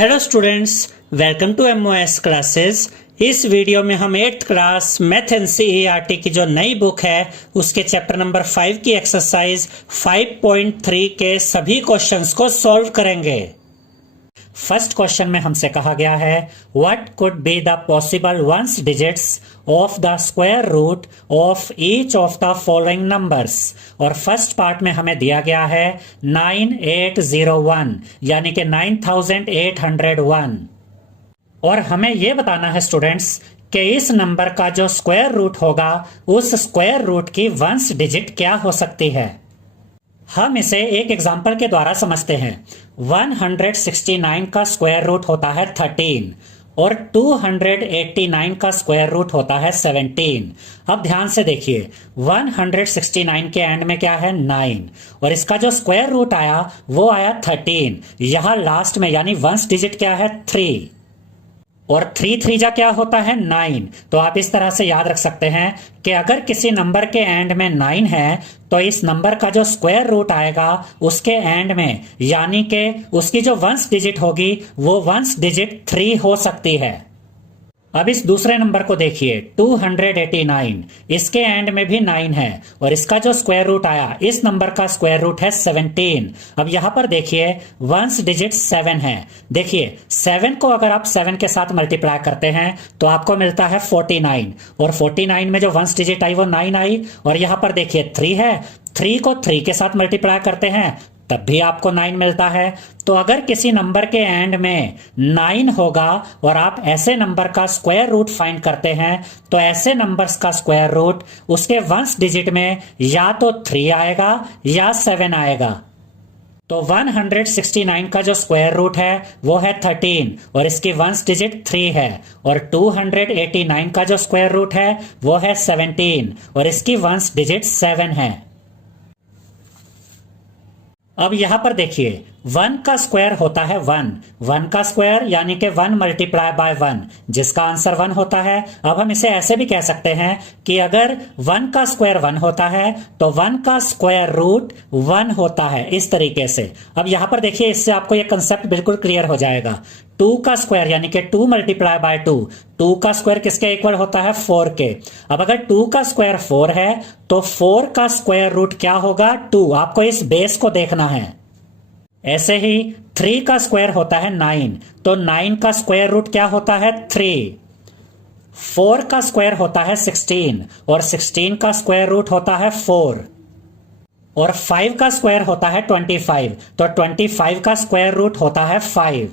Hello students, welcome to MOS classes. इस video में हम 8th क्लास मैथ एनसीईआरटी की जो नई बुक है उसके चैप्टर नंबर 5 की एक्सरसाइज 5.3 के सभी क्वेश्चंस को सॉल्व करेंगे। फर्स्ट क्वेश्चन में हमसे कहा गया है what could be the possible ones digits of the square root of each of the following numbers. और फर्स्ट पार्ट में हमें दिया गया है 9801 यानी कि 9801 और हमें यह बताना है स्टूडेंट्स कि इस नंबर का जो स्क्वायर रूट होगा उस स्क्वायर रूट की वंस डिजिट क्या हो सकती है। हम इसे एक एग्जाम्पल के द्वारा समझते हैं। 169 का स्क्वायर रूट होता है 13 और 289 का स्क्वायर रूट होता है 17। अब ध्यान से देखिए 169 के एंड में क्या है 9 और इसका जो स्क्वायर रूट आया वो आया 13। यहां लास्ट में यानी वंस डिजिट क्या है 3 और 3 3 जा क्या होता है 9। तो आप इस तरह से याद रख सकते हैं कि अगर किसी नंबर के एंड में 9 है तो इस नंबर का जो स्क्वायर रूट आएगा उसके एंड में यानी कि उसकी जो वंस डिजिट होगी वो वंस डिजिट 3 हो सकती है। अब इस दूसरे नंबर को देखिए 289, इसके एंड में भी 9 है और इसका जो स्क्वायर रूट आया इस नंबर का स्क्वायर रूट है 17। अब यहां पर देखिए वंस डिजिट 7 है। देखिए 7 को अगर आप 7 के साथ मल्टीप्लाई करते हैं तो आपको मिलता है 49 और 49 में जो वंस डिजिट आई वो 9 आई और यहां पर देखिए 3 है, 3 को 3 के साथ मल्टीप्लाई करते हैं तब भी आपको 9 मिलता है। तो अगर किसी नंबर के एंड में 9 होगा और आप ऐसे नंबर का स्क्वायर रूट फाइंड करते हैं तो ऐसे नंबर्स का स्क्वायर रूट उसके वंस डिजिट में या तो 3 आएगा या 7 आएगा। तो 169 का जो स्क्वायर रूट है वो है 13 और इसकी वंस डिजिट 3 है और 289 का जो स्क्वायर रूट है वो है 17 और इसकी वंस डिजिट 7 है। अब यहां पर देखिए 1 का स्क्वायर होता है 1 का स्क्वायर यानी कि 1 मल्टीप्लाई बाय 1 जिसका आंसर 1 होता है। अब हम इसे ऐसे भी कह सकते हैं कि अगर 1 का स्क्वायर 1 होता है तो 1 का स्क्वायर रूट 1 होता है, इस तरीके से। अब यहां पर देखिए इससे आपको यह कंसेप्ट बिल्कुल क्लियर हो जाएगा। 2 का स्क्वायर यानी कि 2 मल्टीप्लाई बाय 2 का स्क्वायर किसके इक्वल होता है 4 के। अब अगर 2 का स्क्वायर 4 है तो 4 का स्क्वायर रूट क्या होगा 2। आपको इस बेस को देखना है। ऐसे ही 3 का स्क्वायर होता है 9 तो 9 का स्क्वायर रूट क्या होता है 3। 4 का स्क्वायर होता है 16 और 16 का स्क्वायर रूट होता है 4 और 5 का स्क्वायर होता है 25 तो 25 का स्क्वायर रूट होता है 5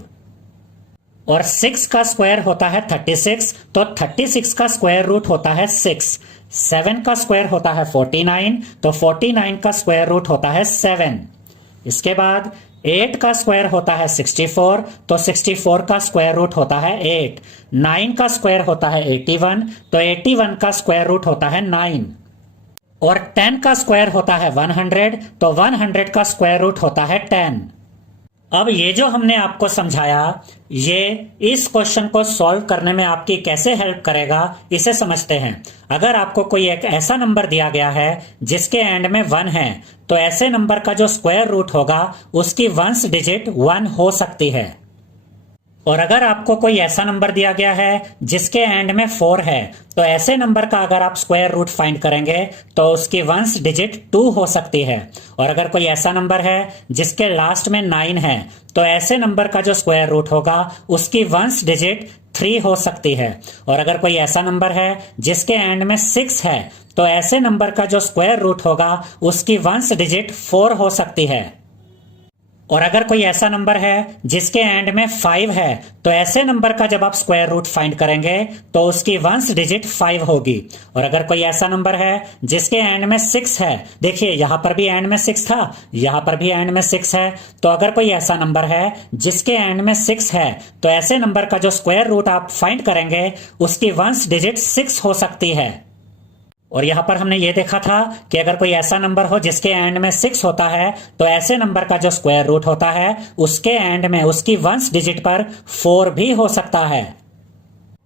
और 6 का स्क्वायर होता है 36 तो 36 का स्क्वायर रूट होता है 6। 7 का स्क्वायर होता है 49 तो 49 का स्क्वायर रूट होता है 7। इसके बाद 8 का स्क्वायर होता है 64 तो 64 का स्क्वायर रूट होता है 8। 9 का स्क्वायर होता है 81 तो 81 का स्क्वायर रूट होता है 9 और 10 का स्क्वायर होता है 100 तो 100 का स्क्वायर रूट होता है 10। अब ये जो हमने आपको समझाया ये इस क्वेश्चन को सॉल्व करने में आपकी कैसे हेल्प करेगा इसे समझते हैं। अगर आपको कोई एक ऐसा नंबर दिया गया है जिसके एंड में 1 है तो ऐसे नंबर का जो स्क्वायर रूट होगा उसकी वंस डिजिट 1 हो सकती है। और अगर आपको कोई ऐसा नंबर दिया गया है जिसके एंड में 4 है तो ऐसे नंबर का अगर आप स्क्वायर रूट फाइंड करेंगे तो उसकी वंस डिजिट 2 हो सकती है। और अगर कोई ऐसा नंबर है जिसके लास्ट में 9 है तो ऐसे नंबर का जो स्क्वायर रूट होगा उसकी वंस डिजिट 3 हो सकती है। और अगर कोई ऐसा नंबर है जिसके एंड में 6 है तो ऐसे नंबर का जो स्क्वायर रूट होगा उसकी वंस डिजिट 4 हो सकती है। और अगर कोई ऐसा नंबर है जिसके एंड में 5 है तो ऐसे नंबर का जब आप स्क्वायर रूट फाइंड करेंगे तो उसकी वंस डिजिट 5 होगी। और अगर कोई ऐसा नंबर है जिसके एंड में 6 है, देखिए यहां पर भी एंड में 6 था, यहां पर भी एंड में 6 है, तो अगर कोई ऐसा नंबर है जिसके एंड में 6 है तो ऐसे नंबर का जो स्क्वायर रूट आप फाइंड करेंगे उसकी वंस डिजिट 6 हो सकती है। और यहां पर हमने ये देखा था कि अगर कोई ऐसा नंबर हो जिसके एंड में 6 होता है तो ऐसे नंबर का जो स्क्वायर रूट होता है उसके एंड में उसकी वंस डिजिट पर 4 भी हो सकता है।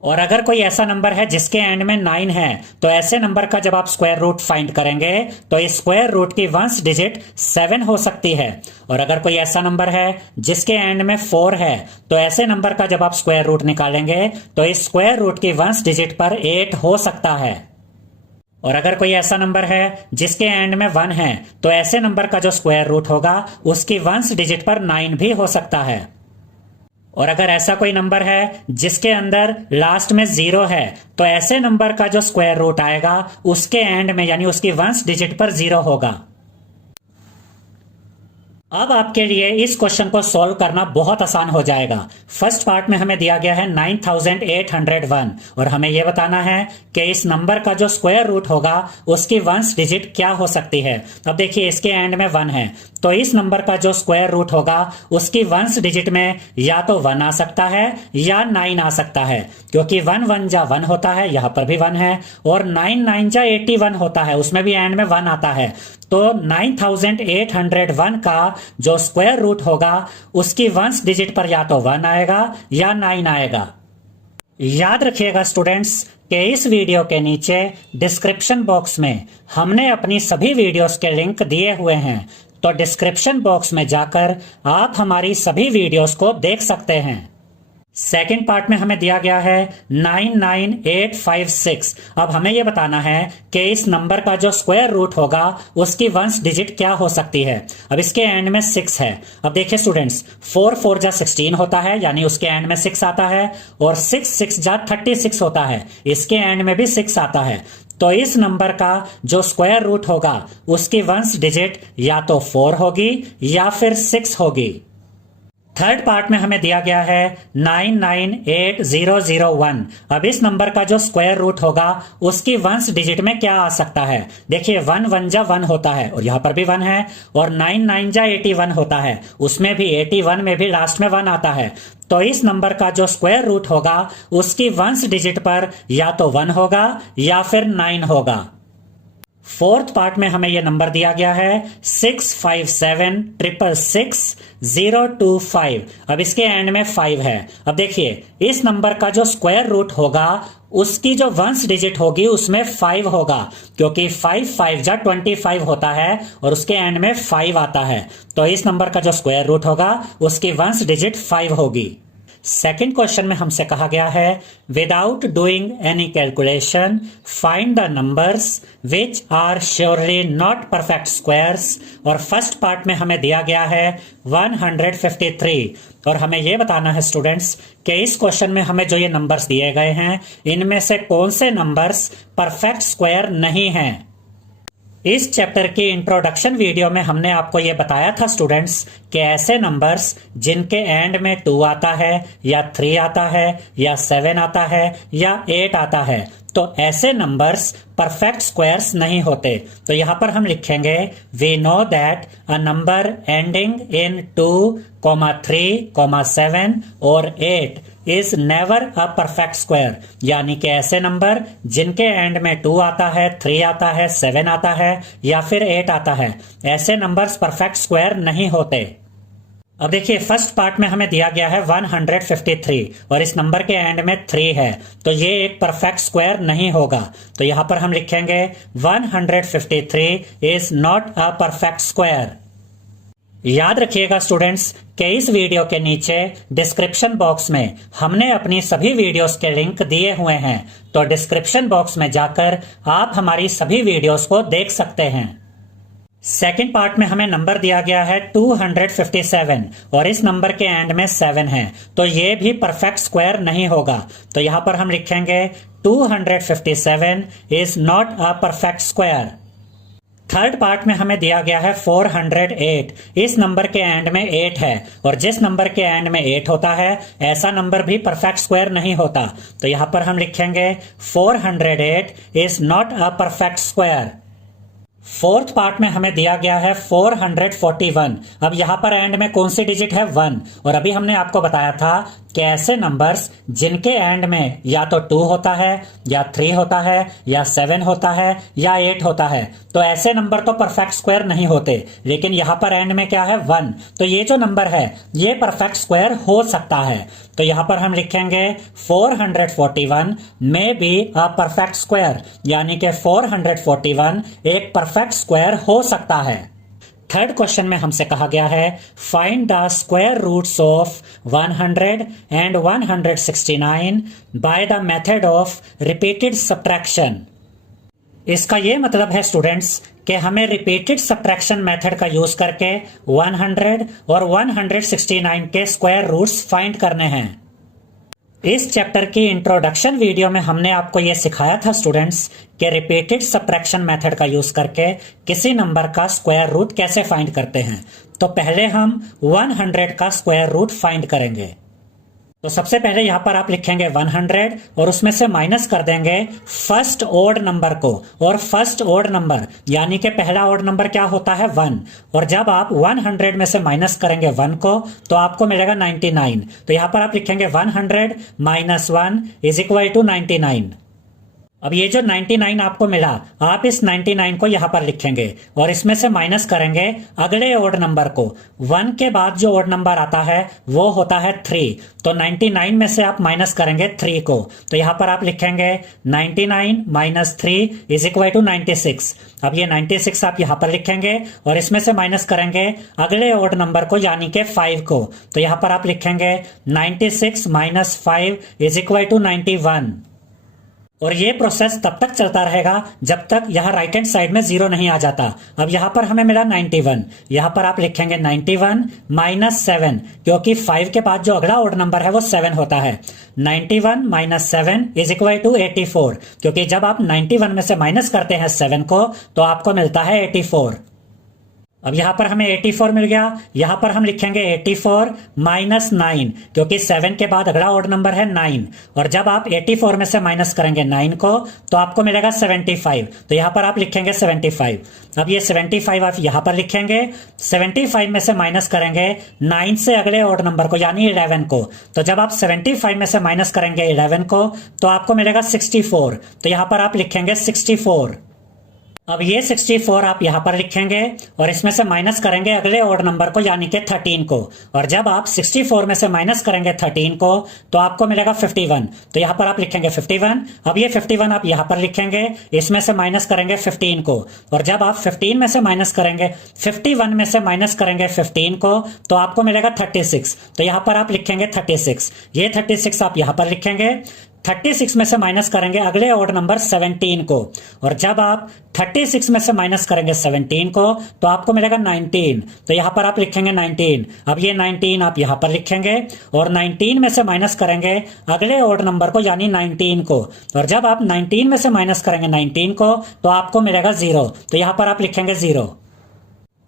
और अगर कोई ऐसा नंबर है जिसके एंड में 9 है तो ऐसे नंबर का जब आप स्क्वायर रूट फाइंड करेंगे तो इस स्क्वायर रूट की वंस डिजिट 7 हो सकती है। और अगर कोई ऐसा नंबर है जिसके एंड में 4 है तो ऐसे नंबर का जब आप स्क्वायर रूट निकालेंगे तो इस स्क्वायर रूट की वंस डिजिट पर 8 हो सकता है। और अगर कोई ऐसा नंबर है जिसके एंड में 1 है तो ऐसे नंबर का जो स्क्वायर रूट होगा उसकी वंस डिजिट पर 9 भी हो सकता है। और अगर ऐसा कोई नंबर है जिसके अंदर लास्ट में 0 है तो ऐसे नंबर का जो स्क्वायर रूट आएगा उसके एंड में यानी उसकी वंस डिजिट पर 0 होगा। अब आपके लिए इस क्वेश्चन को सॉल्व करना बहुत आसान हो जाएगा। फर्स्ट पार्ट में हमें दिया गया है 9801 और हमें यह बताना है कि इस नंबर का जो स्क्वायर रूट होगा उसकी वंस डिजिट क्या हो सकती है। अब देखिए इसके एंड में 1 है तो इस नंबर का जो स्क्वायर रूट होगा उसकी वंस डिजिट में या तो 1 आ सकता है या 9 आ सकता है, क्योंकि 1 1 जा 1 होता है, यहां पर भी 1 है, और 9 9 जा 81 होता है, उसमें भी एंड में 1 आता है। तो 9801 का जो स्क्वायर रूट होगा उसकी वंस डिजिट पर या तो 1 आएगा या 9 आएगा। याद रखिएगा स्टूडेंट्स कि इस वीडियो के नीचे डिस्क्रिप्शन बॉक्स में हमने अपनी सभी वीडियोस के लिंक दिए हुए हैं, तो डिस्क्रिप्शन बॉक्स में जाकर आप हमारी सभी वीडियोस को देख सकते हैं। सेकेंड पार्ट में हमें दिया गया है 99856। अब हमें यह बताना है कि इस नंबर का जो स्क्वायर रूट होगा उसकी वंस डिजिट क्या हो सकती है। अब इसके एंड में 6 है। अब देखिए स्टूडेंट्स 4 4 जा 16 होता है, यानी उसके एंड में 6 आता है, और 6 6 जा 36 होता है, इसके एंड में भी 6 आता है। तो इस नंबर का जो स्क्वायर रूट होगा उसकी वंस डिजिट या तो 4 होगी या फिर 6 होगी। थर्ड पार्ट में हमें दिया गया है 998001। अब इस नंबर का जो स्क्वायर रूट होगा उसकी वंस डिजिट में क्या आ सकता है। देखिए 1 1 जा 1 होता है और यहां पर भी 1 है, और 9 9 जा 81 होता है, उसमें भी 81 में भी लास्ट में 1 आता है। तो इस नंबर का जो स्क्वायर रूट होगा उसकी वंस डिजिट पर या तो 1 होगा या फिर 9 होगा। फोर्थ पार्ट में हमें यह नंबर दिया गया है 6576666025। अब इसके एंड में 5 है। अब देखिए इस नंबर का जो स्क्वायर रूट होगा उसकी जो वंस डिजिट होगी उसमें 5 होगा, क्योंकि 5 5 जा 25 होता है और उसके एंड में 5 आता है। तो इस नंबर का जो स्क्वायर रूट होगा उसकी वंस डिजिट 5 होगी। सेकेंड क्वेश्चन में हमसे कहा गया है without doing any calculation find the numbers which are surely not perfect squares. और फर्स्ट पार्ट में हमें दिया गया है 153 और हमें यह बताना है स्टूडेंट्स कि इस क्वेश्चन में हमें जो ये नंबर्स दिए गए हैं इनमें से कौन से नंबर्स परफेक्ट स्क्वायर नहीं हैं। इस चैप्टर की इंट्रोडक्शन वीडियो में हमने आपको यह बताया था स्टूडेंट्स कि ऐसे नंबर्स जिनके एंड में 2 आता है या 3 आता है या 7 आता है या 8 आता है, तो ऐसे नंबर्स परफेक्ट स्क्वायर्स नहीं होते। तो यहां पर हम लिखेंगे we know that a number ending in 2, 3, 7 और 8 is never a perfect square, यानी कि ऐसे नंबर जिनके एंड में 2 आता है, 3 आता है, 7 आता है या फिर 8 आता है, ऐसे नंबर्स परफेक्ट स्क्वायर नहीं होते। अब देखिए फर्स्ट पार्ट में हमें दिया गया है 153 और इस नंबर के एंड में 3 है, तो ये एक परफेक्ट स्क्वायर नहीं होगा। तो यहां पर हम लिखेंगे 153 is not a perfect square. याद रखिएगा स्टूडेंट्स कि इस वीडियो के नीचे डिस्क्रिप्शन बॉक्स में हमने अपनी सभी वीडियोस के लिंक दिए हुए हैं, तो डिस्क्रिप्शन बॉक्स में जाकर आप हमारी सभी वीडियोस को देख सकते हैं। सेकेंड पार्ट में हमें नंबर दिया गया है 257 और इस नंबर के एंड में 7 है, तो ये भी परफेक्ट स्क्वायर नहीं होगा। तो यहां पर हम लिखेंगे 257 is not a perfect square. Third part में हमें दिया गया है 408। इस नंबर के एंड में 8 है और जिस नंबर के एंड में 8 होता है ऐसा नंबर भी परफेक्ट स्क्वायर नहीं होता। तो यहां पर हम लिखेंगे 408 is not a perfect square. Fourth part में हमें दिया गया है 441। अब यहां पर एंड में कौन सी डिजिट है? 1। और अभी हमने आपको बताया था कि ऐसे नंबर्स जिनके एंड में या तो 2 होता है या 3 होता है या 7 होता है या 8 होता है, तो ऐसे नंबर तो परफेक्ट स्क्वायर नहीं होते। लेकिन यहां पर एंड में क्या है? 1। तो ये जो नंबर है ये परफेक्ट स्क्वायर हो सकता है। तो यहां पर हम लिखेंगे 441 में बी अ परफेक्ट स्क्वायर, यानी कि 441 एक परफेक्ट स्क्वायर हो सकता है। थर्ड क्वेश्चन में हमसे कहा गया है find the square roots of 100 and 169 by the method of repeated subtraction. इसका यह मतलब है स्टूडेंट्स कि हमें रिपीटेड सब्ट्रैक्शन मेथड का यूज करके 100 और 169 के स्क्वायर रूट्स फाइंड करने हैं। इस चैप्टर की इंट्रोडक्शन वीडियो में हमने आपको यह सिखाया था स्टूडेंट्स कि रिपीटेड सब्ट्रैक्शन मेथड का यूज करके किसी नंबर का स्क्वायर रूट कैसे फाइंड करते हैं। तो पहले हम 100 का स्क्वायर रूट फाइंड करेंगे। तो सबसे पहले यहां पर आप लिखेंगे 100 और उसमें से माइनस कर देंगे फर्स्ट ओड नंबर को। और फर्स्ट ओड नंबर यानी कि पहला ओड नंबर क्या होता है? 1। और जब आप 100 में से माइनस करेंगे 1 को तो आपको मिलेगा 99। तो यहां पर आप लिखेंगे 100 माइनस 1 इज इक्वल टू 99। अब ये जो 99 आपको मिला, आप इस 99 को यहां पर लिखेंगे और इसमें से माइनस करेंगे अगले ओड नंबर को। 1 के बाद जो ओड नंबर आता है वो होता है 3। तो 99 में से आप माइनस करेंगे 3 को। तो यहां पर आप लिखेंगे 99 माइनस 3 इज इक्वल टू 96। अब ये 96 आप यहां पर लिखेंगे और इसमें से माइनस करेंगे अगले ओड नंबर को यानी कि 5 को। तो यहां पर आप लिखेंगे 96 माइनस 5 इज इक्वल टू 91। और ये प्रोसेस तब तक चलता रहेगा जब तक यहाँ राइट हैंड साइड में 0 नहीं आ जाता। अब यहाँ पर हमें मिला 91। यहाँ पर आप लिखेंगे 91 माइनस 7, क्योंकि 5 के बाद जो अगला ओड नंबर है वो 7 होता है। 91 माइनस 7 इज इक्वल टू 84, क्योंकि जब आप 91 में से माइनस करते हैं 7 को तो आपको मिलता है 84। अब यहां पर हमें 84 मिल गया। यहां पर हम लिखेंगे 84 माइनस 9, क्योंकि 7 के बाद अगला ओड नंबर है 9। और जब आप 84 में से माइनस करेंगे 9 को तो आपको मिलेगा 75। तो यहां पर आप लिखेंगे 75। अब ये 75 आप यहां पर लिखेंगे। 75 में से माइनस करेंगे 9 से अगले ओड नंबर को यानी 11 को। तो जब आप 75 में से माइनस करेंगे 11 को तो आपको मिलेगा 64। तो यहां पर आप लिखेंगे 64। अब ये 64 आप यहां पर लिखेंगे और इसमें से माइनस करेंगे अगले ओड नंबर को यानी कि 13 को। और जब आप 64 में से माइनस करेंगे 13 को तो आपको मिलेगा 51। तो यहां पर आप लिखेंगे 51। अब ये 51 आप यहां पर लिखेंगे, इसमें से माइनस करेंगे 15 को। और जब आप 15 में से माइनस करेंगे 51 में से माइनस करेंगे 15 को तो आपको मिलेगा 36। तो यहां पर आप लिखेंगे 36। ये 36 आप यहां पर लिखेंगे। 36 में से माइनस करेंगे अगले ओड नंबर 17 को। और जब आप 36 में से माइनस करेंगे 17 को तो आपको मिलेगा 19। तो यहां पर आप लिखेंगे 19। अब ये 19 आप यहां पर लिखेंगे और 19 में से माइनस करेंगे अगले ओड नंबर को यानी 19 को। और जब आप 19 में से माइनस करेंगे 19 को तो आपको मिलेगा 0। तो यहां पर आप लिखेंगे 0।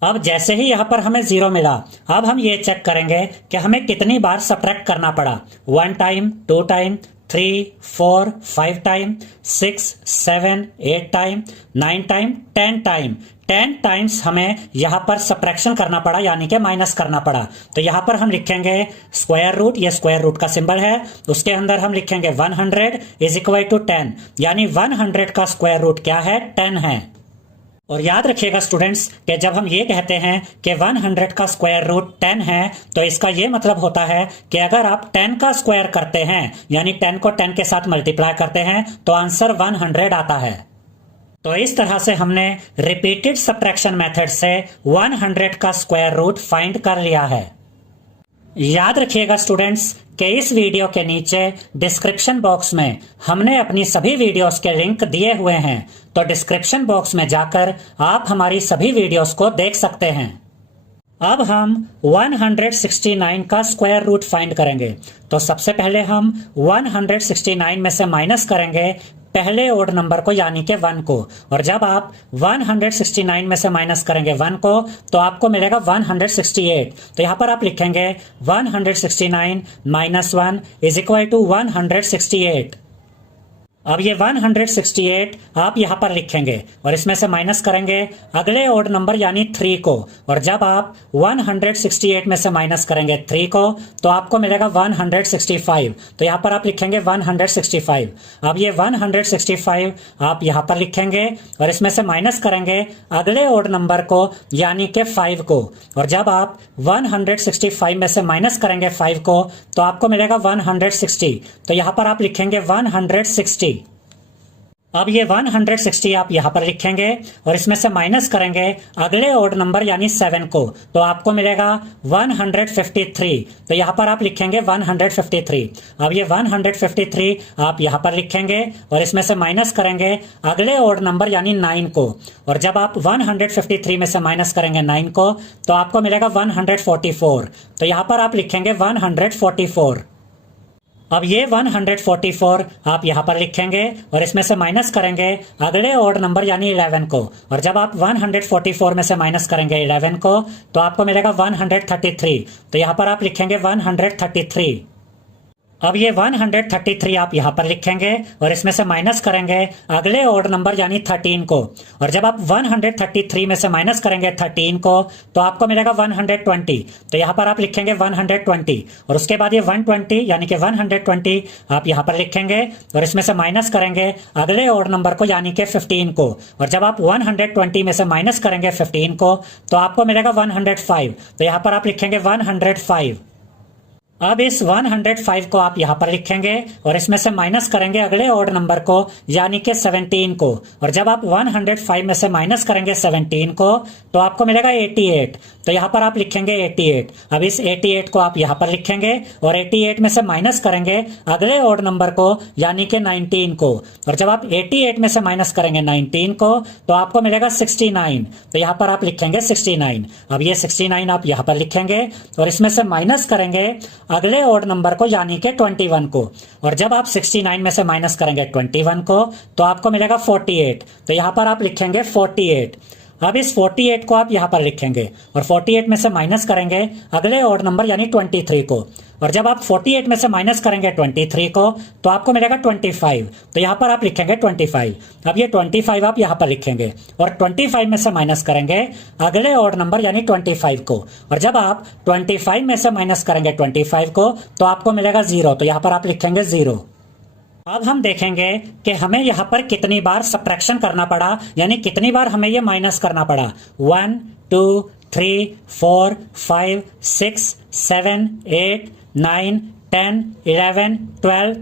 अब जैसे ही यहां पर हमें 0 मिला, अब हम ये चेक करेंगे कि हमें कितनी बार सब्ट्रैक्ट करना पड़ा। 1 time, 2 time, 3, 4, 5 time, 6, 7, 8 time, 9 time, 10 time. 10 times हमें यहां पर सब्ट्रैक्शन करना पड़ा यानी कि माइनस करना पड़ा। तो यहां पर हम लिखेंगे स्क्वायर रूट, ये स्क्वायर रूट का सिंबल है, उसके अंदर हम लिखेंगे 100 इज इक्वल टू 10, यानी 100 का स्क्वायर रूट क्या है? 10 है। और याद रखिएगा स्टूडेंट्स कि जब हम ये कहते हैं कि 100 का स्क्वायर रूट 10 है तो इसका ये मतलब होता है कि अगर आप 10 का स्क्वायर करते हैं यानी 10 को 10 के साथ मल्टीप्लाई करते हैं तो आंसर 100 आता है। तो इस तरह से हमने रिपीटेड सब्ट्रैक्शन मेथड से 100 का स्क्वायर रूट फाइंड कर लिया है। याद रखिएगा स्टूडेंट्स कि इस वीडियो के नीचे डिस्क्रिप्शन बॉक्स में हमने अपनी सभी वीडियोस के लिंक दिए हुए हैं, तो डिस्क्रिप्शन बॉक्स में जाकर आप हमारी सभी वीडियोस को देख सकते हैं। अब हम 169 का स्क्वायर रूट फाइंड करेंगे। तो सबसे पहले हम 169 में से माइनस करेंगे पहले ओड नंबर को यानी कि 1 को। और जब आप 169 में से माइनस करेंगे 1 को तो आपको मिलेगा 168। तो यहां पर आप लिखेंगे 169 माइनस 1 इज इक्वल टू 168। अब ये 168 आप यहां पर लिखेंगे और इसमें से माइनस करेंगे अगले ओड नंबर यानी 3 को, और जब आप 168 में से माइनस करेंगे 3 को तो आपको मिलेगा 165। तो यहां पर आप लिखेंगे 165। अब ये 165 आप यहां पर लिखेंगे और इसमें से माइनस करेंगे अगले ओड नंबर को यानी कि 5 को, और जब आप 165 में से माइनस करेंगे 5 को तो आपको मिलेगा 160। तो यहां पर आप लिखेंगे 160। अब ये 160 आप यहां पर लिखेंगे और इसमें से माइनस करेंगे अगले ओड नंबर यानी 7 को, तो आपको मिलेगा 153। तो यहां पर आप लिखेंगे 153। अब ये 153 आप यहां पर लिखेंगे और इसमें से माइनस करेंगे अगले ओड नंबर यानी 9 को, और जब आप 153 में से माइनस करेंगे 9 को तो आपको मिलेगा 144। तो यहां पर आप लिखेंगे 144। अब ये 144 आप यहां पर लिखेंगे और इसमें से माइनस करेंगे अगले ओड नंबर यानी 11 को, और जब आप 144 में से माइनस करेंगे 11 को तो आपको मिलेगा 133। तो यहां पर आप लिखेंगे 133। अब ये 133 आप यहां पर लिखेंगे और इसमें से माइनस करेंगे अगले ओड नंबर यानी 13 को, और जब आप 133 में से माइनस करेंगे 13 को तो आपको मिलेगा 120। तो यहां पर आप लिखेंगे 120 और उसके बाद ये 120 यानी कि 120 आप यहां पर लिखेंगे और इसमें से माइनस करेंगे अगले ओड नंबर को यानी कि 15 को, और जब आप 120 में से माइनस करेंगे 15 को तो आपको मिलेगा 105। तो यहां पर आप लिखेंगे 105। अब इस 105 को आप यहां पर लिखेंगे और इसमें से माइनस करेंगे अगले ओड नंबर को यानी कि 17 को, और जब आप 105 में से माइनस करेंगे 17 को तो आपको मिलेगा 88। तो यहां पर आप लिखेंगे 88। अब इस 88 को आप यहां पर लिखेंगे और 88 में से माइनस करेंगे अगले ओड नंबर को यानी कि 19 को, और जब आप 88 में से माइनस करेंगे 19 को तो आपको मिलेगा 69। तो यहां पर आप लिखेंगे 69। अब ये 69 आप यहां पर लिखेंगे और इसमें से माइनस करेंगे अगले ओड नंबर को यानी कि 21 को, और जब आप 69 में से माइनस करेंगे 21 को तो आपको मिलेगा 48। तो यहां पर आप लिखेंगे 48। अब इस 48 को आप यहां पर लिखेंगे और 48 में से माइनस करेंगे अगले ओड नंबर यानी 23 को, और जब आप 48 में से माइनस करेंगे 23 को तो आपको मिलेगा 25। तो यहां पर आप लिखेंगे 25। अब ये 25 आप यहां पर लिखेंगे और 25 में से माइनस करेंगे अगले ओड नंबर यानी 25 को, और जब आप 25 में से माइनस करेंगे 25 को तो आपको मिलेगा 0। तो यहां पर आप लिखेंगे 0। अब हम देखेंगे कि हमें यहाँ पर कितनी बार सब्ट्रैक्शन करना पड़ा, यानी कितनी बार हमें ये माइनस करना पड़ा। 1 2 3 4 5 6 7 8 9 10 11 12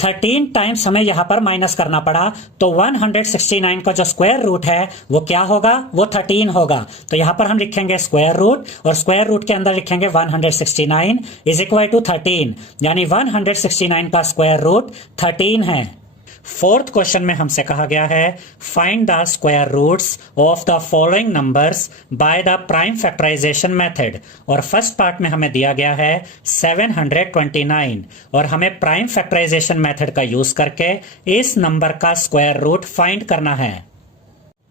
13 टाइम्स हमें यहाँ पर माइनस करना पड़ा। तो 169 का जो स्क्वायर रूट है वो क्या होगा, वो 13 होगा। तो यहाँ पर हम लिखेंगे स्क्वायर रूट और स्क्वायर रूट के अंदर लिखेंगे 169 इज इक्वल टू 13, यानी 169 का स्क्वायर रूट 13 है। फोर्थ क्वेश्चन में हमसे कहा गया है find the square roots of the following numbers by the prime factorisation method, और फर्स्ट पार्ट में हमें दिया गया है 729 और हमें प्राइम फैक्टराइजेशन मेथड का यूज करके इस नंबर का स्क्वायर रूट फाइंड करना है।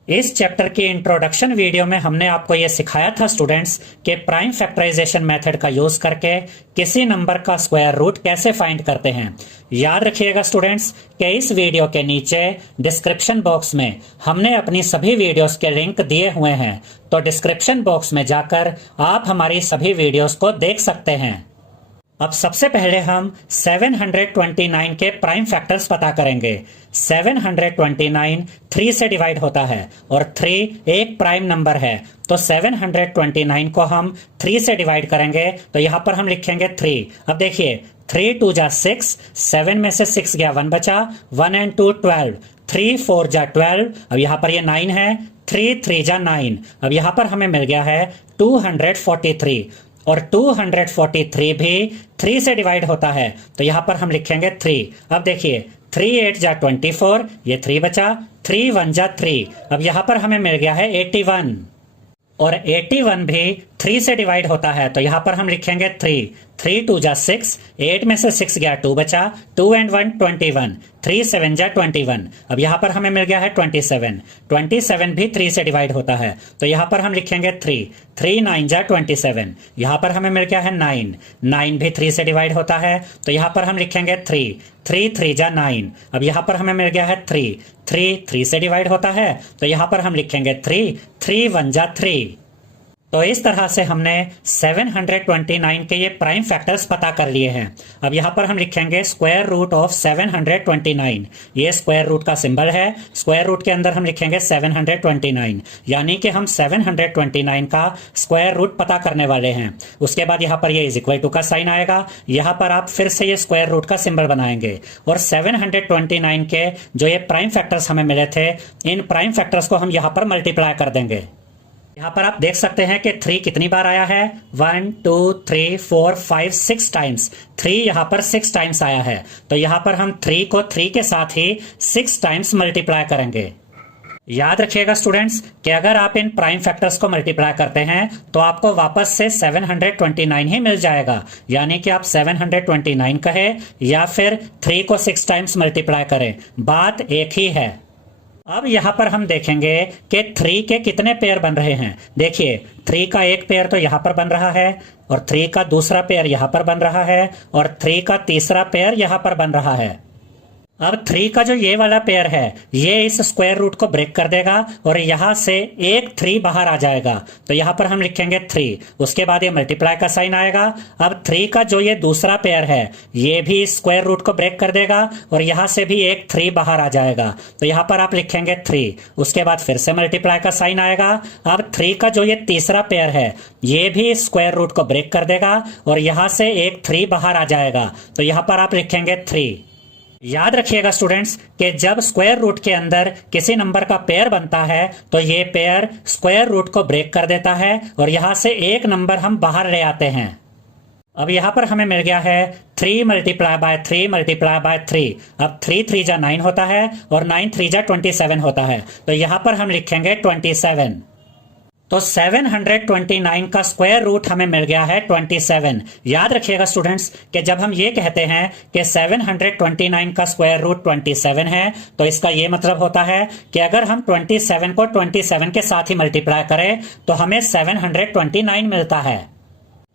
इस चैप्टर की इंट्रोडक्शन वीडियो में हमने आपको यह सिखाया था स्टूडेंट्स कि प्राइम फैक्टराइजेशन मेथड का यूज करके किसी नंबर का स्क्वायर रूट कैसे फाइंड करते हैं। याद रखिएगा स्टूडेंट्स कि इस वीडियो के नीचे डिस्क्रिप्शन बॉक्स में हमने अपनी सभी वीडियोस के लिंक दिए हुए हैं, तो डिस्क्रिप्शन बॉक्स में जाकर आप हमारी सभी वीडियोस को देख सकते हैं। अब सबसे पहले हम 729 के प्राइम फैक्टर्स पता करेंगे। 729 3 से डिवाइड होता है और 3 एक प्राइम नंबर है, तो 729 को हम 3 से डिवाइड करेंगे तो यहां पर हम लिखेंगे 3। अब देखिए 3 2 जा 6, 7 में से 6 गया 1 बचा, 1 and 2 12, 3 4 जा 12, अब यहां पर ये 9 है, 3 3 जा 9, अब यहां पर हमें मिल गया है 243 और 243 भी 3 से डिवाइड होता है, तो यहां पर हम लिखेंगे 3। अब देखिए 3 8 जा 24, ये 3 बचा, 3 1 जा 3, अब यहां पर हमें मिल गया है 81 और 81 भी 3 से डिवाइड होता है, तो यहां पर हम लिखेंगे 3, 3 2 जा 6, 8 में से 6 गया 2 बचा, 2 and 1 21, 3 7 जा 21। अब यहां पर हमें मिल गया है 27, 27 भी 3 से डिवाइड होता है, तो यहां पर हम लिखेंगे 3, 3 9 जा 27। यहां पर हमें मिल गया है 9, 9 भी 3 से डिवाइड होता है, तो यहां पर हम लिखेंगे 3, 3 3 जा 9। अब यहां पर हमें मिल गया है 3, 3 3 से डिवाइड होता है, तो यहां पर हम लिखेंगे 3, 3 1 जा 3। तो इस तरह से हमने 729 के ये प्राइम फैक्टर्स पता कर लिए हैं। अब यहाँ पर हम लिखेंगे स्क्वायर रूट ऑफ 729। ये स्क्वायर रूट का सिंबल है, स्क्वायर रूट के अंदर हम लिखेंगे 729, यानी कि हम 729 का स्क्वायर रूट पता करने वाले हैं। उसके बाद यहाँ पर ये इज इक्वल टू का साइन आएगा, यहाँ पर आप फिर से ये स्क्वायर रूट का सिंबल बनाएंगे और 729 के जो ये प्राइम फैक्टर्स हमें मिले थे, इन प्राइम फैक्टर्स को हम यहाँ पर मल्टीप्लाई कर देंगे। यहां पर आप देख सकते हैं कि 3 कितनी बार आया है, 1 2 3 4 5 6 टाइम्स। 3 यहां पर 6 टाइम्स आया है, तो यहां पर हम 3 को 3 के साथ ही 6 टाइम्स मल्टीप्लाई करेंगे। याद रखिएगा स्टूडेंट्स कि अगर आप इन प्राइम फैक्टर्स को मल्टीप्लाई करते हैं तो आपको वापस से 729 ही मिल जाएगा, यानी कि आप 729 कहें या फिर 3 को 6 टाइम्स मल्टीप्लाई करें, बात एक ही है। अब यहां पर हम देखेंगे कि 3 के कितने पेयर बन रहे हैं। देखिए 3 का एक पेयर तो यहां पर बन रहा है और 3 का दूसरा पेयर यहां पर बन रहा है और 3 का तीसरा पेयर यहां पर बन रहा है। अब 3 का जो ये वाला पेयर है, ये इस स्क्वायर रूट को ब्रेक कर देगा और यहां से एक 3 बाहर आ जाएगा, तो यहां पर हम लिखेंगे 3, उसके बाद ये मल्टीप्लाई का साइन आएगा। अब 3 का जो ये दूसरा पेयर है, ये भी इस स्क्वायर रूट को ब्रेक कर देगा और यहां से भी एक 3 बाहर आ जाएगा, तो यहां पर आप लिखेंगे 3, उसके बाद फिर से मल्टीप्लाई का साइन आएगा। अब 3 का जो ये तीसरा पेयर है, ये भी इस स्क्वायर रूट को ब्रेक कर देगा और यहां से एक 3 बाहर आ जाएगा, तो यहां पर आप लिखेंगे 3। याद रखिएगा स्टूडेंट्स कि जब स्क्वायर रूट के अंदर किसी नंबर का पेयर बनता है तो ये पेयर स्क्वायर रूट को ब्रेक कर देता है और यहां से एक नंबर हम बाहर ले आते हैं। अब यहां पर हमें मिल गया है 3 मल्टीप्लाई बाय 3 मल्टीप्लाई बाय 3। अब 3 3 जा 9 होता है और 9 3 जा 27 होता है, तो यहां पर हम लिखेंगे 27। तो 729 का स्क्वायर रूट हमें मिल गया है 27। याद रखिएगा स्टूडेंट्स कि जब हम ये कहते हैं कि 729 का स्क्वायर रूट 27 है, तो इसका ये मतलब होता है कि अगर हम 27 को 27 के साथ ही मल्टीप्लाई करें तो हमें 729 मिलता है।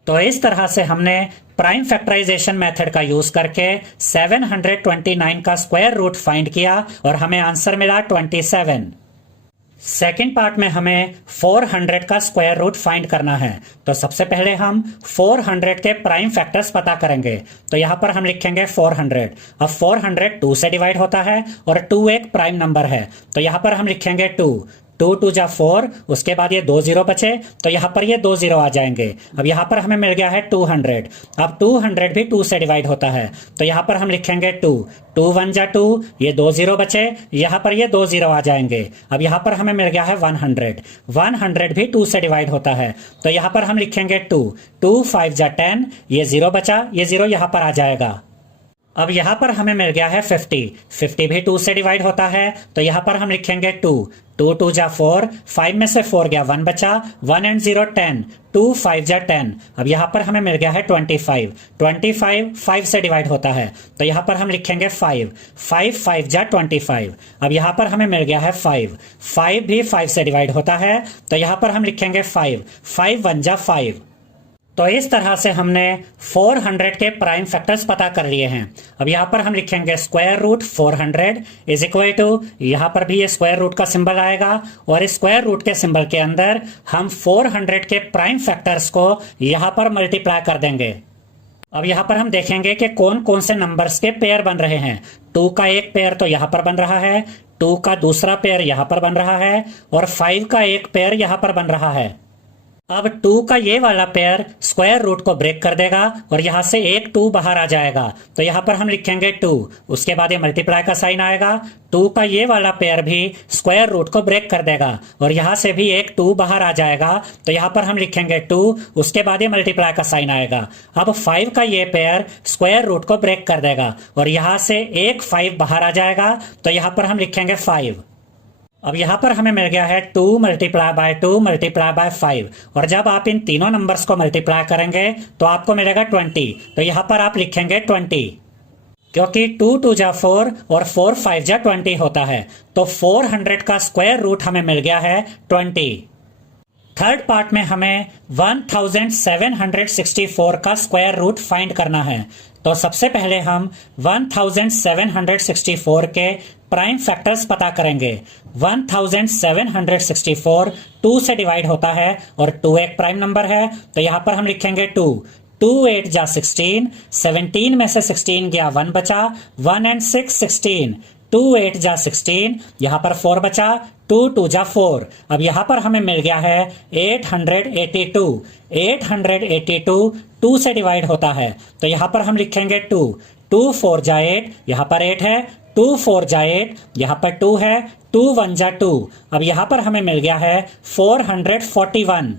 तो इस तरह से हमने प्राइम फैक्टराइजेशन मेथड का यूज करके 729 का स्क्वायर रूट फाइंड किया और हमें आंसर मिला 27। सेकेंड पार्ट में हमें 400 का स्क्वायर रूट फाइंड करना है, तो सबसे पहले हम 400 के प्राइम फैक्टर्स पता करेंगे। तो यहां पर हम लिखेंगे 400। अब 400 2 से डिवाइड होता है और 2 एक प्राइम नंबर है, तो यहां पर हम लिखेंगे 2, 2 2 जा 4, उसके बाद ये 2 0 बचे, तो यहां पर ये 2 0 आ जाएंगे। अब यहां पर हमें मिल गया है 200। अब 200 भी 2 से डिवाइड होता है, तो यहां पर हम लिखेंगे 2, 2 1 जा 2, ये 2 0 बचे, यहां पर ये 2 0 आ जाएंगे। अब यहां पर हमें मिल गया है 100, 100 भी 2 से डिवाइड होता है, तो यहां पर हम लिखेंगे 2, 2 5 जा 10, ये 0 बचा, ये 0 यहां पर आ जाएगा। अब यहां पर हमें मिल गया है 50, 50 भी 2 से डिवाइड होता है, तो यहां पर हम लिखेंगे 2, 2 2 जा 4, 5 में से 4 गया 1 बचा, 1 and 0 10, 2 5 जा 10। अब यहां पर हमें मिल गया है 25, 25 5 से डिवाइड होता है, तो यहां पर हम लिखेंगे 5, 5 5 जा 25। अब यहां पर हमें मिल गया है 5, 5 भी 5 से डिवाइड होता है, तो यहां पर हम लिखेंगे 5, 5 1 जा 5। तो इस तरह से हमने 400 के प्राइम फैक्टर्स पता कर लिए हैं। अब यहां पर हम लिखेंगे square root 400 is equal to, यहां पर भी ये स्क्वायर रूट का सिंबल आएगा और इस स्क्वायर रूट के सिंबल के अंदर हम 400 के प्राइम फैक्टर्स को यहां पर मल्टीप्लाई कर देंगे। अब यहां पर हम देखेंगे कि कौन कौन से नंबर्स के पेयर बन रहे हैं। 2 का एक पेयर तो यहां पर बन रहा है, 2 का दूसरा पेयर यहां पर बन रहा है और 5 का एक पेयर यहां पर बन रहा है। अब 2 का ये वाला पेयर स्क्वायर रूट को ब्रेक कर देगा और यहां से एक 2 बाहर आ जाएगा, तो यहां पर हम लिखेंगे 2, उसके बाद ये मल्टीप्लाई का साइन आएगा। 2 का ये वाला पेयर भी स्क्वायर रूट को ब्रेक कर देगा और यहां से भी एक 2 बाहर आ जाएगा, तो यहां पर हम लिखेंगे 2, उसके बाद ये मल्टीप्लाई का साइन आएगा। अब 5 का ये पेयर स्क्वायर रूट को ब्रेक कर देगा और यहां से एक 5 बाहर आ जाएगा, तो यहां पर हम लिखेंगे 5। अब यहाँ पर हमें मिल गया है 2 मल्टीप्लाई बाय 2 मल्टीप्लाई बाय 5, और जब आप इन तीनों नंबर्स को मल्टीप्लाई करेंगे तो आपको मिलेगा 20। तो यहाँ पर आप लिखेंगे 20, क्योंकि 2 2 जा 4 और 4 5 जा 20 होता है। तो 400 का स्क्वायर रूट हमें मिल गया है 20। थर्ड पार्ट में हमें 1764 का स्क्वायर रूट फाइंड करना है। तो सबसे पहले हम 1764 के प्राइम फैक्टर्स पता करेंगे। 1764 2 से डिवाइड होता है और 2 एक प्राइम नंबर है, तो यहां पर हम लिखेंगे 2। 2 8 जा 16, 17 में से 16 गया 1 बचा, 1 एंड 6 16, 2 8 जा 16, यहां पर 4 बचा, 2 2 जा 4। अब यहां पर हमें मिल गया है 882। 882 2 से डिवाइड होता है, तो यहां पर हम लिखेंगे 2। 2 4 जा 8, यहां पर 8 है, 2 4 जा 8, यहां पर 2 है, 2 1 जा 2। अब यहां पर हमें मिल गया है 441।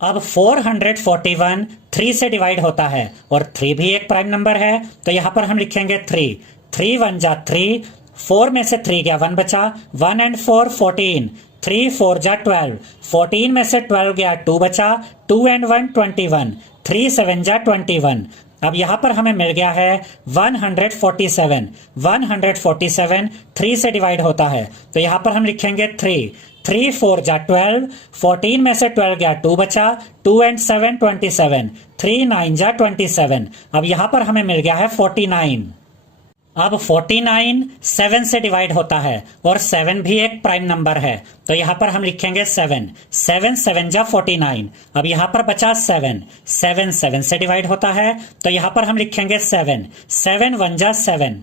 अब 441 3 से डिवाइड होता है और 3 भी एक प्राइम नंबर है, तो यहां पर हम लिखेंगे 3। 3 1 जा 3, 4 में से 3 गया 1 बचा, 1 एंड 4 14, 3 4 जा 12, 14 में से 12 गया 2 बचा, 2 एंड 1 21, 3 7 जा 21। अब यहां पर हमें मिल गया है 147। 147 3 से डिवाइड होता है, तो यहां पर हम लिखेंगे 3। 3 4 जा 12, 14 में से 12 गया 2 बचा, 2 एंड 7 27, 3 9 जा 27। अब यहां पर हमें मिल गया है 49। अब 49 7 से डिवाइड होता है और 7 भी एक प्राइम नंबर है, तो यहां पर हम लिखेंगे 7। 7 7 जा 49। अब यहां पर बचा 7। 7 7 से डिवाइड होता है, तो यहां पर हम लिखेंगे 7। 7 1 जा 7।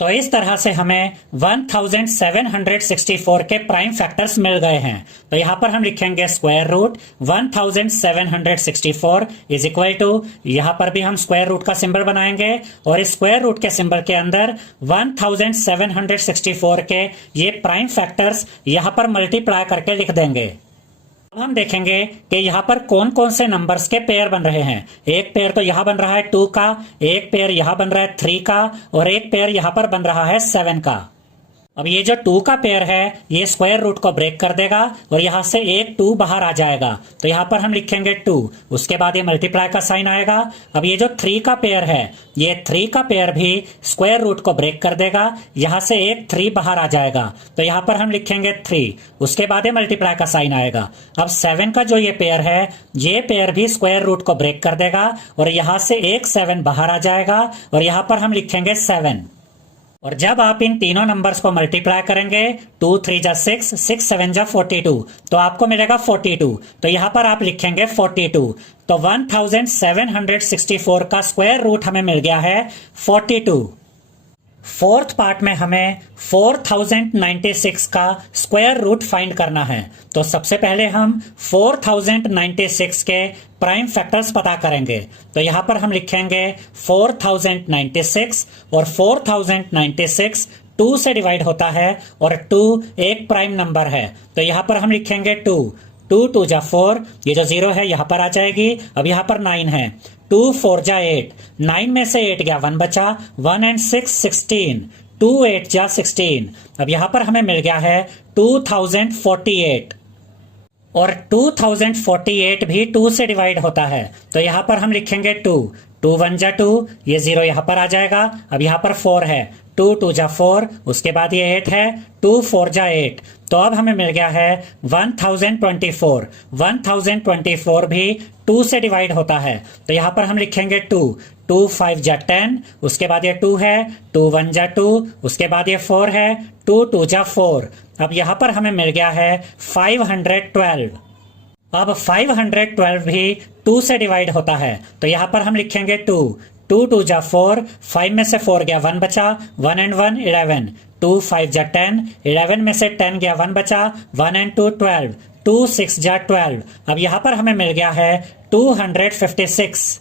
तो इस तरह से हमें 1764 के प्राइम फैक्टर्स मिल गए हैं। तो यहां पर हम लिखेंगे square root 1764 is equal to, यहां पर भी हम स्क्वायर रूट का सिंबल बनाएंगे और इस स्क्वायर रूट के सिंबल के अंदर 1764 के ये प्राइम फैक्टर्स यहां पर मल्टीप्लाई करके लिख देंगे। अब हम देखेंगे कि यहाँ पर कौन कौन से नंबर्स के पेयर बन रहे हैं। एक पेयर तो यहाँ बन रहा है 2 का, एक पेयर यहाँ बन रहा है 3 का, और एक पेयर यहाँ पर बन रहा है 7 का। अब ये जो 2 का पेयर है ये स्क्वायर रूट को ब्रेक कर देगा और यहां से एक 2 बाहर आ जाएगा, तो यहां पर हम लिखेंगे 2, उसके बाद ये मल्टीप्लाई का साइन आएगा। अब ये जो 3 का पेयर है ये 3 का पेयर भी स्क्वायर रूट को ब्रेक कर देगा, यहां से एक 3 बाहर आ जाएगा, तो यहां पर हम लिखेंगे 3, उसके बाद ये मल्टीप्लाई का साइन आएगा। अब 7 का जो ये पेयर है ये पेयर भी स्क्वायर रूट को ब्रेक कर देगा और यहां से एक 7 बाहर आ जाएगा और यहां पर हम लिखेंगे 7। और जब आप इन तीनों नंबर्स को मल्टीप्लाई करेंगे 2 3 जा 6, 6 7 जा 42, तो आपको मिलेगा 42। तो यहां पर आप लिखेंगे 42। तो 1764 का स्क्वायर रूट हमें मिल गया है 42। फोर्थ पार्ट में हमें 4096 का स्क्वायर रूट फाइंड करना है। तो सबसे पहले हम 4096 के प्राइम फैक्टर्स पता करेंगे। तो यहां पर हम लिखेंगे 4096 और 4096 2 से डिवाइड होता है और 2 एक प्राइम नंबर है, तो यहां पर हम लिखेंगे 2। 2 2 जा 4, ये जो 0 है यहां पर आ जाएगी। अब यहां पर 9 है, 2 4 जा 8, 9 में से 8 गया 1 बचा, 1 एंड 6 16, 2 8 जा 16। अब यहां पर हमें मिल गया है 2048 और 2048 भी 2 से डिवाइड होता है, तो यहां पर हम लिखेंगे 2। 2 1 जा 2, ये 0 यहां पर आ जाएगा। अब यहां पर 4 है, 2 2 जा 4, उसके बाद ये 8 है, 2 4 जा 8। तो अब हमें मिल गया है 1024। 1024 भी 2 से डिवाइड होता है, तो यहां पर हम लिखेंगे 2। 2 5 जा 10, उसके बाद ये 2 है, 2 1 जा 2, उसके बाद ये 4 है, 2 2 जा 4। अब यहां पर हमें मिल गया है 512। अब 512 भी 2 से डिवाइड होता है, तो यहां पर हम लिखेंगे 2। 2 2 जा 4, 5 में से 4 गया 1 बचा, 1 एंड 1 11, 2 5 जा 10, 11 में से 10 गया 1 बचा, 1 एंड 2 12, 2 6 जा 12। अब यहां पर हमें मिल गया है 256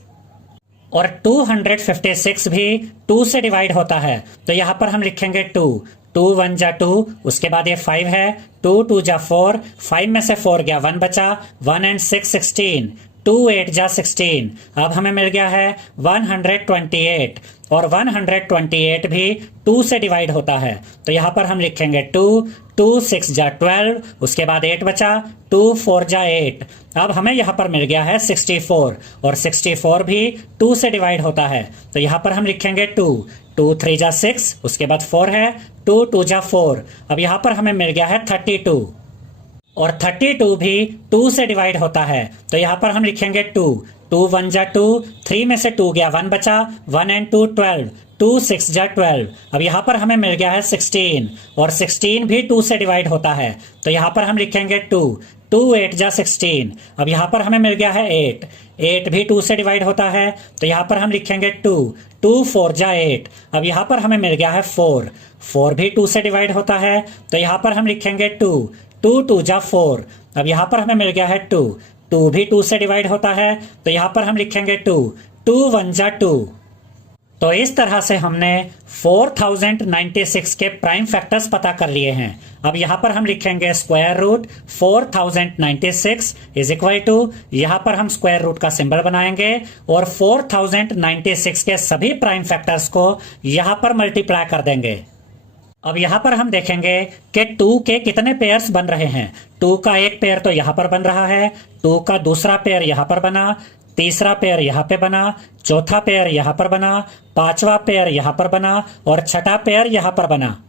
और 256 भी 2 से डिवाइड होता है, तो यहां पर हम लिखेंगे 2। 2 1 जा 2, उसके बाद ये 5 है, 2 2 जा 4, 5 में से 4 गया 1 बचा, 1 एंड 6 16, 2 8 जा 16। अब हमें मिल गया है 128 और 128 भी 2 से डिवाइड होता है, तो यहाँ पर हम लिखेंगे 2, 2 6 जा 12, उसके बाद 8 बचा, 2 4 जा 8। अब हमें यहाँ पर मिल गया है 64 और 64 भी 2 से डिवाइड होता है, तो यहाँ पर हम लिखेंगे 2, 2 3 जा 6, उसके बाद 4 है, 2 2 जा 4। अब यहाँ पर हमें मिल गया है 32 और 32 भी 2 से डिवाइड होता है, तो यहाँ पर हम लिखेंगे 2, 2 1 जा 2, 3 में से 2 गया 1 बचा, 1 and 2 12, 2 6 जा 12। अब यहाँ पर हमें मिल गया है 16 और 16 भी 2 से डिवाइड होता है, तो यहाँ पर हम लिखेंगे 2, 2 8 जा 16। अब यहाँ पर हमें मिल गया है 8, 8 भी 2 से डिवाइड होता है, तो यहाँ पर हम लिखेंगे 2, 2 4 जा 8। अब यहाँ पर हमें मिल गया है 4, 4 भी 2 से डिवाइड होता है, तो यहाँ पर हम लिखेंगे 2, 2 2 जा 4। अब यहाँ पर हमें मिल गया है 2, 2 भी 2 से डिवाइड होता है, तो यहाँ पर हम लिखेंगे 2, 2 1 जा 2। तो इस तरह से हमने 4096 के प्राइम फैक्टर्स पता कर लिए हैं। अब यहाँ पर हम लिखेंगे square root 4096 is equal to, यहाँ पर हम स्क्वायर रूट का सिंबल बनाएंगे और 4096 के सभी प्राइम फैक्टर्स को यहाँ पर मल्टीप्लाई कर देंगे। अब यहाँ पर हम देखेंगे कि 2 के कितने पेयर्स बन रहे हैं। 2 का एक पेयर तो यहाँ पर बन रहा है, 2 का दूसरा पेयर यहाँ पर बना, तीसरा पेयर यहाँ पे बना, चौथा पेयर यहाँ पर बना, पांचवा पेयर यहाँ पर बना और छठा पेयर यहाँ पर बना।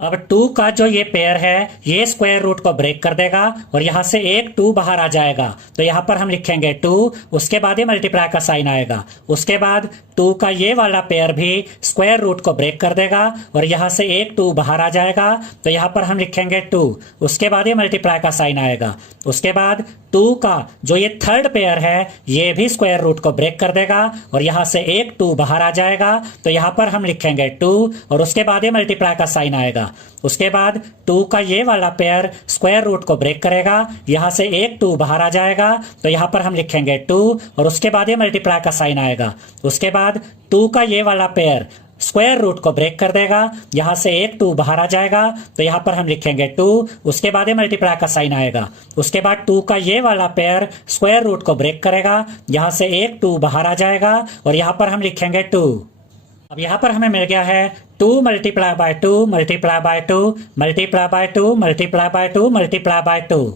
अब 2 का जो ये पेयर है ये स्क्वायर रूट को ब्रेक कर देगा और यहाँ से एक 2 बाहर आ जाएगा, तो यहाँ पर हम लिखेंगे 2, उसके बाद ये मल्टीप्लाई का साइन आएगा। उसके बाद 2 का ये वाला पेयर भी स्क्वायर रूट को ब्रेक कर देगा और यहाँ से एक 2 बाहर आ जाएगा, तो यहाँ पर हम लिखेंगे 2, उसके बाद ये मल्टीप्लाई का साइन आएगा। उसके बाद 2 का जो ये थर्ड पेयर है ये भी स्क्वायर रूट को ब्रेक कर देगा और यहाँ से एक 2 बाहर आ जाएगा, तो यहाँ पर हम लिखेंगे 2 और उसके बाद ये मल्टीप्लाई का साइन आएगा। उसके बाद 2 का ये वाला पेयर स्क्वायर रूट को ब्रेक करेगा, यहाँ से एक 2 बाहर आ जाएगा, तो यहाँ पर हम लिखेंगे 2 और उसके बाद ये मल्टीप्लाई का साइन आएगा। उसके बाद 2 का ये वाला पेयर स्क्वायर रूट को ब्रेक कर देगा, यहाँ से एक 2 बाहर आ जाएगा, तो यहाँ पर हम लिखेंगे 2, उसके बाद ये मल्टीप्लाई का साइन आएगा। उसके बाद 2 का ये वाला पेयर स्क्वायर रूट को ब्रेक करेगा, यहाँ से एक 2 बाहर आ जाएगा और यहाँ पर हम लिखेंगे 2। अब यहाँ पर हमें मिल गया है 2 multiply by 2 multiply by 2 multiply by 2 multiply by 2 multiply by 2।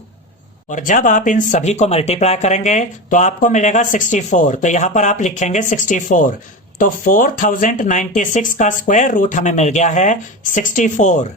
और जब आप इन सभी को मल्टीप्लाई करेंगे तो आपको मिलेगा 64, तो यहाँ पर आप लिखेंगे 64। तो 4096 का स्क्वायर रूट हमें मिल गया है 64।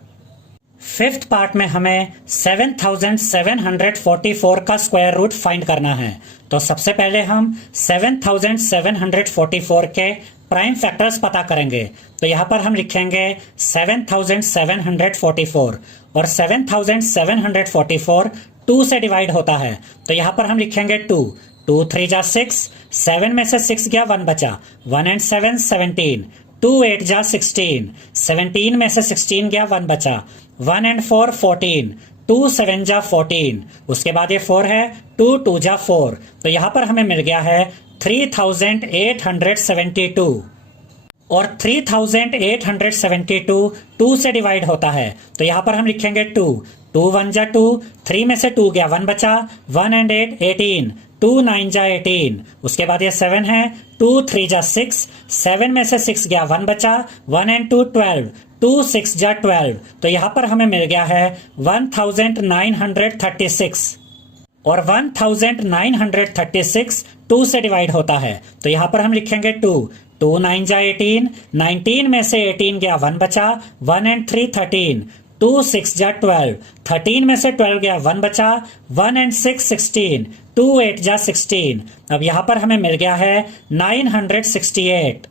फिफ्थ पार्ट में हमें 7744 का स्क्वायर रूट फाइंड करना है। तो सबसे पहले हम 7744 के प्राइम फैक्टर्स पता करेंगे। तो यहाँ पर हम लिखेंगे 7744 और 7744 2 से डिवाइड होता है, तो यहाँ पर हम लिखेंगे 2, 2 3 जा 6, 7 में से 6 गया 1 बचा, 1 and 7 17, 2 8 जा 16, 17 में से 16 गया 1 बचा, 1 and 4 14, 2 7 जा 14। उसके बाद ये 4 है, 2 2 जा 4, तो यहाँ पर हमें मिल गया है 3872 और 3872 2 से डिवाइड होता है, तो यहाँ पर हम लिखेंगे 2, 2 1 जा 2, 3 में से 2 गया 1 बचा, 1 and 8 18, 2 9 जा 18। उसके बाद ये 7 है, 2 3 जा 6, 7 में से 6 गया 1 बचा, 1 and 2 12, 2 6 जा 12, तो यहाँ पर हमें मिल गया है 1936 और 1936 2 से डिवाइड होता है, तो यहाँ पर हम लिखेंगे 2, 2 9 जा 18, 19 में से 18 गया 1 बचा, 1 and 3 13, 2 6 जा 12, 13 में से 12 गया 1 बचा, 1 and 6 16, 2 8 जा 16। अब यहाँ पर हमें मिल गया है 968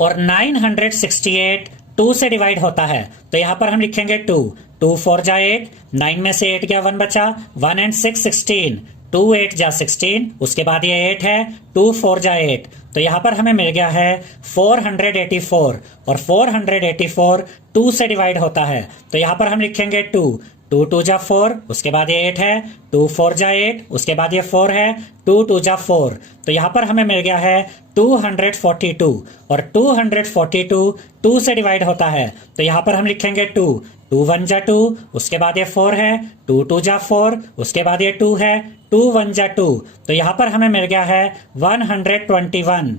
और 968 2 से डिवाइड होता है, तो यहाँ पर हम लिखेंगे 2, 2 4 जा 8, 9 में से 8 गया 1 बचा, 1 and 6 16, 2 8 जा 16। उसके बाद ये 8 है, 2 4 जा 8, तो यहाँ पर हमें मिल गया है 484 और 484 2 से डिवाइड होता है, तो यहाँ पर हम लिखेंगे 2, 2 2 जा 4, उसके बाद ये 8 है, 2 4 जा 8, उसके बाद ये 4 है, 2 2 जा 4, तो यहाँ पर हमें मिल गया है 242 और 242 2 से डिवाइड होता है, तो यहाँ पर हम लिखेंगे 2, 2 1 जा 2, उसके बाद ये 4 है, 2 2 जा 4, उसके बाद ये 2 है, 2 1 जा 2, तो यहाँ पर हमें मिल गया है 121।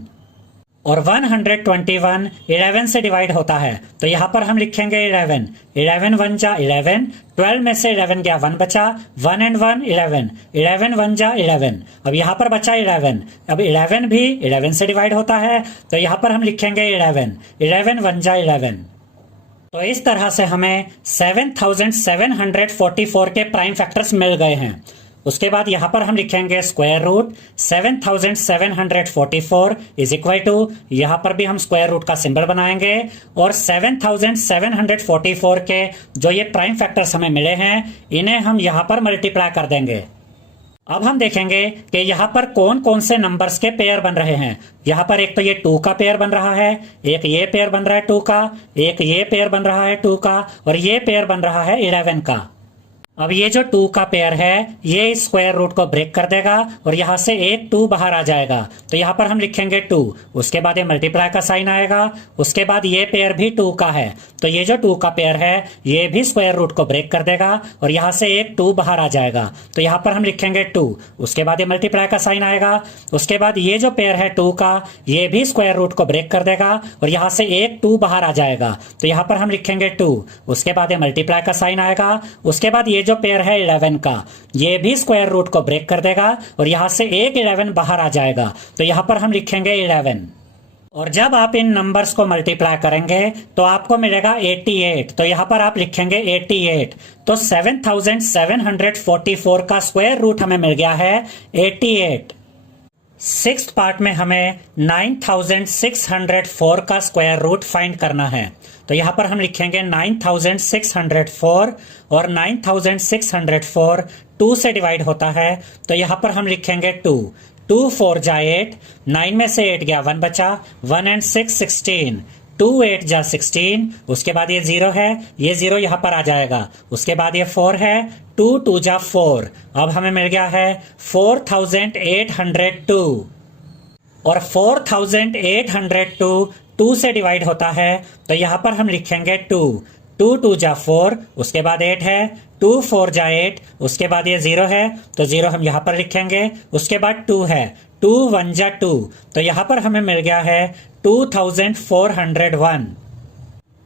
और 121 11 से डिवाइड होता है, तो यहाँ पर हम लिखेंगे 11, 11 1 जा 11, 12 में से 11 गया 1 बचा, 1 एंड 1 11, 11 1 जा 11, अब यहाँ पर बचा 11, अब 11 भी 11 से डिवाइड होता है, तो यहाँ पर हम लिखेंगे 11, 11 1 जा 11। तो इस तरह से हमें 7744 के प्राइम फैक्टर्स मिल गए हैं। उसके बाद यहां पर हम लिखेंगे square root 7744 is equal to, यहां पर भी हम स्क्वायर रूट का सिंबल बनाएंगे और 7744 के जो ये प्राइम फैक्टर्स हमें मिले हैं इन्हें हम यहां पर मल्टीप्लाई कर देंगे। अब हम देखेंगे कि यहां पर कौन कौन से नंबर्स के पेयर बन रहे हैं। यहां पर एक तो ये 2 का पेयर बन रहा है, एक ये पेयर बन रहा है 2 का, एक ये पेयर बन रहा है 2 का, और ये पेयर बन रहा है 11 का। अब ये जो 2 का पेयर है ये स्क्वायर रूट को ब्रेक कर देगा और यहां से एक 2 बाहर आ जाएगा, तो यहां पर हम लिखेंगे 2, उसके बाद ये मल्टीप्लाई का साइन आएगा, उसके बाद ये पेयर भी 2 का है, तो ये जो 2 का पेयर है ये भी स्क्वायर रूट को ब्रेक कर देगा और यहां से एक 2 बाहर आ जाएगा, तो यहां पर हम लिखेंगे 2, उसके बाद ये मल्टीप्लाई का साइन आएगा, उसके बाद ये जो पेयर है 2 का ये भी स्क्वायर रूट को ब्रेक कर देगा और यहां से एक 2 बाहर आ जाएगा, तो यहां पर हम लिखेंगे 2, उसके बाद ये मल्टीप्लाई का साइन आएगा, उसके बाद ये जो पेयर है 11 का ये भी स्क्वायर रूट को ब्रेक कर देगा और यहां से एक 11 बाहर आ जाएगा, तो यहां पर हम लिखेंगे 11। और जब आप इन नंबर्स को मल्टीप्लाई करेंगे तो आपको मिलेगा 88, तो यहां पर आप लिखेंगे 88, तो 7744 का स्क्वायर रूट हमें मिल गया है 88। सिक्स्थ पार्ट में हमें 9604 का स्क्वायर रूट फाइंड करना है, तो यहां पर हम लिखेंगे 9604 और 9604 2 से डिवाइड होता है, तो यहां पर हम लिखेंगे 2, 2 4 जा 8, 9 में से 8 गया 1 बचा, 1 एंड 6 16, 2 8 जा 16, उसके बाद ये 0 है, ये 0 यहां पर आ जाएगा, उसके बाद ये 4 है, 2 2 जा 4, अब हमें मिल गया है 4802 और 4802 2 से डिवाइड होता है, तो यहां पर हम लिखेंगे 2, 2 2 जा 4, उसके बाद 8 है, 2 4 जा 8, उसके बाद ये 0 है, तो 0 हम यहां पर लिखेंगे, उसके बाद 2 है, 2 1 जा 2, तो यहां पर हमें मिल गया है 2401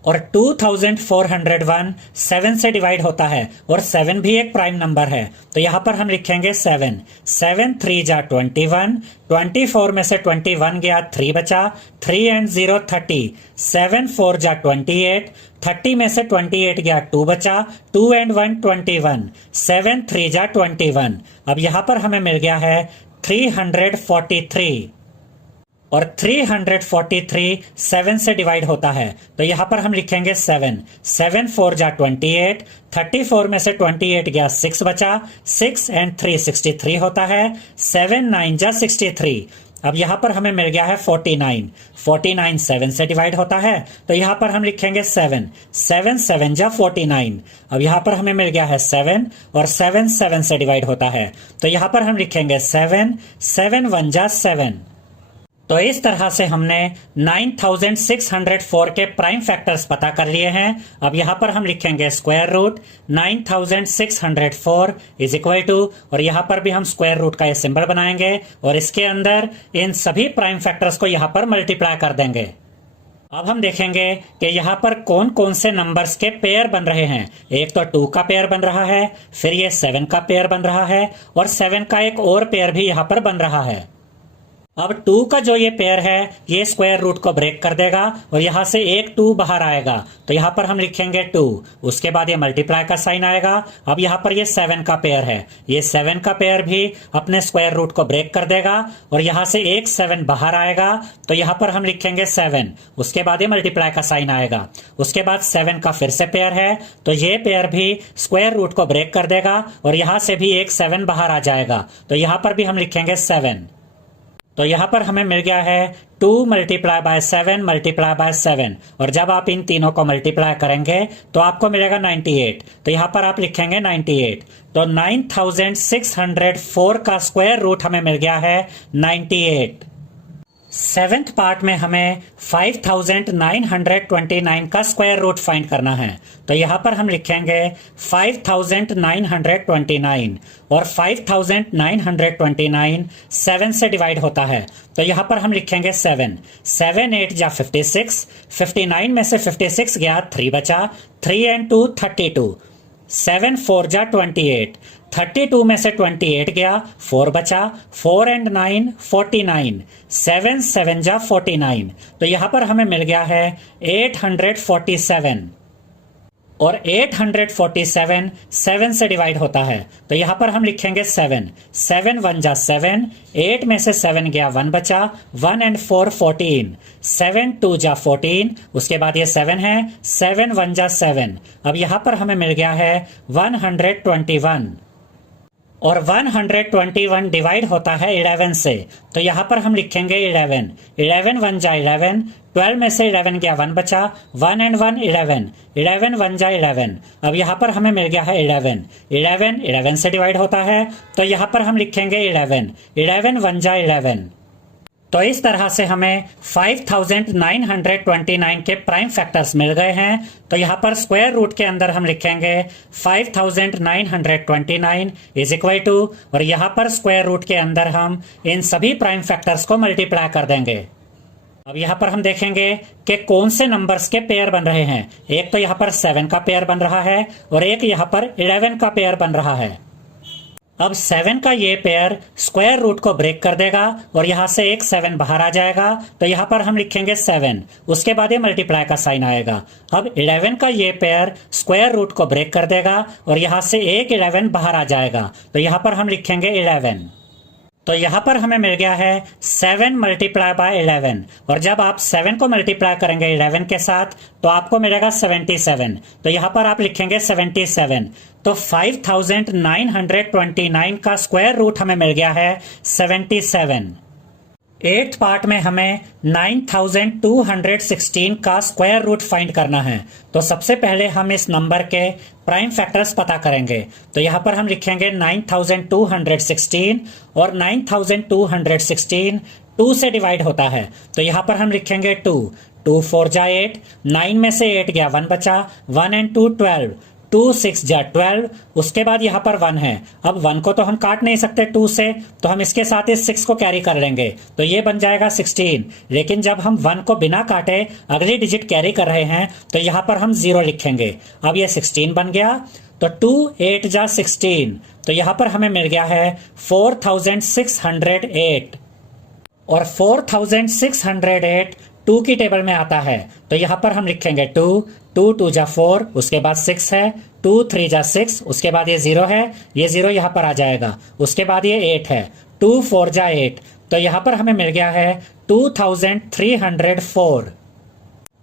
और 2401 7 से डिवाइड होता है और 7 भी एक प्राइम नंबर है, तो यहां पर हम लिखेंगे 7, 7 3 जा 21, 24 में से 21 गया 3 बचा, 3 एंड 0 30, 7 4 जा 28, 30 में से 28 गया 2 बचा, 2 एंड 1 21, 7 3 जा 21, अब यहां पर हमें मिल गया है 343 और 343 7 से डिवाइड होता है, तो यहां पर हम लिखेंगे 7, 7 4 जा 28, 34 में से 28 गया 6 बचा, 6 एंड 3 63 होता है, 7 9 जा 63, अब यहां पर हमें मिल गया है 49, 49 7 से डिवाइड होता है, तो यहां पर हम लिखेंगे 7, 7 7 जा 49, अब यहां पर हमें मिल गया है 7 और 7 7 से डिवाइड होता है, तो यहां पर हम लिखेंगे 7, 7 1 जा 7। तो इस तरह से हमने 9604 के प्राइम फैक्टर्स पता कर लिए हैं। अब यहां पर हम लिखेंगे square root 9604 is equal to, और यहां पर भी हम स्क्वायर रूट का ये सिंबल बनाएंगे और इसके अंदर इन सभी प्राइम फैक्टर्स को यहां पर मल्टीप्लाई कर देंगे। अब हम देखेंगे कि यहां पर कौन कौन से नंबर्स के पेयर बन रहे हैं। एक तो 2 का पेयर बन रहा है, फिर ये 7 का पेयर बन रहा है और 7 का एक और पेयर भी यहां पर बन रहा है। अब 2 का जो ये पेयर है ये स्क्वायर रूट को ब्रेक कर देगा और यहां से एक 2 बाहर आएगा, तो यहां पर हम लिखेंगे 2, उसके बाद ये मल्टीप्लाई का साइन आएगा। अब यहां पर ये 7 का पेयर है, ये 7 का पेयर भी अपने स्क्वायर रूट को ब्रेक कर देगा और यहां से एक 7 बाहर आएगा, तो यहां पर हम लिखेंगे 7, उसके बाद ये मल्टीप्लाई का साइन आएगा। उसके बाद 7 का फिर से पेयर है, तो ये पेयर भी स्क्वायर रूट को ब्रेक कर देगा और यहां से भी एक 7 बाहर आ जाएगा, तो यहां पर भी हम लिखेंगे 7। तो यहां पर हमें मिल गया है 2 मल्टीप्लाई बाय 7 मल्टीप्लाई बाय 7, और जब आप इन तीनों को मल्टीप्लाई करेंगे तो आपको मिलेगा 98, तो यहां पर आप लिखेंगे 98। तो 9604 का स्क्वायर रूट हमें मिल गया है 98। सेवेंथ पार्ट में हमें 5929 का स्क्वायर रूट फाइंड करना है। तो यहां पर हम लिखेंगे 5929 और 5929 7 से डिवाइड होता है। तो यहां पर हम लिखेंगे 7 7 8 जा 56, 59 में से 56 गया 3 बचा, 3 and 2 32, 7 4 जा 28, 32 में से 28 गया 4 बचा, 4 and 9 49, 7 7 जा 49। तो यहां पर हमें मिल गया है 847 और 847 7 से डिवाइड होता है। तो यहां पर हम लिखेंगे 7 7 1 जा 7, 8 में से 7 गया 1 बचा, 1 and 4 14, 7 2 जा 14, उसके बाद ये 7 है, 7 1 जा 7। अब यहां पर हमें मिल गया है 121 और 121 डिवाइड होता है 11 से। तो यहां पर हम लिखेंगे 11 11 1 जा 11, 12 में से 11 गया 1 बचा, 1 and 1 11, 11 1 जा 11। अब यहां पर हमें मिल गया है 11 11 11 से डिवाइड होता है। तो यहां पर हम लिखेंगे 11 11 1 जा 11। तो इस तरह से हमें 5929 के प्राइम फैक्टर्स मिल गए हैं। तो यहां पर स्क्वायर रूट के अंदर हम लिखेंगे 5929 इज इक्वल टू, और यहां पर स्क्वायर रूट के अंदर हम इन सभी प्राइम फैक्टर्स को मल्टीप्लाई कर देंगे। अब यहां पर हम देखेंगे कि कौन से नंबर्स के पेयर बन रहे हैं। एक तो यहां पर 7 का पेयर बन रहा है और एक यहां पर 11 का पेयर बन रहा है। अब 7 का ये पेयर स्क्वायर रूट को ब्रेक कर देगा और यहां से एक 7 बाहर आ जाएगा। तो यहां पर हम लिखेंगे 7, उसके बाद ये मल्टीप्लाई का साइन आएगा। अब 11 का ये पेयर स्क्वायर रूट को ब्रेक कर देगा और यहां से एक 11 बाहर आ जाएगा। तो यहां पर हम लिखेंगे 11। तो यहां पर हमें मिल गया है 7 मल्टीप्लाई बाय 11, और जब आप 7 को मल्टीप्लाई करेंगे 11 के साथ तो आपको मिलेगा 77। तो यहां पर आप लिखेंगे 77। तो 5929 का स्क्वायर रूट हमें मिल गया है 77। एट्थ पार्ट में हमें 9216 का स्क्वायर रूट फाइंड करना है। तो सबसे पहले हम इस नंबर के प्राइम फैक्टर्स पता करेंगे। तो यहां पर हम लिखेंगे 9216 और 9216 2 से डिवाइड होता है। तो यहां पर हम लिखेंगे 2 2 4 जा 8, 9 में से 8 गया 1 बचा, 1 and 2 12, 2 6 जा 12, उसके बाद यहां पर 1 है। अब 1 को तो हम काट नहीं सकते 2 से, तो हम इसके साथ इस 6 को कैरी कर लेंगे। तो ये बन जाएगा 16। लेकिन जब हम 1 को बिना काटे अगली डिजिट कैरी कर रहे हैं तो यहां पर हम 0 लिखेंगे। अब ये 16 बन गया। तो 2 8 जा 16, तो यहां पर हमें मिल गया है 4608, और 4608 2 की टेबल में आता है। तो यहां पर हम लिखेंगे 2 2 2 जा 4, उसके बाद 6 है, 2 3 जा 6, उसके बाद ये 0 है, ये 0 यहां पर आ जाएगा, उसके बाद ये 8 है, 2 4 जा 8। तो यहां पर हमें मिल गया है 2304,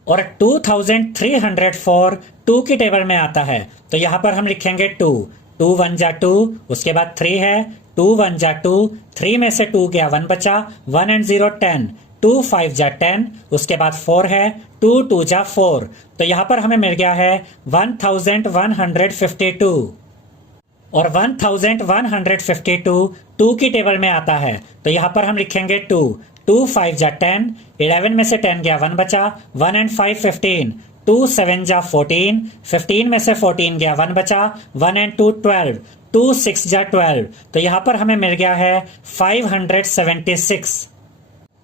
और 2304 2 की टेबल में आता है। तो यहां पर हम लिखेंगे 2 2 1 जा 2, उसके बाद 3 है, 2 1 जा 2, 3 में से 2 गया 1 बचा, 1 and 0 10, 2 5 जा 10, उसके बाद 4 है, 2 2 जा 4। तो यहां पर हमें मिल गया है 1152, और 1152 2 की टेबल में आता है। तो यहां पर हम लिखेंगे 2 2 5 जा 10, 11 में से 10 गया 1 बचा, 1 and 5 15, 2 7 जा 14, 15 में से 14 गया 1 बचा, 1 and 2 12, 2 6 जा 12। तो यहां पर हमें मिल गया है 576,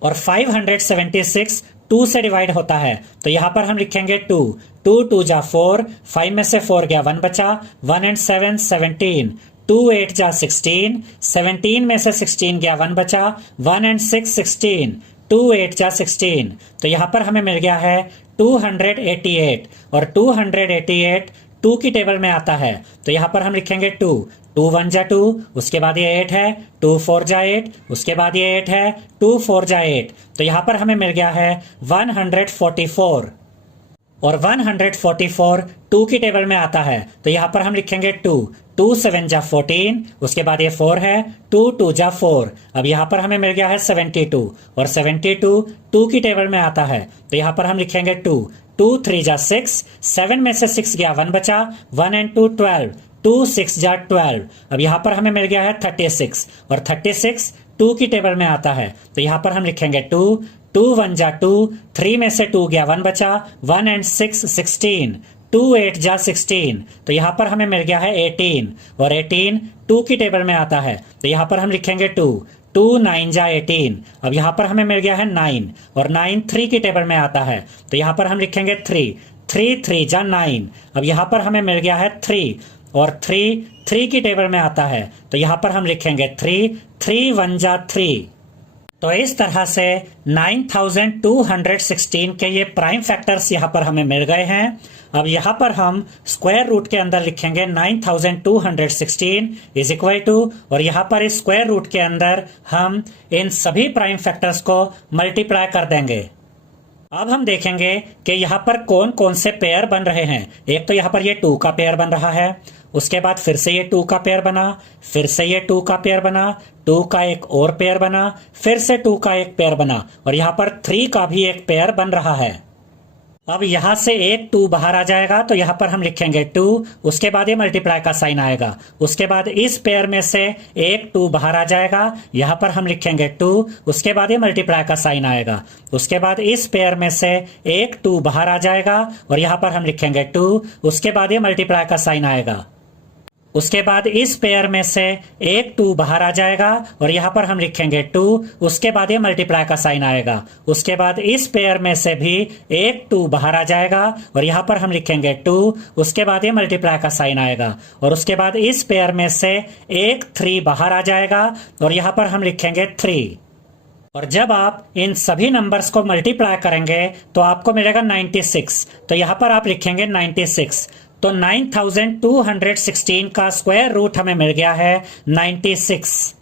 और 576 2 से डिवाइड होता है। तो यहां पर हम लिखेंगे 2 2 2 जा 4, 5 में से 4 गया 1 बचा, 1 and 7 17, 2 8 जा 16, 17 में से 16 गया 1 बचा, 1 and 6 16, 2 8 जा 16। तो यहां पर हमें मिल गया है 288, और 288 2 की टेबल में आता है। तो यहां पर हम लिखेंगे 2 2 1 जा 2, उसके बाद ये 8 है, 2 4 जा 8, उसके बाद ये 8 है, 2 4 जा 8। तो यहां पर हमें मिल गया है 144, और 144 2 की टेबल में आता है। तो यहां पर हम लिखेंगे 2 2 7 जा 14, उसके बाद ये 4 है, 2 2 जा 4। अब यहां पर हमें मिल गया है 72, और 72 2 की टेबल में आता है। तो यहां पर हम लिखेंगे 2 2 3 जा 6, 7 में से 6 गया 1 बचा, 1 and 2 12, 2 6 जा 12। अब यहां पर हमें मिल गया है 36, और 36 2 की टेबल में आता है, तो यहाँ पर हम लिखेंगे 2, 2 1 जा 2, 3 में से 2 गया 1 बचा, 1 and 6 16, 2 8 जा 16, तो यहाँ पर हमें मिल गया है 18, और 18 2 की टेबल में आता है, तो यहाँ पर हम लिखेंगे 2, 2 9 जा 18, अब यहाँ पर हमें मिल गया है 9, और 9 3 की टेबल में आता है, तो यहाँ पर हम लिखेंगे 3, 3 3 जा 9, अब यहाँ पर हमें मिल गया है 3, और 3 3 की टेबल में आता है, तो यहाँ पर हम लिखेंगे 3, 3 1 जा 3। तो इस तरह से 9216 के ये प्राइम फैक्टर्स यहाँ पर हमें मिल गए हैं। अब यहाँ पर हम स्क्वायर रूट के अंदर लिखेंगे 9216 इज इक्वल टू, और यहाँ पर इस स्क्वायर रूट के अंदर हम इन सभी प्राइम फैक्टर्स को मल्टीप्लाई कर देंगे। अब हम देखेंगे कि यहाँ पर कौन कौन से पेयर बन रहे हैं। एक तो यहाँ पर ये 2 का पेयर बन रहा है, उसके बाद फिर से ये 2 का पेयर बना, फिर से ये 2 का पेयर बना, 2 का एक और पेयर बना, फिर से 2 का एक पेयर बना, और यहाँ पर 3 का भी एक पेयर बन रहा है। अब यहाँ से एक 2 बाहर आ जाएगा, तो यहाँ पर हम लिखेंगे 2, उसके बाद ये मल्टीप्लाई का साइन आएगा, उसके बाद इस पेयर में से एक 2 बाहर आ जाएगा, यहाँ पर हम लिखेंगे 2, उसके बाद ये मल्टीप्लाई का साइन आएगा, उसके बाद इस पेयर में से एक 2 बाहर आ जाएगा, और यहाँ पर हम लिखेंगे 2, उसके बाद ये मल्टीप्लाई का साइन आएगा, उसके बाद इस पेयर में से एक 2 बाहर आ जाएगा, और यहाँ पर हम लिखेंगे 2, उसके बाद ये मल्टीप्लाई का साइन आएगा, उसके बाद इस पेयर में से भी एक 2 बाहर आ जाएगा, और यहाँ पर हम लिखेंगे 2, उसके बाद ये मल्टीप्लाई का साइन आएगा, और उसके बाद इस पेयर में से एक 3 बाहर आ जाएगा, और यहाँ पर हम लिखेंगे 3। और जब आप इन सभी नंबर्स को मल्टीप्लाई करेंगे तो आपको मिलेगा 96, तो यहाँ पर आप लिखेंगे 96। तो 9216 का स्क्वायर रूट हमें मिल गया है 96।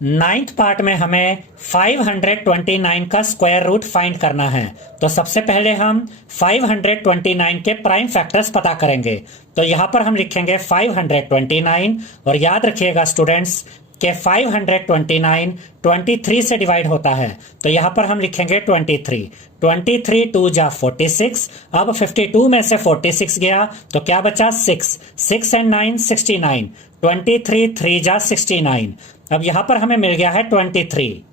नाइन्थ पार्ट में हमें 529 का स्क्वायर रूट फाइंड करना है। तो सबसे पहले हम 529 के प्राइम फैक्टर्स पता करेंगे। तो यहाँ पर हम लिखेंगे 529, और याद रखिएगा स्टूडेंट्स कि 529 23 से डिवाइड होता है, तो यहाँ पर हम लिखेंगे 23, 23 2 जा 46, अब 52 में से 46 गया तो क्या बचा 6, 6 and 9 69, 23 3 जा 69, अब यहाँ पर हमें मिल गया है 23,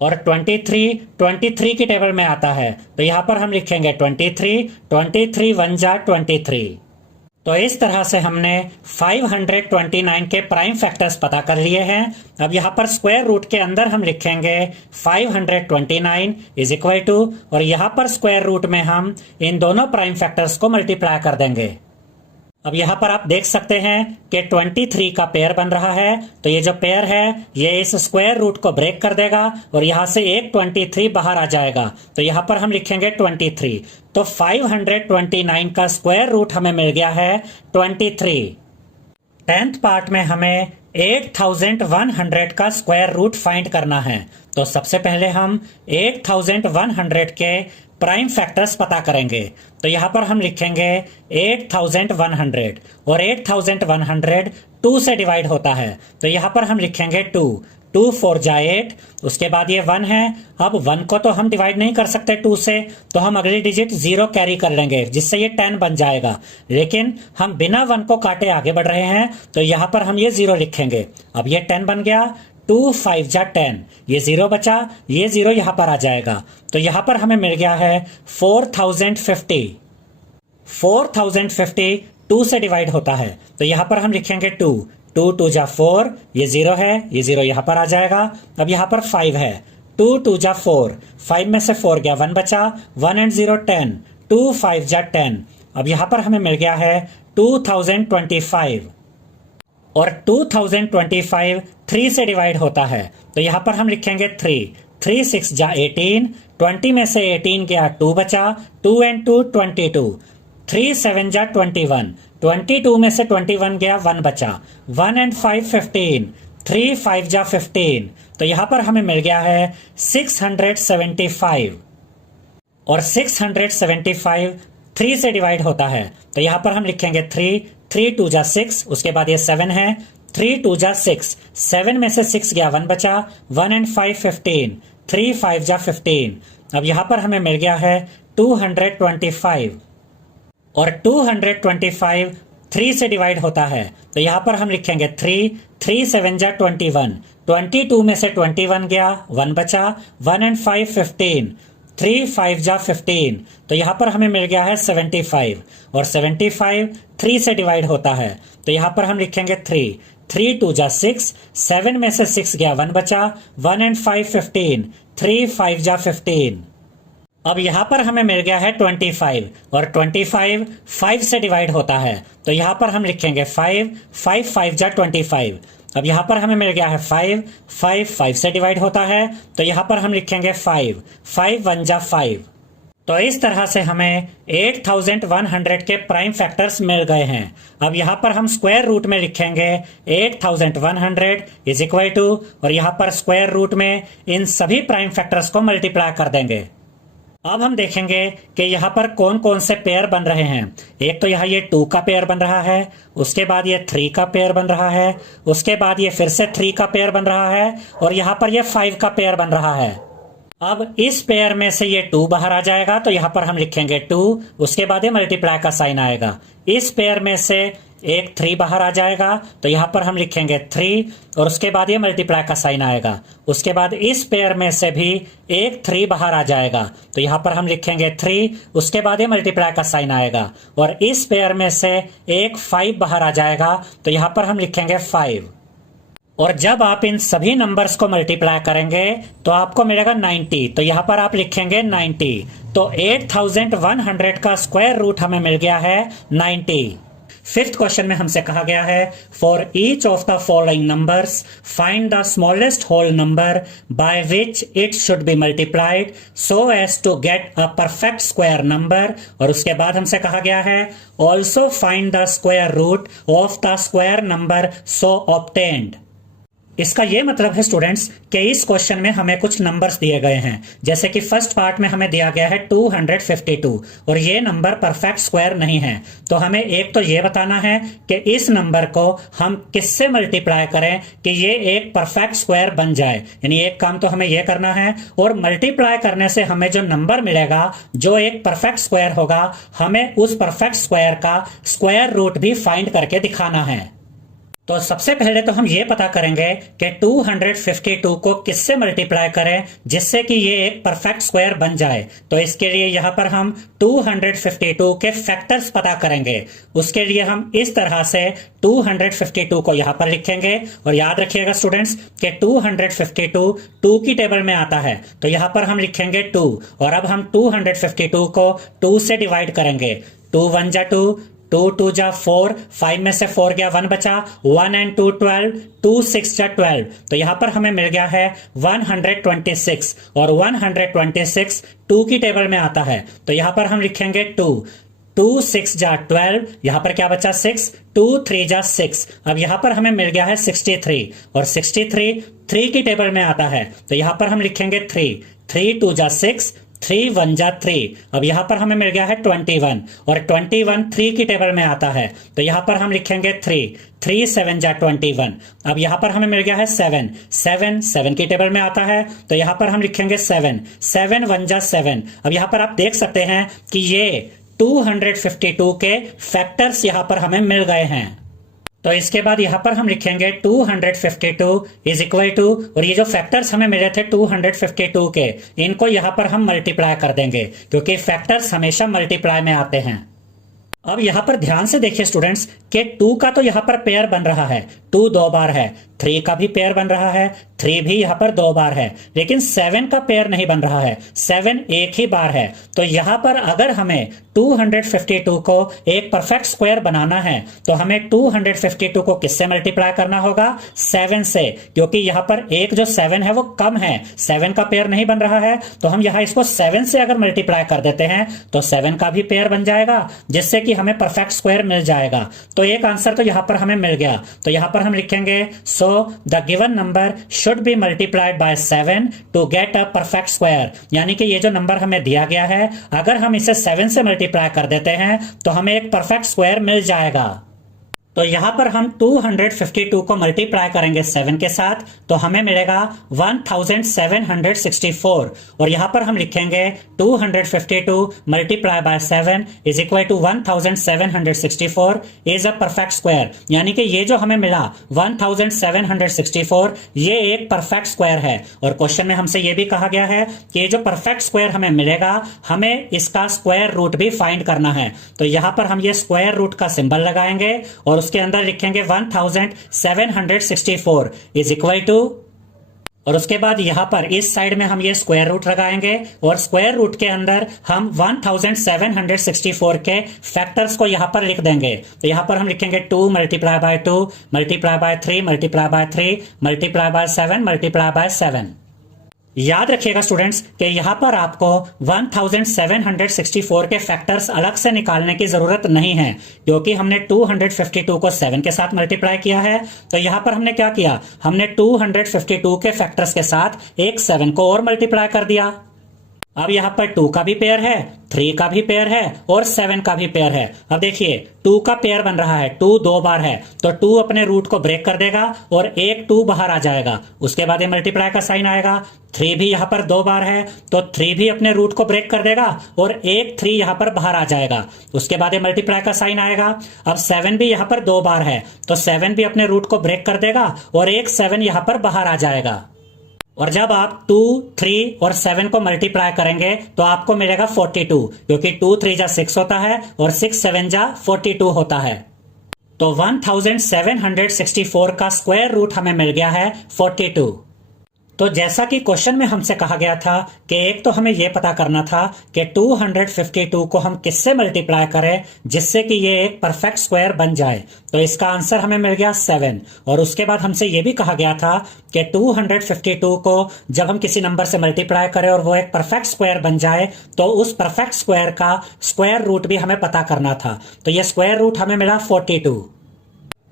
और 23 की टेबल में आता है, तो यहाँ पर हम लिखेंगे 23, 23 1 जा 23। तो इस तरह से हमने 529 के प्राइम फैक्टर्स पता कर लिए हैं। अब यहाँ पर स्क्वायर रूट के अंदर हम लिखेंगे 529 इज इक्वल टू, और यहाँ पर स्क्वायर रूट में हम इन दोनों प्राइम फैक्टर्स को मल्टीप्लाई कर देंगे। अब यहाँ पर आप देख सकते हैं कि 23 का पेयर बन रहा है, तो ये जो पेयर है ये इस स्क्वायर रूट को ब्रेक कर देगा, और यहाँ से एक 23 बाहर आ जाएगा, तो यहाँ पर हम लिखेंगे 23। तो 529 का स्क्वायर रूट हमें मिल गया है 23। 10th पार्ट में हमें 8100 का स्क्वायर रूट फाइंड करना है। तो सबसे पहले हम 8100 के प्राइम फैक्टर्स पता करेंगे। तो यहाँ पर हम लिखेंगे 8100, और 8100 2 से डिवाइड होता है, तो यहाँ पर हम लिखेंगे 2, 2 4 जा 8, उसके बाद ये 1 है। अब 1 को तो हम डिवाइड नहीं कर सकते 2 से, तो हम अगली डिजिट 0 कैरी कर लेंगे, जिससे ये 10 बन जाएगा। लेकिन हम बिना 1 को काटे आगे बढ़ रहे हैं, तो यहाँ पर हम ये 0 लिखेंगे। अब ये 10 बन गया, 2 5 जा 10, ये 0 बचा, ये 0 यहाँ पर आ जाएगा, तो यहाँ पर हमें मिल गया है 4050। 4050 2 से डिवाइड होता है, तो यहाँ पर हम लिखेंगे 2, 2 2 जा 4, ये 0 है, ये 0 यहाँ पर आ जाएगा। अब यहाँ पर 5 है, 2 2 जा 4, 5 में से 4 गया, 1 बचा, 1 and 0 10, 2 5 जा 10, अब यहाँ पर हमें मिल गया है 2025, और 2025 3 से डिवाइड होता है, तो यहाँ पर हम लिखेंगे 3, 3 6 जा 18, 20 में से 18 गया, 2 बचा, 2 and 2 22, 3 7 जा 21, 22 में से 21 गया, 1 बचा, 1 and 5 15, 3 5 जा 15, तो यहाँ पर हमें मिल गया है 675, और 675 3 से डिवाइड होता है, तो यहाँ पर हम लिखेंगे 3, 3 2 जा 6, उसके बाद ये 7 है, 3 2 जा 6, 7 में से 6 गया, 1 बचा, 1 and 5 15, 3 5 जा 15, अब यहाँ पर हमें मिल गया है 225, और 225 3 से डिवाइड होता है, तो यहाँ पर हम लिखेंगे 3, 3 7 जा 21, 22 में से 21 गया, 1 बचा, 1 and 5 15, 3 5 जा 15, तो यहाँ पर हमें मिल गया है 75, और 75 3 से डिवाइड होता है, तो यहाँ पर हम लिखेंगे 3, 3 2 जा 6, 7 में से 6 गया, 1 बचा, 1 and 5 15, 3 5 जा 15। अब यहाँ पर हमें मिल गया है 25, और 25 5 से डिवाइड होता है, तो यहाँ पर हम लिखेंगे 5, 5 5 जा 25। अब यहाँ पर हमें मिल गया है 5, 5 5 से डिवाइड होता है, तो यहाँ पर हम लिखेंगे 5, 5 1 जा 5। तो इस तरह से हमें 8100 के प्राइम फैक्टर्स मिल गए हैं। अब यहाँ पर हम स्क्वायर रूट में लिखेंगे 8100 इज इक्वल टू, और यहाँ पर स्क्वायर रूट में इन सभी प्राइम फैक्टर्स को मल्टीप्लाई कर देंगे। अब हम देखेंगे कि यहाँ पर कौन कौन से पेयर बन रहे हैं। एक तो यहाँ ये 2 का पेयर बन रहा है, उसके बाद ये 3 का पेयर बन रहा है, उसके बाद ये फिर से 3 का पेयर बन रहा है, और यहाँ पर ये 5 का पेयर बन रहा है। अब इस पेयर में से ये 2 बाहर आ जाएगा, तो यहाँ पर हम लिखेंगे 2, उसके बाद ये मल्टीप्लाई का साइन आएगा। इस पेयर में से एक 3 बाहर आ जाएगा, तो यहाँ पर हम लिखेंगे 3, और उसके बाद ये मल्टीप्लाई का साइन आएगा। उसके बाद इस पेयर में से भी एक 3 बाहर आ जाएगा, तो यहाँ पर हम लिखेंगे 3, उसके बाद ये मल्टीप्लाई का साइन आएगा। और इस पेयर में से एक 5 बाहर आ जाएगा, तो यहाँ पर हम लिखेंगे 5। और जब आप इन सभी नंबर्स को मल्टीप्लाई करेंगे तो आपको मिलेगा 90, तो यहाँ पर आप लिखेंगे 90। तो 8100 का स्क्वायर रूट हमें मिल गया है 90। फिफ्थ क्वेश्चन में हमसे कहा गया है for each of the following numbers find the smallest whole number by which it should be multiplied so as to get a perfect square number. और उसके बाद हमसे कहा गया है also find the square root of the square number so obtained. इसका यह मतलब है स्टूडेंट्स कि इस क्वेश्चन में हमें कुछ नंबर्स दिए गए हैं, जैसे कि फर्स्ट पार्ट में हमें दिया गया है 252, और ये नंबर परफेक्ट स्क्वायर नहीं है। तो हमें एक तो ये बताना है कि इस नंबर को हम किससे मल्टीप्लाई करें कि ये एक परफेक्ट स्क्वायर बन जाए। यानी एक काम तो हमें यह करना है, और मल्टीप्लाई करने से हमें जो नंबर मिलेगा जो एक परफेक्ट स्क्वायर होगा, हमें उस परफेक्ट स्क्वायर का स्क्वायर रूट भी फाइंड करके दिखाना है। तो सबसे पहले तो हम ये पता करेंगे कि 252 को किससे मल्टीप्लाई करें जिससे कि ये एक परफेक्ट स्क्वायर बन जाए। तो इसके लिए यहाँ पर हम 252 के फैक्टर्स पता करेंगे। उसके लिए हम इस तरह से 252 को यहाँ पर लिखेंगे, और याद रखिएगा स्टूडेंट्स कि 252 2 की टेबल में आता है, तो यहाँ पर हम लिखेंगे 2, और अब हम 252 को 2 से डिवाइड करेंगे। 2 1 जा 2, 2 2 जा 4, 5 में से 4 गया, 1 बचा, 1 and 2 12, 2 6 जा 12, तो यहां पर हमें मिल गया है 126, और 126 2 की टेबल में आता है, तो यहां पर हम लिखेंगे 2, 2 6 जा 12, यहां पर क्या बचा 6, 2 3 जा 6। अब यहां पर हमें मिल गया है 63, और 63 3 की टेबल में आता है, तो यहां पर हम लिखेंगे 3, 3 2 जा 6, 3 1 जा 3। अब यहां पर हमें मिल गया है 21, और 21 3 की टेबल में आता है, तो यहां पर हम लिखेंगे 3, 3 7 जा 21। अब यहां पर हमें मिल गया है 7, 7 7 की टेबल में आता है, तो यहां पर हम लिखेंगे 7, 7 1 जा 7। अब यहां पर आप देख सकते हैं कि ये 252 के फैक्टर्स यहां पर हमें मिल गए हैं। तो इसके बाद यहां पर हम लिखेंगे 252 इज इक्वल टू, और ये जो फैक्टर्स हमें मिले थे 252 के, इनको यहां पर हम मल्टीप्लाई कर देंगे, क्योंकि फैक्टर्स हमेशा मल्टीप्लाई में आते हैं। अब यहां पर ध्यान से देखिए स्टूडेंट्स कि 2 का तो यहां पर पेयर बन रहा है, 2 2 बार है, 3 का भी पेयर बन रहा है, 3 भी यहां पर 2 बार है, लेकिन 7 का पेयर नहीं बन रहा है, 7 एक ही बार है। तो यहां पर अगर हमें 252 को एक परफेक्ट स्क्वायर बनाना है तो हमें 252 को किससे मल्टीप्लाई करना होगा, 7 से, क्योंकि यहां पर एक जो 7 है वो कम है, 7 का पेयर नहीं बन रहा है, तो हम यहां इसको 7 से अगर मल्टीप्लाई कर देते हैं तो 7 का भी पेयर बन जाएगा, जिससे कि हमें परफेक्ट स्क्वायर मिल जाएगा। तो एक आंसर तो यहां पर हमें मिल गया, तो यहां पर हम लिखेंगे so the given number should be multiplied by 7 to get a perfect square. यानी कि ये जो नंबर हमें दिया गया है, अगर हम इसे 7 से मल्टीप्लाई कर देते हैं तो हमें एक परफेक्ट स्क्वायर मिल जाएगा। तो यहां पर हम 252 को मल्टीप्लाई करेंगे 7 के साथ, तो हमें मिलेगा 1764, और यहां पर हम लिखेंगे 252 multiply by 7 is equal to 1764 is a perfect square. यानी कि ये जो हमें मिला 1764 ये एक परफेक्ट स्क्वायर है। और क्वेश्चन में हमसे ये भी कहा गया है कि ये जो परफेक्ट स्क्वायर हमें मिलेगा हमें इसका स्क्वायर रूट भी फाइंड करना है। तो यहां पर हम ये स्क्वायर रूट का सिंबल लगाएंगे और उसके अंदर लिखेंगे 1764 इज इक्वल टू, और उसके बाद यहां पर इस साइड में हम ये स्क्वायर रूट लगाएंगे और स्क्वायर रूट के अंदर हम 1764 के फैक्टर्स को यहां पर लिख देंगे। तो यहां पर हम लिखेंगे 2 multiply by 2 multiply by 3 multiply by 3 multiply by 7 multiply by 7। याद रखिएगा स्टूडेंट्स कि यहां पर आपको 1764 के फैक्टर्स अलग से निकालने की जरूरत नहीं है, क्योंकि हमने 252 को 7 के साथ मल्टीप्लाई किया है। तो यहां पर हमने क्या किया, हमने 252 के फैक्टर्स के साथ एक 7 को और मल्टीप्लाई कर दिया। अब यहां पर 2 का भी पेयर है, 3 का भी पेयर है और 7 का भी पेयर है। अब देखिए 2 का पेयर बन रहा है, 2 दो बार है, तो 2 अपने रूट को ब्रेक कर देगा और एक 2 बाहर आ जाएगा। उसके बाद ये मल्टीप्लाई का साइन आएगा। 3 भी यहां पर 2 बार है, तो 3 भी अपने रूट को ब्रेक कर देगा और एक 3 यहां पर बाहर आ जाएगा। उसके बाद ये मल्टीप्लाई का साइन आएगा। अब 7 भी यहां पर 2 बार है, तो 7 भी अपने रूट को ब्रेक कर देगा और एक 7 यहां पर बाहर आ जाएगा। और जब आप 2, 3 और 7 को मल्टीप्लाई करेंगे तो आपको मिलेगा 42, क्योंकि 2 3 जा 6 होता है और 6 7 जा 42 होता है। तो 1764 का स्क्वायर रूट हमें मिल गया है 42। तो जैसा कि क्वेश्चन में हमसे कहा गया था कि एक तो हमें यह पता करना था कि 252 को हम किससे मल्टीप्लाई करें जिससे कि ये एक परफेक्ट स्क्वायर बन जाए। तो इसका आंसर हमें मिल गया 7। और उसके बाद हमसे यह भी कहा गया था कि 252 को जब हम किसी नंबर से मल्टीप्लाई करें और वो एक परफेक्ट स्क्वायर बन जाए तो उस परफेक्ट स्क्वायर का स्क्वायर रूट भी हमें पता करना था। तो ये स्क्वायर रूट हमें मिला 42।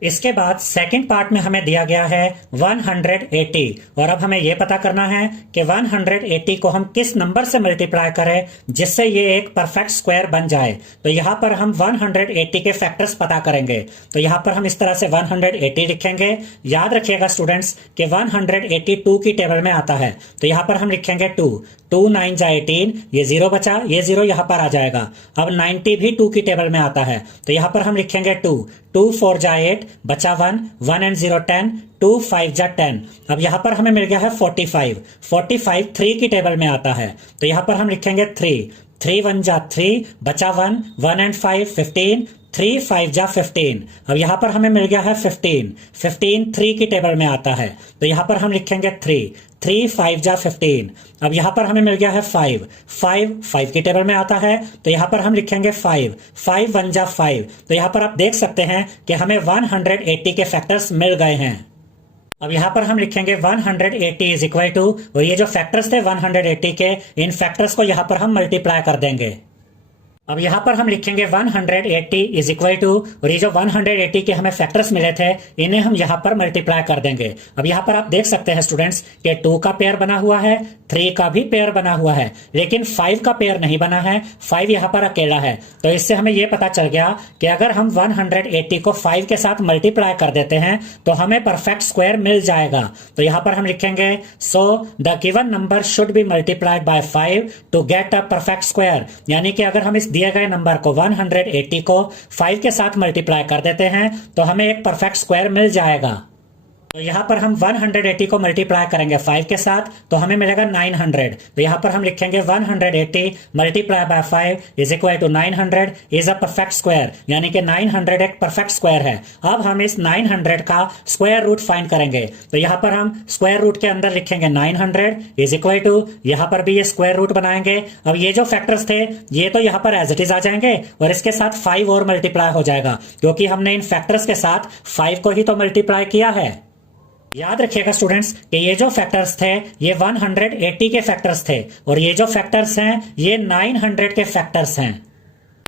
इसके बाद सेकंड पार्ट में हमें दिया गया है 180, और अब हमें यह पता करना है कि 180 को हम किस नंबर से मल्टीप्लाई करें जिससे ये एक परफेक्ट स्क्वायर बन जाए। तो यहां पर हम 180 के फैक्टर्स पता करेंगे। तो यहां पर हम इस तरह से 180 लिखेंगे। याद रखिएगा स्टूडेंट्स कि 182 की टेबल में आता है। तो यहां पर हम लिखेंगे 2 9 जा 18, ये 0 बचा, ये 0 यहां पर आ जाएगा। अब 90 भी 2 की टेबल में आता है। तो यहां पर हम लिखेंगे 2 4 जा 8, बचा 1 1 एंड 0 10, 2 5 जा 10। अब यहां पर हमें मिल गया है 45 3 की टेबल में आता है। तो यहां पर हम लिखेंगे 3 1 जा 3, बचा 1 1 एंड 5 15, 3 5 जा 15। अब यहां पर हमें मिल गया है 15 3 की टेबल में आता है। तो यहां पर हम लिखेंगे 3 5 जा 15। अब यहां पर हमें मिल गया है 5 की टेबल में आता है। तो यहां पर हम लिखेंगे 5 1 जा 5। तो यहां पर आप देख सकते हैं कि हमें 180 के फैक्टर्स मिल गए हैं। अब यहां पर हम लिखेंगे 180 इज इक्वल टू, और ये जो फैक्टर्स थे 180 के, इन फैक्टर्स को यहां पर हम मल्टीप्लाई कर देंगे। अब यहां पर हम लिखेंगे 180 इज इक्वल टू, और ये जो 180 के हमें फैक्टर्स मिले थे इन्हें हम यहां पर मल्टीप्लाई कर देंगे। अब यहां पर आप देख सकते हैं स्टूडेंट्स कि 2 का पेयर बना हुआ है, 3 का भी पेयर बना हुआ है, लेकिन 5 का पेयर नहीं बना है। 5 यहां पर अकेला है। तो इससे हमें यह पता चल गया कि अगर हम 180 को 5 के साथ मल्टीप्लाई कर देते हैं तो हमें परफेक्ट स्क्वायर मिल जाएगा। तो यहां पर हम लिखेंगे so the given number should be multiplied by 5 to get a perfect square. यानी कि अगर हम इस दिए गए नंबर को 180 को 5 के साथ मल्टीप्लाई कर देते हैं तो हमें एक परफेक्ट स्क्वायर मिल जाएगा। तो यहां पर हम 180 को मल्टीप्लाई करेंगे 5 के साथ तो हमें मिलेगा 900। तो यहां पर हम लिखेंगे 180 multiply by 5 is equal to 900 is a perfect square. यानी कि 900 एक परफेक्ट स्क्वायर है। अब हम इस 900 का स्क्वायर रूट फाइंड करेंगे। तो यहां पर हम स्क्वायर रूट के अंदर लिखेंगे 900 इज इक्वल टू, यहां पर भी ये स्क्वायर रूट बनाएंगे। अब ये जो फैक्टर्स थे ये तो यहां पर एज इट इज आ जाएंगे और इसके साथ 5 और मल्टीप्लाई हो जाएगा, क्योंकि हमने इन फैक्टर्स के साथ 5 को ही तो मल्टीप्लाई किया है। याद रखिएगा स्टूडेंट्स कि ये जो फैक्टर्स थे ये 180 के फैक्टर्स थे और ये जो फैक्टर्स हैं ये 900 के फैक्टर्स हैं।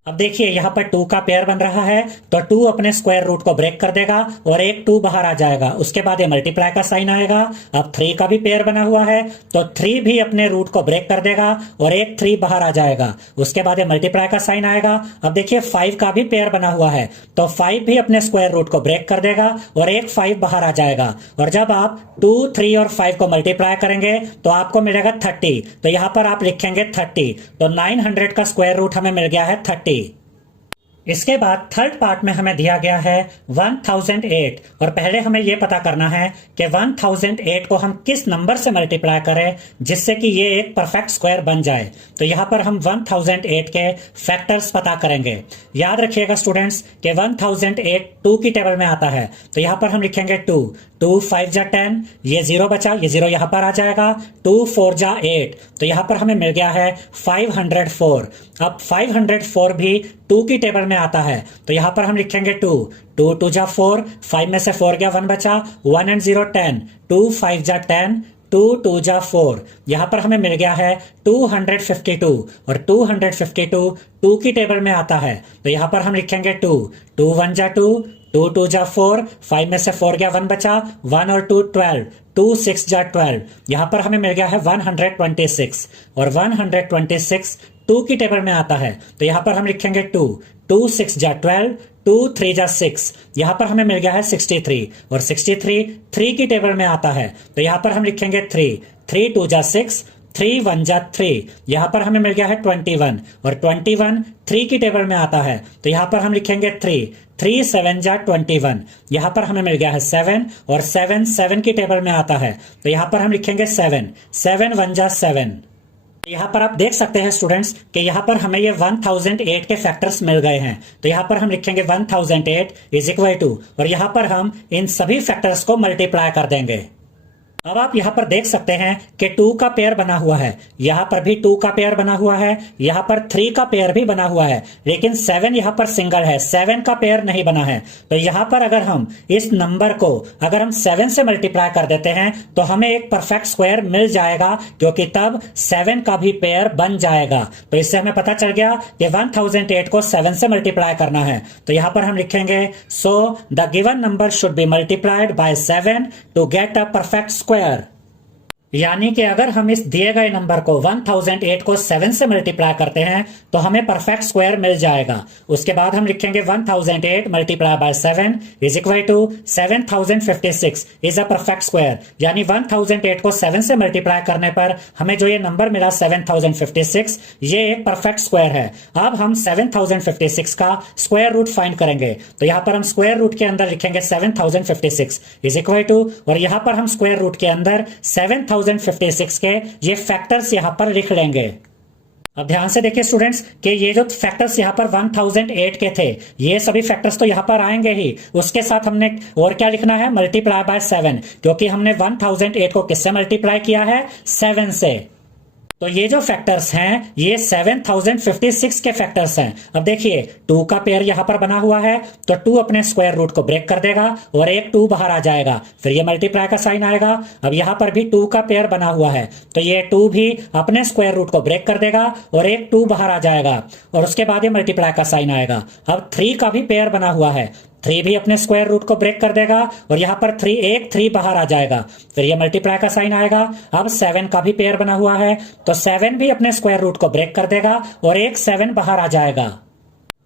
अब देखिए यहाँ पर 2 का पेयर बन रहा है, तो 2 अपने स्क्वायर रूट को ब्रेक कर देगा और एक 2 बाहर आ जाएगा, उसके बाद ये मल्टीप्लाई का साइन आएगा। अब 3 का भी पेयर बना हुआ है, तो 3 भी अपने रूट को ब्रेक कर देगा और एक 3 बाहर आ जाएगा, उसके बाद ये मल्टीप्लाई का साइन आएगा। अब देखिए 5 का भी पेयर बना हुआ है, तो 5 भी अपने स्क्वायर रूट को ब्रेक कर देगा और एक 5 बाहर आ जाएगा। और जब आप 2, 3 और 5 को मल्टीप्लाई करेंगे तो आपको मिलेगा 30, तो यहां पर आप लिखेंगे 30, तो 900 का स्क्वायर रूट हमें मिल गया है 30। इसके बाद थर्ड पार्ट में हमें दिया गया है 1008, और पहले हमें यह पता करना है कि 1008 को हम किस नंबर से मल्टीप्लाई करें जिससे कि ये एक परफेक्ट स्क्वायर बन जाए। तो यहां पर हम 1008 के फैक्टर्स पता करेंगे। याद रखिएगा स्टूडेंट्स कि 1008 2 की टेबल में आता है, तो यहां पर हम लिखेंगे 2, 2 5 जा 10, ये 0 बचा, ये 0 यहां पर आ जाएगा, 2 4 जा 8, तो यहां पर हमें मिल गया है 504। अब 504 भी 2 की टेबल में आता है, तो यहां पर हम लिखेंगे 2, 2 2 जा 4, 5 में से 4 गया, 1 बचा, 1 and 0 10, 2 5 जा 10, 2 2 जा 4, यहां पर हमें मिल गया है 252, और 252 2 की टेबल में आता है, तो यहां पर हम लिखेंगे 2, 2 1 जा 2, 2 2 जा 4, 5 में से 4 गया, 1 बचा, 1 और 2 12, 2 6 जा 12, यहां पर हमें मिल गया है 126, और 126 2 की टेबल में आता है, तो यहां पर हम लिखेंगे 2, 2 6 जा 12, 2 3 जा 6, यहां पर हमें मिल गया है 63, और 63 3 की टेबल में आता है, तो यहां पर हम लिखेंगे 3, 3 2 जा 6, 3 1 जा 3, यहां पर हमें मिल गया है 21, और 21 3 की टेबल में आता है, तो यहां पर हम लिखेंगे 3, 3 7 जा 21, यहां पर हमें मिल गया है 7, और 7 7 की टेबल में आता है, तो यहां पर हम लिखेंगे 7, 7 1 जा 7। यहां पर आप देख सकते हैं स्टूडेंट्स कि यहां पर हमें ये 1008 के फैक्टर्स मिल गए हैं, तो यहां पर हम लिखेंगे 1008 इज इक्वल टू, और यहां पर हम इन सभी फैक्टर्स को मल्टीप्लाई कर देंगे। अब आप यहां पर देख सकते हैं कि 2 का पेयर बना हुआ है, यहां पर भी 2 का पेयर बना हुआ है, यहां पर 3 का पेयर भी बना हुआ है, लेकिन 7 यहां पर सिंगल है, 7 का पेयर नहीं बना है। तो यहां पर अगर हम इस नंबर को अगर हम 7 से मल्टीप्लाई कर देते हैं तो हमें एक परफेक्ट स्क्वायर मिल जाएगा, क्योंकि तब 7 का भी पेयर बन जाएगा। तो इससे हमें पता चल गया कि 1008 को 7 से मल्टीप्लाई करना है, तो यहां पर हम लिखेंगे so the given number should be multiplied by 7 to get a perfect square. यानी कि अगर हम इस दिए गए नंबर को 1008 को 7 से मल्टीप्लाई करते हैं तो हमें परफेक्ट स्क्वायर मिल जाएगा। उसके बाद हम लिखेंगे 1008 multiply by 7 is equal to 7056 is a perfect square. यानी 1008 को 7 से मल्टीप्लाई करने पर हमें जो ये नंबर मिला 7056, ये एक परफेक्ट स्क्वायर है। अब हम 7056 का स्क्वायर रूट फाइंड करेंगे, तो यहां पर हम स्क्वायर रूट के अंदर लिखेंगे 7056 इज इक्वल टू, और यहां पर हम स्क्वायर रूट के अंदर 7056 के ये फैक्टर्स यहां पर लिख लेंगे। अब ध्यान से देखिए स्टूडेंट्स कि ये जो फैक्टर्स यहां पर 1008 के थे, ये सभी फैक्टर्स तो यहां पर आएंगे ही, उसके साथ हमने और क्या लिखना है, मल्टीप्लाई बाय 7, क्योंकि हमने 1008 को किससे मल्टीप्लाई किया है, 7 से। तो ये जो फैक्टर्स हैं ये 7056 के फैक्टर्स हैं। अब देखिए 2 का पेयर यहां पर बना हुआ है, तो 2 अपने स्क्वायर रूट को ब्रेक कर देगा और एक 2 बाहर आ जाएगा, फिर ये मल्टीप्लाई का साइन आएगा। अब यहां पर भी 2 का पेयर बना हुआ है, तो ये 2 भी अपने स्क्वायर रूट को ब्रेक कर देगा और एक 2 बाहर आ जाएगा, और उसके बाद ये मल्टीप्लाई का साइन आएगा। अब 3 का भी पेयर बना हुआ है, 3 भी अपने स्क्वायर रूट को ब्रेक कर देगा और यहां पर 3 बाहर आ जाएगा, फिर ये मल्टीप्लाई का साइन आएगा। अब 7 का भी पेयर बना हुआ है, तो 7 भी अपने स्क्वायर रूट को ब्रेक कर देगा और एक 7 बाहर आ जाएगा।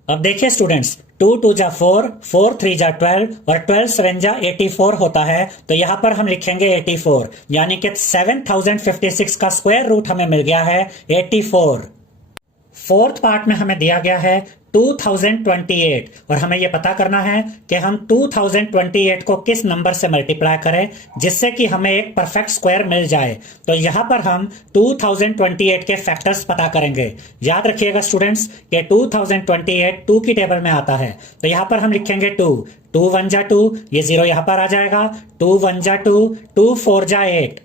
अब देखिए स्टूडेंट्स 2 2 जा 4, 4 3 जा 12, और 12 7 जा 84 होता है, तो यहां पर हम लिखेंगे 84, यानी कि 7056 का स्क्वायर रूट हमें मिल गया है 84। फोर्थ पार्ट में हमें दिया गया है 2028, और हमें यह पता करना है कि हम 2028 को किस नंबर से मल्टीप्लाई करें जिससे कि हमें एक परफेक्ट स्क्वायर मिल जाए। तो यहां पर हम 2028 के फैक्टर्स पता करेंगे। याद रखिएगा स्टूडेंट्स कि 2028 2 की टेबल में आता है, तो यहां पर हम लिखेंगे 2, 2 1 जा 2, ये 0 यहां पर आ जाएगा, 2 1 जा 2, 2 4 जा 8।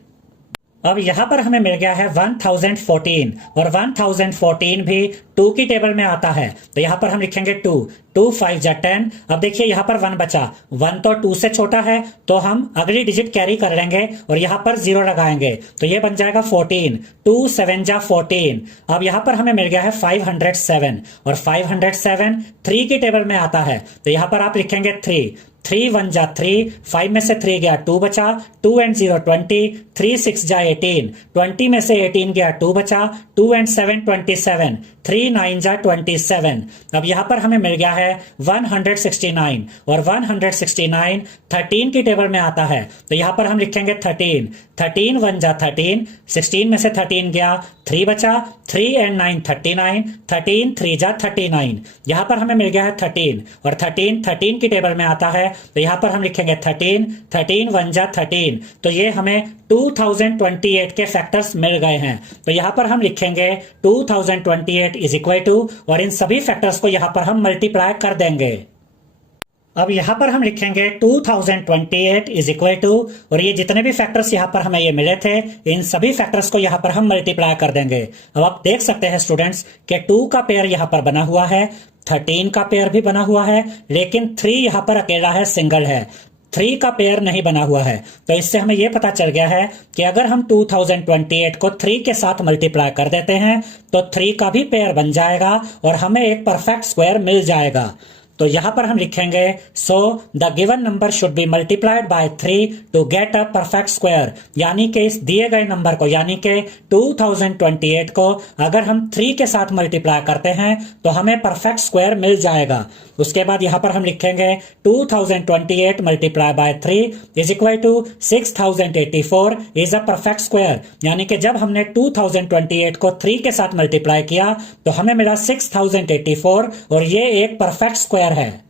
अब यहाँ पर हमें मिल गया है 1014 और 1014 भी 2 की टेबल में आता है, तो यहाँ पर हम लिखेंगे 2, 2 5 जा 10। अब देखिए यहाँ पर 1 बचा, 1 तो 2 से छोटा है तो हम अगली डिजिट कैरी कर लेंगे और यहाँ पर 0 लगाएंगे, तो ये बन जाएगा 14, 2 7 जा 14। अब यहाँ पर हमें मिल गया है 507 और 507 3 की टेबल में आता है, तो यहाँ पर आप लिखेंगे 3, 3 1 जा 3, 5 में से 3 गया 2 बचा, 2 and 0 20, 3 6 जा 18, 20 में से 18 गया 2 बचा, 2 and 7 27, 3 9 जा 27। अब यहाँ पर हमें मिल गया है 169 और 169 13 की टेबल में आता है, तो यहाँ पर हम लिखेंगे 13, 13 1 जा 13, 16 में से 13 गया 3 बचा, 3 and 9 39, 13 3 जा 39। यहाँ पर हमें मिल गया है 13 और 13 की टेबल में आता है, तो यहाँ पर हम लिखेंगे 13, 13 1 जा 13, तो ये हमें 2028 के फैक्टर्स मिल गए हैं। तो यहाँ पर हम लिखेंगे 2028 इज इक्वल टू, और इन सभी फैक्टर्स को यहाँ पर हम मल्टीप्लाई कर देंगे। अब यहाँ पर हम लिखेंगे 2028 इज इक्वल टू, और ये जितने भी फैक्टर्स यहाँ पर हमें ये मिले थे इन सभी फैक्टर्स को यहाँ पर हम मल्टीप्लाई कर देंगे। अब आप देख सकते हैं स्टूडेंट्स कि 2 का पेयर यहाँ पर बना हुआ है, 13 का पेयर भी बना हुआ है, लेकिन 3 यहाँ पर अकेला है, सिंगल है, 3 का पेयर नहीं बना हुआ है। तो इससे हमें यह पता चल गया है कि अगर हम 2028 को 3 के साथ मल्टीप्लाई कर देते हैं तो 3 का भी पेयर बन जाएगा और हमें एक परफेक्ट स्क्वायर मिल जाएगा। तो यहां पर हम लिखेंगे so the given number should be multiplied by 3 to get a perfect square, यानी कि इस दिए गए नंबर को यानी कि 2028 को अगर हम 3 के साथ मल्टीप्लाई करते हैं तो हमें परफेक्ट स्क्वायर मिल जाएगा। उसके बाद यहां पर हम लिखेंगे 2028 multiply by 3 is equal to 6084 is a perfect square, यानी कि जब हमने 2028 को 3 के साथ मल्टीप्लाई किया तो हमें मिला 6084 और ये एक परफेक्ट स्क्वायर है।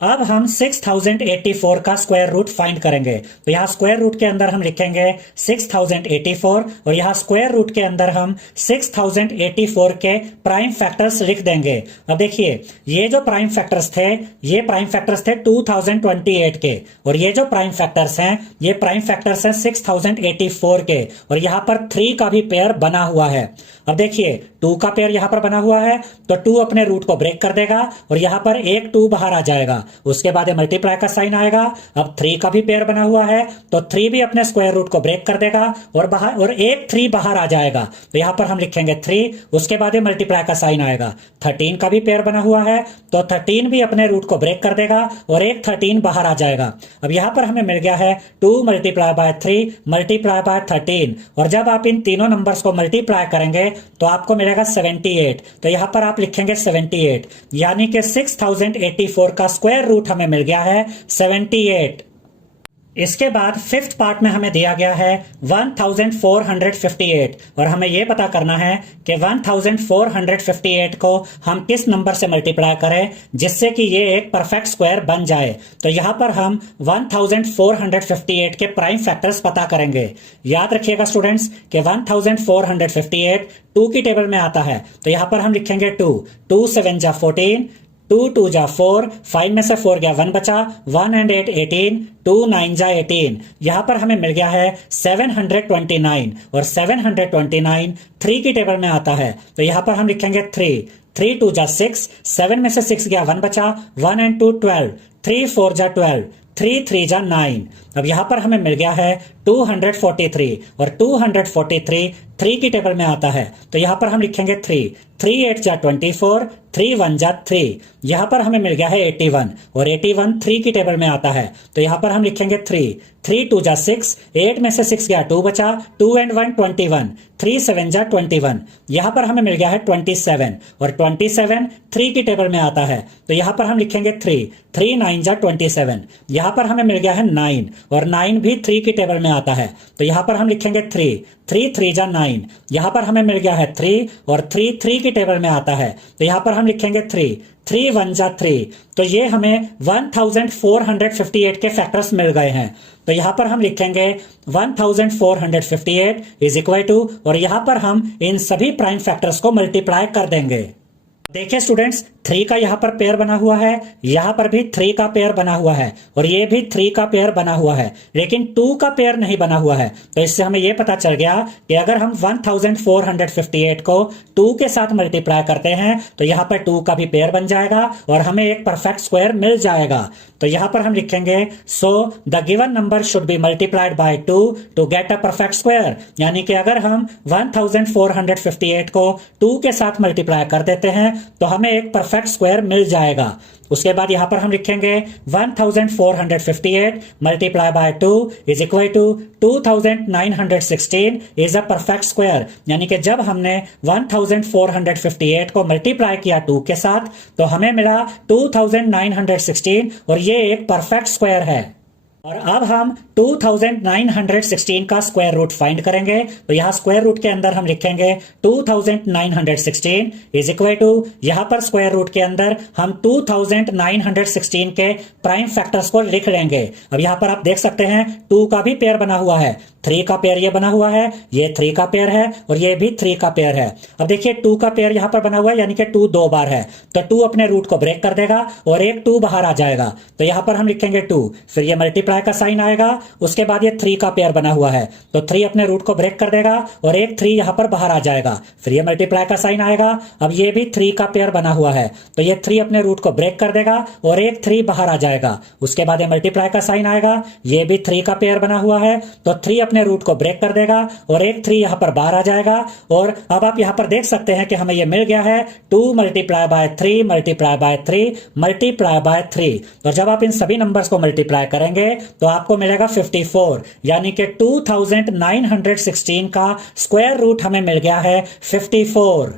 अब हम 6084 का स्क्वायर रूट फाइंड करेंगे, तो यहाँ स्क्वायर रूट के अंदर हम लिखेंगे 6084 और यहाँ स्क्वायर रूट के अंदर हम 6084 के प्राइम फैक्टर्स लिख देंगे। अब देखिए ये जो प्राइम फैक्टर्स थे ये प्राइम फैक्टर्स थे 2028 के, और ये जो प्राइम फैक्टर्स हैं ये प्राइम फैक्टर्स हैं 6084 के, और यहाँ पर 3 का भी पेयर बना हुआ है। अब देखिए 2 का पेयर यहाँ पर बना हुआ है तो 2 अपने रूट को ब्रेक कर देगा और यहाँ पर एक 2 बाहर आ जाएगा, उसके बाद मल्टीप्लाई का साइन आएगा। अब 3 का भी पेयर बना हुआ है तो 3 भी अपने स्क्वायर रूट को ब्रेक कर देगा और एक 3 बाहर आ जाएगा, तो यहाँ पर हम लिखेंगे 3, उसके बाद मल्टीप्लाई का साइन आएगा। 13 का भी पेयर बना हुआ है तो 13 भी अपने रूट को ब्रेक कर देगा और एक 13 बाहर आ जाएगा। अब यहाँ पर हमें मिल गया है 2 मल्टीप्लाई बाय 3 मल्टीप्लाई बाय 13, और जब आप इन तीनों नंबर्स को मल्टीप्लाई करेंगे तो आपको मिलेगा 78। तो यहाँ पर आप लिखेंगे 78, यानी कि 6084 का स्क्वायर रूट हमें मिल गया है 78। इसके बाद फिफ्थ पार्ट में हमें दिया गया है 1458 और हमें यह पता करना है कि 1458 को हम किस नंबर से मल्टीप्लाई करें जिससे कि ये एक परफेक्ट स्क्वायर बन जाए। तो यहां पर हम 1458 के प्राइम फैक्टर्स पता करेंगे। याद रखिएगा स्टूडेंट्स कि 1458 2 की टेबल में आता है, तो यहां पर हम लिखेंगे 2, 2 7 जा 14, 2 2 जा 4, 5 में से 4 गया 1 बचा, 1 and 8 18, 2 9 जा 18। यहां पर हमें मिल गया है 729 और 729 3 की टेबल में आता है, तो यहां पर हम लिखेंगे 3, 3 2 जा 6, 7 में से 6 गया 1 बचा, 1 and 2 12, 3 4 जा 12, 3 3 जा 9। अब यहां पर हमें मिल गया है 243 और 243 3 की टेबल में आता है, तो यहां पर हम लिखेंगे 3, 3 8 जा 24, 3 1 जा 3। यहां पर हमें मिल गया है 81 और 81 3 की टेबल में आता है, तो यहां पर हम लिखेंगे 3, 3 2 जा 6, 8 में से 6 गया 2 बचा, 2 and 1 21, 3 7 जा 21। यहां पर हमें मिल गया है 27 और 27 3 की टेबल में आता है, तो यहां पर हम लिखेंगे 3, 3 9 जा 27। यहां पर हमें मिल गया है 9 और 9 भी 3 की टेबल में आता है, तो यहां पर हम लिखेंगे 3, 3 3 जा 9। यहां पर हमें मिल गया है 3 और 3 3 की टेबल में आता है, तो यहां पर हम लिखेंगे 3, 3 1 जा 3। तो ये हमें 1458 के फैक्टर्स मिल गए हैं, तो यहां पर हम लिखेंगे 1458 इज इक्वल टू, और यहां पर हम इन सभी प्राइम फैक्टर्स को मल्टीप्लाई कर देंगे। देखिए स्टूडेंट्स, 3 का यहाँ पर पेयर बना हुआ है, यहाँ पर भी 3 का पेयर बना हुआ है और ये भी 3 का पेयर बना हुआ है, लेकिन 2 का पेयर नहीं बना हुआ है। तो इससे हमें ये पता चल गया कि अगर हम 1458 को 2 के साथ मल्टीप्लाई करते हैं तो यहाँ पर 2 का भी पेयर बन जाएगा और हमें एक परफेक्ट स्क्वायर मिल जाएगा। तो यहाँ पर हम लिखेंगे so the given number should be multiplied by 2 to get a perfect square, यानी कि अगर हम 1458 को 2 के साथ मल्टीप्लाई कर देते हैं तो हमें एक परफेक्ट स्क्वायर मिल जाएगा। उसके बाद यहां पर हम लिखेंगे 1458 multiply by 2 is equal to 2916 is a perfect square, यानी कि जब हमने 1458 को मल्टीप्लाई किया 2 के साथ तो हमें मिला 2916 और ये एक परफेक्ट स्क्वायर है। और अब हम 2916 का स्क्वायर रूट फाइंड करेंगे। तो यहां स्क्वायर रूट के अंदर हम लिखेंगे 2916 इज इक्वल टू, यहां पर स्क्वायर रूट के अंदर हम 2916 के प्राइम फैक्टर्स को लिख लेंगे। अब यहां पर आप देख सकते हैं 2 का भी पेयर बना हुआ है, 3 का पेयर ये बना हुआ है, ये 3 का पेयर है और ये भी 3 का पेयर है। अब देखिए 2 का पेयर यहां पर बना हुआ है, यानी कि 2 2 बार है, तो 2 अपने रूट को ब्रेक कर देगा और एक 2 बाहर आ जाएगा। तो यहां पर हम लिखेंगे 2, फिर ये मल्टीप्लाई का साइन आएगा, उसके बाद ये 3 का पेयर बना हुआ है तो 3 अपने रूट को ब्रेक कर देगा और एक 3 यहां पर बाहर आ जाएगा, फिर ये मल्टीप्लाई का साइन आएगा। अब ये भी 3 का पेयर बना हुआ है तो ये 3 अपने रूट को ब्रेक कर देगा और एक 3 बाहर आ जाएगा, उसके बाद ये मल्टीप्लाई का साइन आएगा, ये भी 3 का पेयर बना हुआ है तो 3 अपने रूट को ब्रेक कर देगा और एक 3 यहां पर बाहर आ जाएगा। और अब आप यहां पर देख सकते हैं कि हमें ये मिल गया है 2 multiply by 3 multiply by 3 multiply by 3। तो जब आप इन सभी नंबर्स को मल्टीप्लाई करेंगे तो आपको मिलेगा 54, यानी कि 2916 का स्क्वायर रूट हमें मिल गया है 54।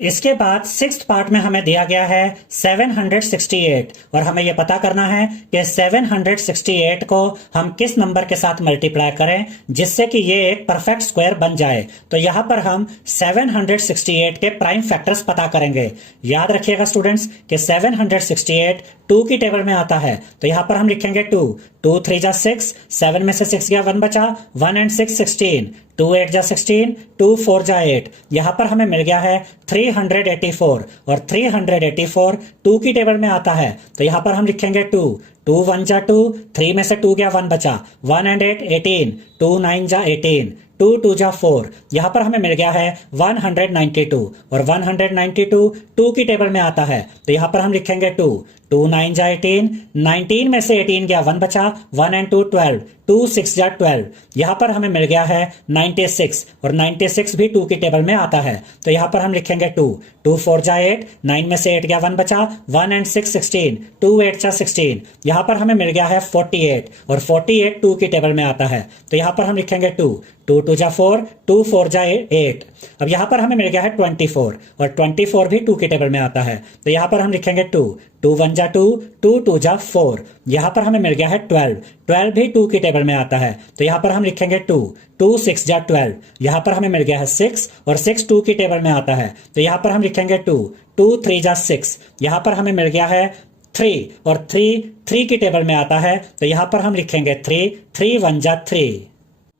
इसके बाद 6th पार्ट में हमें दिया गया है 768 और हमें यह पता करना है कि 768 को हम किस नंबर के साथ मल्टीप्लाई करें जिससे कि ये एक परफेक्ट स्क्वायर बन जाए। तो यहां पर हम 768 के प्राइम फैक्टर्स पता करेंगे। याद रखिएगा स्टूडेंट्स कि 768 2 की टेबल में आता है, तो यहां पर हम लिखेंगे 2 2 3 जा 6, 7 में से 6 गया 1 बचा, 1 एंड 6 16, 2 8 जा 16, 2 4 जा 8। यहां पर हमें मिल गया है 384 और 384 2 की टेबल में आता है, तो यहां पर हम लिखेंगे 2 2 1 जा 2, 3 में से 2 गया 1 बचा, 1 एंड 8 18, 2 9 जा 18, 2 2 जा 4। यहां पर हमें मिल गया है 192 और 192 2 की टेबल में आता है, तो यहां पर हम लिखेंगे 2 2 9 जा 18, 19 में से 18 गया 1 बचा, 1 एंड 2 12, 2 6 जा 12। यहां पर हमें मिल गया है 96 और 96 भी 2 की टेबल में आता है, तो यहां पर हम लिखेंगे 2 2 4 जा 8, 9 में से 8 गया 1 बचा, 1 एंड 6 16, 2 8 जा 16। यहां पर हमें मिल गया है 48 और 48 2 की टेबल में आता है, तो यहां पर हम लिखेंगे 2 2 2 जा 4, 2 4 जा 8। अब यहां पर हमें मिल गया है 24 और 24 भी 2 की टेबल में आता है, तो यहां पर हम लिखेंगे 2 2 1 जा 2, 2 2 जा 4। यहां पर हमें मिल गया है 12 12 भी 2 की टेबल में आता है, तो यहां पर हम लिखेंगे 2 2 6 जा 12। यहां पर हमें मिल गया है 6 और 6 2 की टेबल में आता है, तो यहां पर हम लिखेंगे 2 2 3 जा 6। यहां पर हमें मिल गया है 3 और 3 की टेबल में आता है, तो यहां पर हम लिखेंगे 3 3 1 जा 3।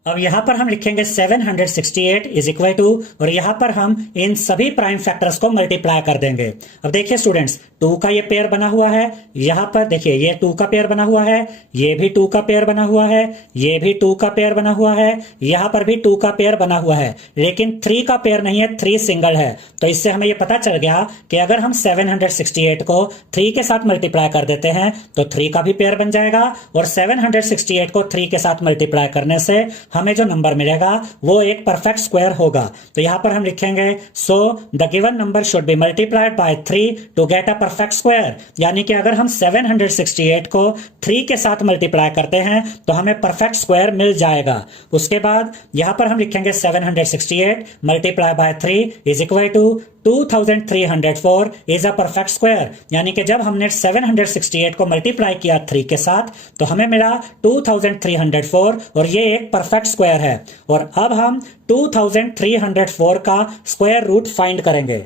अब यहां पर हम लिखेंगे 768 इज इक्वल टू, और यहां पर हम इन सभी प्राइम फैक्टर्स को मल्टीप्लाई कर देंगे। अब देखिए स्टूडेंट्स 2 का ये पेयर बना हुआ है, यहां पर देखिए ये 2 का पेयर बना हुआ है, ये भी 2 का पेयर बना हुआ है, ये भी 2 का पेयर बना हुआ है, यहां पर भी 2 का पेयर बना हुआ है, लेकिन 3 का पेयर नहीं है, 3 सिंगल है। तो इससे हमें यह पता चल गया कि अगर हम 768 को 3 के साथ मल्टीप्लाई कर देते हैं तो 3 का भी पेयर बन जाएगा और 768 को 3 के साथ मल्टीप्लाई करने से हमें जो नंबर मिलेगा वो एक परफेक्ट स्क्वायर होगा। तो यहां पर हम लिखेंगे so the given number should be multiplied by 3 to get a perfect square, यानी कि अगर हम 768 को 3 के साथ मल्टीप्लाई करते हैं तो हमें परफेक्ट स्क्वायर मिल जाएगा। उसके बाद यहां पर हम लिखेंगे 768 multiply by 3 is equal to 2304 is a perfect square, यानी कि जब हमने 768 को मल्टीप्लाई किया 3 के साथ तो हमें मिला 2304 और ये एक परफेक्ट स्क्वायर है। और अब हम 2304 का स्क्वायर रूट फाइंड करेंगे।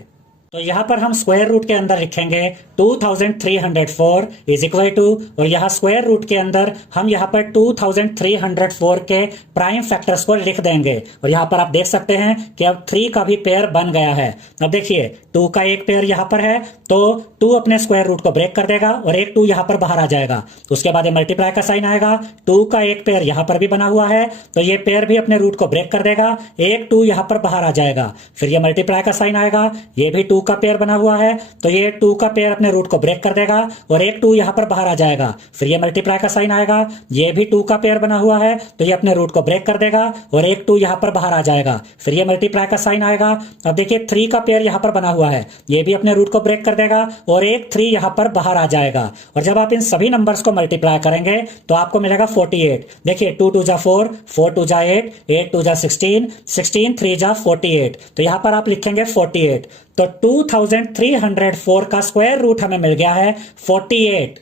तो यहाँ पर हम स्क्वायर रूट के अंदर लिखेंगे 2304 इज इक्वल टू, और यहाँ स्क्वायर रूट के अंदर हम यहाँ पर 2304 के प्राइम फैक्टर्स को लिख देंगे। और यहाँ पर आप देख सकते हैं कि अब 3 का भी पेयर बन गया है। अब देखिए 2 का एक पेयर यहाँ पर है, तो 2 अपने स्क्वायर रूट को ब्रेक कर देगा और एक 2 यहाँ पर बाहर आ जाएगा। उसके बाद ये मल्टीप्लाई का साइन आएगा, 2 का एक पेयर यहाँ पर भी बना हुआ है, तो ये पेयर भी अपने रूट को ब्रेक कर देगा, एक 2 यहाँ पर बाहर आ जाएगा। फिर ये मल्टीप्लाई का साइन आएगा, ये भी 2 का पेयर बना हुआ है, तो ये 2 का पेयर अपने रूट को ब्रेक कर देगा और एक 2 यहां पर बाहर आ जाएगा। फिर ये मल्टीप्लाई का साइन आएगा, ये भी 2 का पेयर बना हुआ है, तो ये अपने रूट को ब्रेक कर देगा और एक 2 यहां पर बाहर आ जाएगा। फिर ये मल्टीप्लाई का साइन आएगा। अब देखिए 3 का पेयर यहां पर बना हुआ है, ये भी अपने रूट को ब्रेक कर देगा और एक 3 यहां पर बाहर आ जाएगा। और जब आप इन सभी नंबर्स को मल्टीप्लाई करेंगे तो आपको मिलेगा 48। देखिए 2 2 जा 4, 4 2 जा 8, 8 2 जा 16, 16 3 जा 48, तो यहां पर आप लिखेंगे 48। तो 2304 का स्क्वायर रूट हमें मिल गया है 48।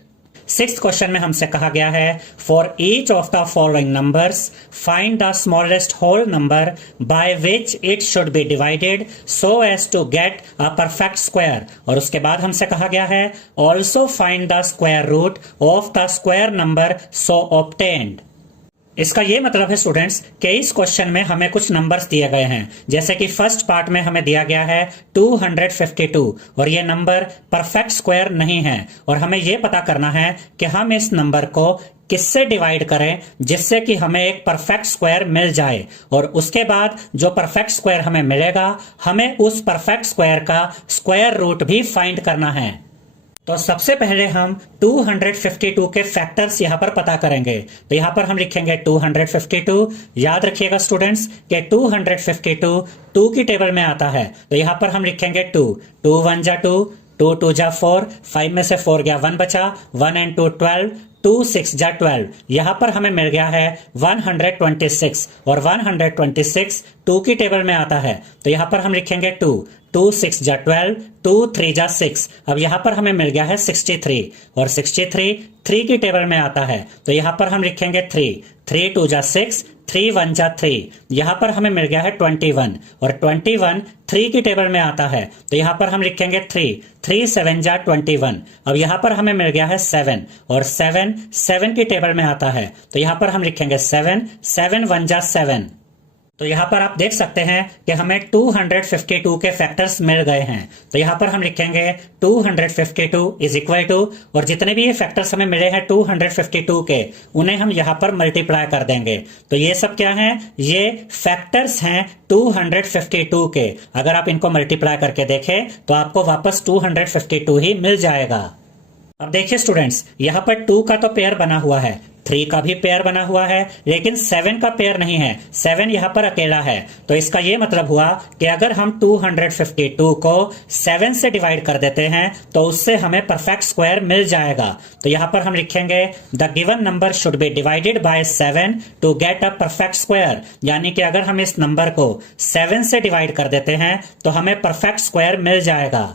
सिक्स्थ क्वेश्चन में हमसे कहा गया है for each of the following numbers find the smallest whole number by which it should be divided so as to get a perfect square. और उसके बाद हमसे कहा गया है also find the square root of the square number so obtained. इसका ये मतलब है स्टूडेंट्स कि इस क्वेश्चन में हमें कुछ नंबर्स दिए गए हैं, जैसे कि फर्स्ट पार्ट में हमें दिया गया है 252 और ये नंबर परफेक्ट स्क्वायर नहीं है, और हमें ये पता करना है कि हम इस नंबर को किससे डिवाइड करें जिससे कि हमें एक परफेक्ट स्क्वायर मिल जाए। और उसके बाद जो परफेक्ट स्क्वायर हमें मिलेगा, हमें उस परफेक्ट स्क्वायर का स्क्वायर रूट भी फाइंड करना है। तो सबसे पहले हम 252 के फैक्टर्स यहां पर पता करेंगे। तो यहां पर हम लिखेंगे 252। याद रखिएगा स्टूडेंट्स कि 252 2 की टेबल में आता है, तो यहां पर हम लिखेंगे 2, 2 1 जा 2, 2 2 जा 4, 5 में से 4 गया 1 बचा, 1 and 2 12, 2 6 जा 12। यहां पर हमें मिल गया है 126, और 126 2 की टेबल में आता है, तो यहां पर हम लिखेंगे 2, 2 6 जा 12, 2 3 जा 6। अब यहां पर हमें मिल गया है 63, और 63 3 की टेबल में आता है, तो यहां पर हम लिखेंगे 3, 3 2 जा 6, 3 1 जा 3। यहां पर हमें मिल गया है 21, और 21 3 की टेबल में आता है, तो यहां पर हम लिखेंगे 3, 3 7 जा 21। अब यहां पर हमें मिल गया है 7, और 7 7 की टेबल में आता है, तो यहां पर हम लिखेंगे 7, 7 1 जा 7। तो यहां पर आप देख सकते हैं कि हमें 252 के फैक्टर्स मिल गए हैं। तो यहां पर हम लिखेंगे 252 इज इक्वल टू, और जितने भी ये फैक्टर्स हमें मिले हैं 252 के, उन्हें हम यहां पर मल्टीप्लाई कर देंगे। तो ये सब क्या हैं? ये फैक्टर्स हैं 252 के। अगर आप इनको मल्टीप्लाई करके देखें तो आपको वापस 252 ही मिल जाएगा। अब देखिए स्टूडेंट्स, यहां पर 2 का तो पेयर बना हुआ है, 3 का भी पेयर बना हुआ है, लेकिन 7 का पेयर नहीं है, 7 यहां पर अकेला है। तो इसका यह मतलब हुआ कि अगर हम 252 को 7 से डिवाइड कर देते हैं तो उससे हमें परफेक्ट स्क्वायर मिल जाएगा। तो यहां पर हम लिखेंगे the given number should be divided by 7 to get a perfect square, यानी कि अगर हम इस नंबर को 7 से डिवाइड कर देते हैं तो हमें परफेक्ट स्क्वायर मिल जाएगा।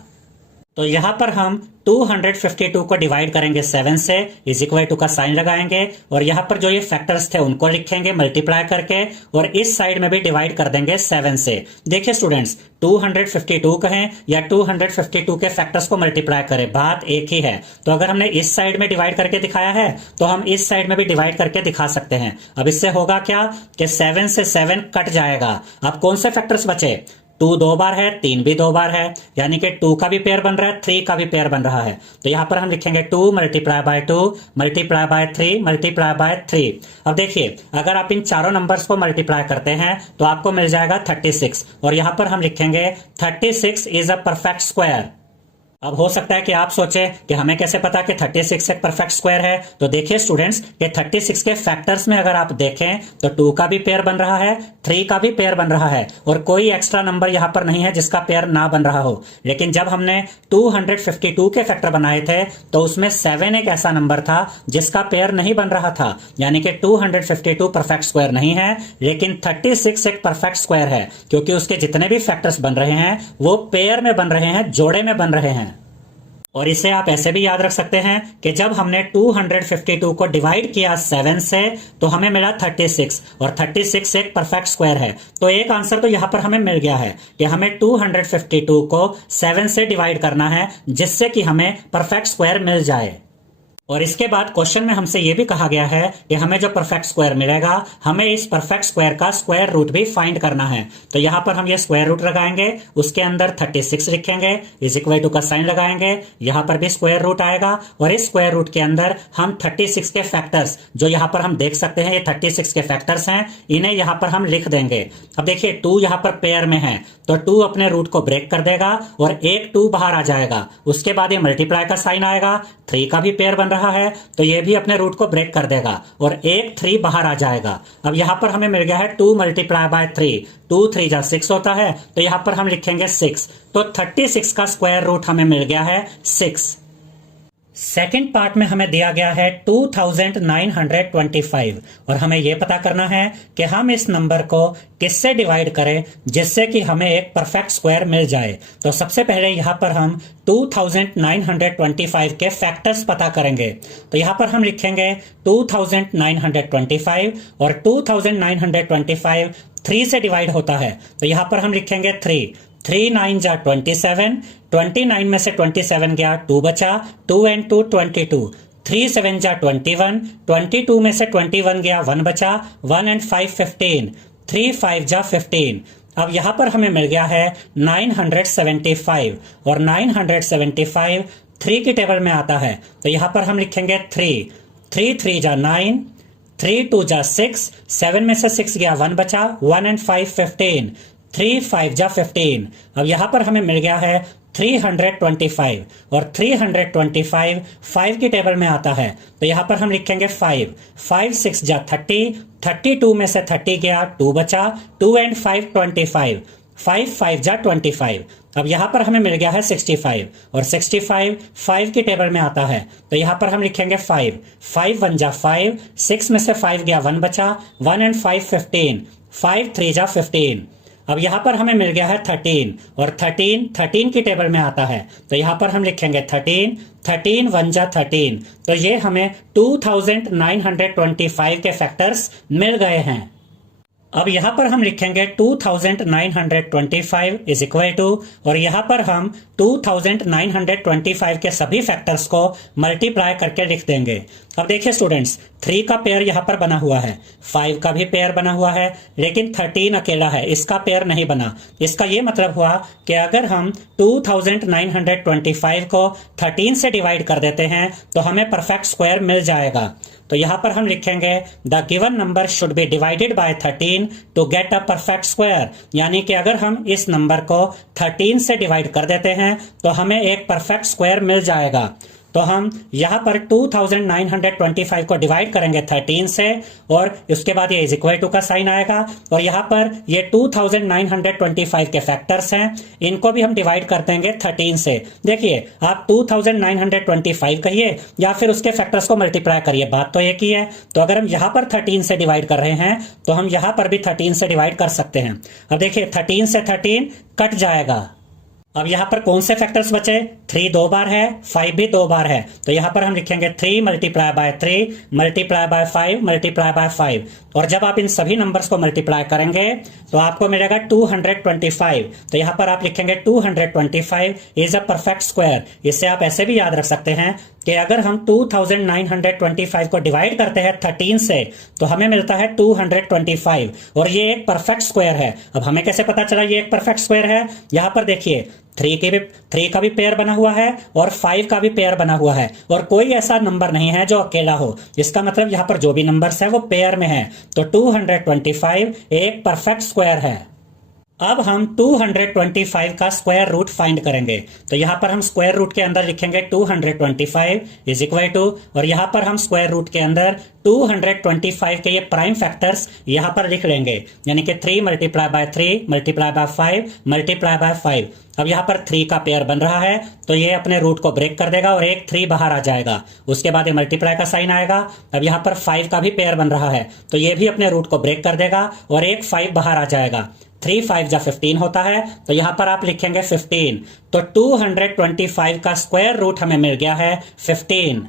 तो यहां पर हम 252 को डिवाइड करेंगे 7 से, इज इक्वल टू का साइन लगाएंगे, और यहां पर जो ये फैक्टर्स थे उनको लिखेंगे मल्टीप्लाई करके, और इस साइड में भी डिवाइड कर देंगे 7 से। देखिए स्टूडेंट्स, 252 कहें या 252 के फैक्टर्स को मल्टीप्लाई करें, बात एक ही है। तो अगर हमने इस साइड में डिवाइड करके दिखाया है तो हम इस साइड में भी डिवाइड करके दिखा सकते हैं। अब इससे होगा क्या कि 7 से 7 कट जाएगा। अब कौन से फैक्टर्स बचे? 2 2 बार है, 3 भी 2 बार है, यानी कि 2 का भी पेयर बन रहा है, 3 का भी पेयर बन रहा है। तो यहां पर हम लिखेंगे 2 multiply by 2 multiply by 3 multiply by 3। अब देखिए, अगर आप इन चारों नंबर्स को मल्टीप्लाई करते हैं तो आपको मिल जाएगा 36, और यहां पर हम लिखेंगे 36 इज अ परफेक्ट स्क्वायर। अब हो सकता है कि आप सोचें कि हमें कैसे पता कि 36 एक परफेक्ट स्क्वायर है। तो देखिए स्टूडेंट्स कि 36 के फैक्टर्स में अगर आप देखें तो 2 का भी पेयर बन रहा है, 3 का भी पेयर बन रहा है, और कोई एक्स्ट्रा नंबर यहां पर नहीं है जिसका पेयर ना बन रहा हो। लेकिन जब हमने 252 के फैक्टर बनाए थे तो उसमें 7 एक ऐसा नंबर था जिसका पेयर नहीं बन रहा था, यानी कि 252 परफेक्ट स्क्वायर नहीं है, लेकिन 36 एक परफेक्ट स्क्वायर है, क्योंकि उसके जितने भी फैक्टर्स बन रहे हैं वो पेयर में बन रहे हैं, जोड़े में बन रहे हैं। और इसे आप ऐसे भी याद रख सकते हैं कि जब हमने 252 को डिवाइड किया 7 से तो हमें मिला 36 और 36 एक परफेक्ट स्क्वायर है। तो एक आंसर तो यहां पर हमें मिल गया है कि हमें 252 को 7 से डिवाइड करना है जिससे कि हमें परफेक्ट स्क्वायर मिल जाए। और इसके बाद क्वेश्चन में हमसे यह भी कहा गया है कि हमें जो परफेक्ट स्क्वायर मिलेगा हमें इस परफेक्ट स्क्वायर का स्क्वायर रूट भी फाइंड करना है। तो यहां पर हम ये स्क्वायर रूट लगाएंगे, उसके अंदर 36 लिखेंगे, इज इक्वल टू का साइन लगाएंगे, यहां पर भी स्क्वायर रूट आएगा और इस स्क्वायर रूट के अंदर हम 36 के फैक्टर्स जो यहां पर हम देख सकते हैं ये 36 के फैक्टर्स हैं, इन्हें यहां पर हम लिख देंगे। अब देखिए 2 यहां पर पेयर में है तो 2 अपने रूट को ब्रेक कर देगा और एक 2 बाहर आ जाएगा। उसके बाद ये मल्टीप्लाई का साइन आएगा, 3 का भी पेयर बन रहा है तो ये भी अपने रूट को ब्रेक कर देगा और एक 3 बाहर आ जाएगा। अब यहां पर हमें मिल गया है 2 मल्टीप्लाई बाय 3, 2 3 जा 6 होता है तो यहां पर हम लिखेंगे 6। तो 36 का स्क्वायर रूट हमें मिल गया है 6। सेकेंड पार्ट में हमें दिया गया है 2925 और हमें यह पता करना है कि हम इस नंबर को किससे डिवाइड करें जिससे कि हमें एक परफेक्ट स्क्वायर मिल जाए। तो सबसे पहले यहां पर हम 2925 के फैक्टर्स पता करेंगे। तो यहां पर हम लिखेंगे 2925 और 2925 3 से डिवाइड होता है तो यहां पर हम लिखेंगे 3 9 जा 27, 29 में से 27 गया 2 बचा, 2 and 2 22, 3 7 जा 21, 22 में से 21 गया 1 बचा, 1 and 5 15, 3 5 जा 15। अब यहां पर हमें मिल गया है 975 और 975 3 की टेबल में आता है तो यहां पर हम लिखेंगे 3 3 जा 9, 3 2 जा 6, 7 में से 6 गया 1 बचा, 1 and 5 15, 3 5 जा 15। अब यहां पर हमें मिल गया है 325 और 325 5 की टेबल में आता है तो यहां पर हम लिखेंगे 5 5 6 जा 30, 32 में से 30 गया 2 बचा, 2 and 5 25, 5 5 जा 25। अब यहां पर हमें मिल गया है 65 और 65 5 की टेबल में आता है तो यहां पर हम लिखेंगे 5 5 1 जा 5, 6 में से 5 गया 1 बचा, 1 and 5 15, 5 3 जा 15। अब यहां पर हमें मिल गया है 13 और 13 की टेबल में आता है तो यहां पर हम लिखेंगे 13 1 जा 13। तो ये हमें 2925 के फैक्टर्स मिल गए हैं। अब यहां पर हम लिखेंगे 2925 इज इक्वल टू और यहां पर हम 2925 के सभी फैक्टर्स को मल्टीप्लाई करके लिख देंगे। अब देखिए स्टूडेंट्स 3 का पेयर यहां पर बना हुआ है, 5 का भी पेयर बना हुआ है, लेकिन 13 अकेला है, इसका पेयर नहीं बना। इसका यह मतलब हुआ कि अगर हम 2925 को 13 से डिवाइड कर देते हैं तो हमें परफेक्ट स्क्वायर मिल जाएगा। तो यहां पर हम लिखेंगे the given number should be divided by 13 to get a perfect square, यानी कि अगर हम इस नंबर को 13 से डिवाइड कर देते हैं तो हमें एक परफेक्ट स्क्वायर मिल जाएगा। तो हम यहां पर 2925 को डिवाइड करेंगे 13 से और उसके बाद ये इज इक्वल टू का साइन आएगा और यहां पर ये 2925 के फैक्टर्स हैं, इनको भी हम डिवाइड कर देंगे 13 से। देखिए आप 2925 कहिए या फिर उसके फैक्टर्स को मल्टीप्लाई करिए, बात तो एक ही है। तो अगर हम यहां पर 13 से डिवाइड कर रहे हैं तो हम यहां पर भी 13 से डिवाइड कर सकते हैं। अब देखिए 13 से 13 कट जाएगा। अब यहां पर कौन से फैक्टर्स बचे? 3 2 बार है, 5 भी 2 बार है, तो यहां पर हम लिखेंगे 3 multiply by 3 multiply by 5 multiply by 5 और जब आप इन सभी नंबर्स को मल्टीप्लाई करेंगे तो आपको मिलेगा 225। तो यहां पर आप लिखेंगे 225 इज अ परफेक्ट स्क्वायर। इससे आप ऐसे भी याद रख सकते हैं कि अगर हम 2925 को डिवाइड करते हैं 13 से तो हमें मिलता है 225 और ये एक परफेक्ट स्क्वायर है। अब हमें कैसे पता चला ये एक परफेक्ट स्क्वायर है? यहां पर देखिए 3 का भी पेयर बना हुआ है और 5 का भी पेयर बना हुआ है और कोई ऐसा नंबर नहीं है जो अकेला हो। इसका मतलब यहां पर जो भी नंबर्स है वो पेयर में है, तो 225 एक परफेक्ट स्क्वायर है। अब हम 225 का स्क्वायर रूट फाइंड करेंगे। तो यहां पर हम स्क्वायर रूट के अंदर लिखेंगे 225 इज इक्वल टू और यहां पर हम स्क्वायर रूट के अंदर 225 के ये प्राइम फैक्टर्स यहां पर लिख लेंगे, यानी कि 3 multiply by 3 multiply by 5 multiply by 5। अब यहां पर 3 का पेयर बन रहा है तो ये अपने रूट को ब्रेक कर देगा और एक 3 बाहर आ जाएगा। उसके बाद ये मल्टीप्लाई का साइन आएगा। अब यहां पर 5 का भी पेयर बन रहा है तो ये भी अपने रूट को ब्रेक कर देगा और एक 5 बाहर आ जाएगा। 3 5 जा 15 होता है, तो यहां पर आप लिखेंगे 15। तो 225 का स्क्वायर रूट हमें मिल गया है 15।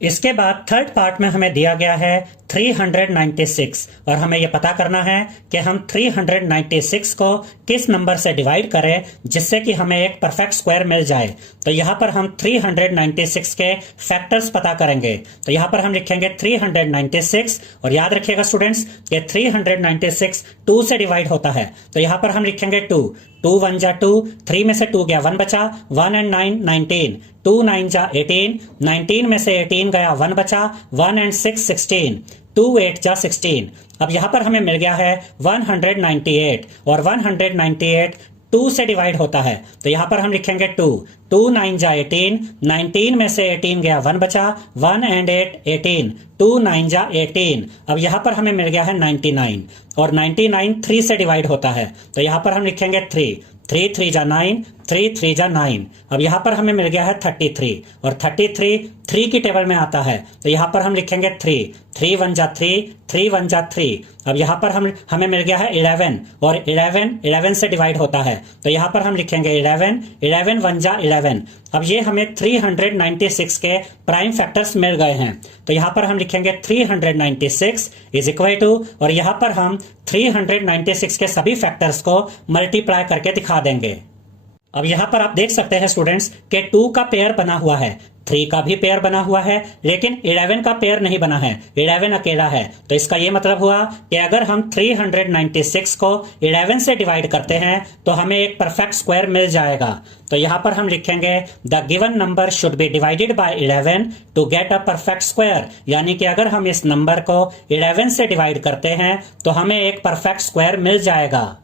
इसके बाद थर्ड पार्ट में हमें दिया गया है 396 और हमें यह पता करना है कि हम 396 को किस नंबर से डिवाइड करें जिससे कि हमें एक परफेक्ट स्क्वायर मिल जाए। तो यहां पर हम 396 के फैक्टर्स पता करेंगे। तो यहां पर हम लिखेंगे 396 और याद रखिएगा स्टूडेंट्स कि 396 2 से डिवाइड होता है। तो यहां पर हम लिखेंगे 2 2 1 जा 2, 3 में से 2 गया 1 बचा, 1 एंड 9 19, 2 9 जा 18, 19 में से 18 गया 1 बचा, 1 एंड 6 16, 2 8 जा 16। अब यहां पर हमें मिल गया है 198 और 198 2 से डिवाइड होता है। तो यहां पर हम लिखेंगे 2 2 9 जा 18, 19 में से 18 गया 1 बचा, 1 एंड 8 18, 2 9 जा 18। अब यहां पर हमें मिल गया है 99 और 99 3 से डिवाइड होता है। तो यहां पर हम लिखेंगे 3 3 3 जा 9, 3 3 जा 9। अब यहां पर हमें मिल गया है 33 और 33 3 की टेबल में आता है। तो यहां पर हम लिखेंगे 3 3 1 जा 3, 3 1 जा 3। अब यहां पर हमें मिल गया है 11 और 11 से डिवाइड होता है। तो यहां पर हम लिखेंगे 11 1 जा 11। अब ये हमें 396 के प्राइम फैक्टर्स मिल गए हैं। तो यहां पर हम लिखेंगे 396 इज इक्वल टू, और यहां पर हम 396 के सभी फैक्टर्स को मल्टीप्लाई करके दिखा देंगे। अब यहां पर आप देख सकते हैं स्टूडेंट्स कि 2 का पेयर बना हुआ है, 3 का भी पेयर बना हुआ है, लेकिन 11 का पेयर नहीं बना है, 11 अकेला है। तो इसका यह मतलब हुआ कि अगर हम 396 को 11 से डिवाइड करते हैं तो हमें एक परफेक्ट स्क्वायर मिल जाएगा। तो यहां पर हम लिखेंगे the given number should be divided by 11 to get a perfect square, यानी कि अगर हम इस नंबर को 11 से डिवाइड करते हैं तो हमें एक परफेक्ट स्क्वायर मिल जाएगा।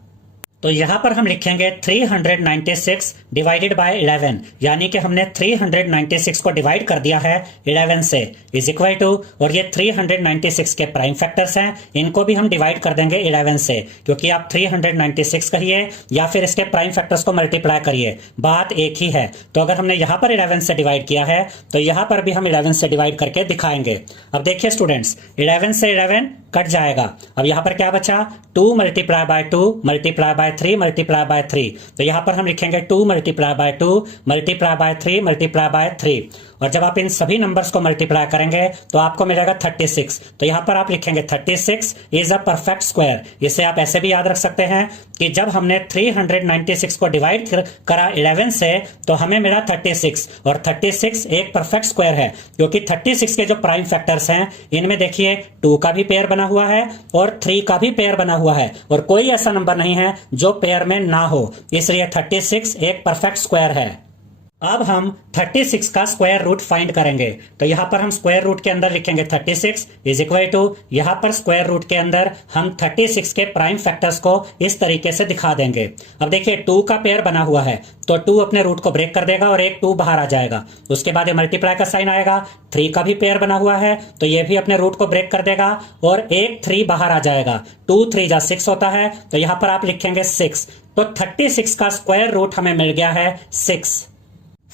तो यहां पर हम लिखेंगे 396 डिवाइडेड बाय 11, यानी कि हमने 396 को डिवाइड कर दिया है 11 से, इज इक्वल टू, और ये 396 के प्राइम फैक्टर्स हैं, इनको भी हम डिवाइड कर देंगे 11 से, क्योंकि आप 396 कहिए या फिर इसके प्राइम फैक्टर्स को मल्टीप्लाई करिए, बात एक ही है। तो अगर हमने यहां पर 11 से डिवाइड किया है तो यहां पर भी हम 11 से डिवाइड करके दिखाएंगे। अब देखिए स्टूडेंट्स, 11 से 11 कट जाएगा। अब यहां पर क्या बचा, 2 multiply by 2 multiply by 3 multiply by 3। तो यहां पर हम लिखेंगे 2 multiply by 2 multiply by 3 multiply by 3। और जब आप इन सभी नंबर्स को मल्टीप्लाई करेंगे तो आपको मिलेगा 36। तो यहां पर आप लिखेंगे 36 इज अ परफेक्ट स्क्वायर। इसे आप ऐसे भी याद रख सकते हैं कि जब हमने 396 को डिवाइड करा 11 से तो हमें मिला 36, और 36 एक परफेक्ट स्क्वायर है, क्योंकि 36 के जो प्राइम फैक्टर्स हैं इनमें देखिए 2 का भी पेयर बना हुआ है और 3 का भी पेयर बना हुआ है, और कोई ऐसा नंबर नहीं है जो पेयर में ना हो, इसलिए 36 एक परफेक्ट स्क्वायर है। अब हम 36 का स्क्वायर रूट फाइंड करेंगे। तो यहां पर हम स्क्वायर रूट के अंदर लिखेंगे 36 इज इक्वल टू, यहां पर स्क्वायर रूट के अंदर हम 36 के प्राइम फैक्टर्स को इस तरीके से दिखा देंगे। अब देखिए 2 का पेयर बना हुआ है तो 2 अपने रूट को ब्रेक कर देगा और एक 2 बाहर आ जाएगा। उसके बाद ये मल्टीप्लाई का साइन आएगा। 3 का भी पेयर बना हुआ है तो ये भी अपने रूट को ब्रेक कर देगा और एक 3 बाहर आ जाएगा। 2 3 जा 6 होता है, तो यहां पर आप लिखेंगे 6। तो 36 का स्क्वायर रूट हमें मिल गया है 6।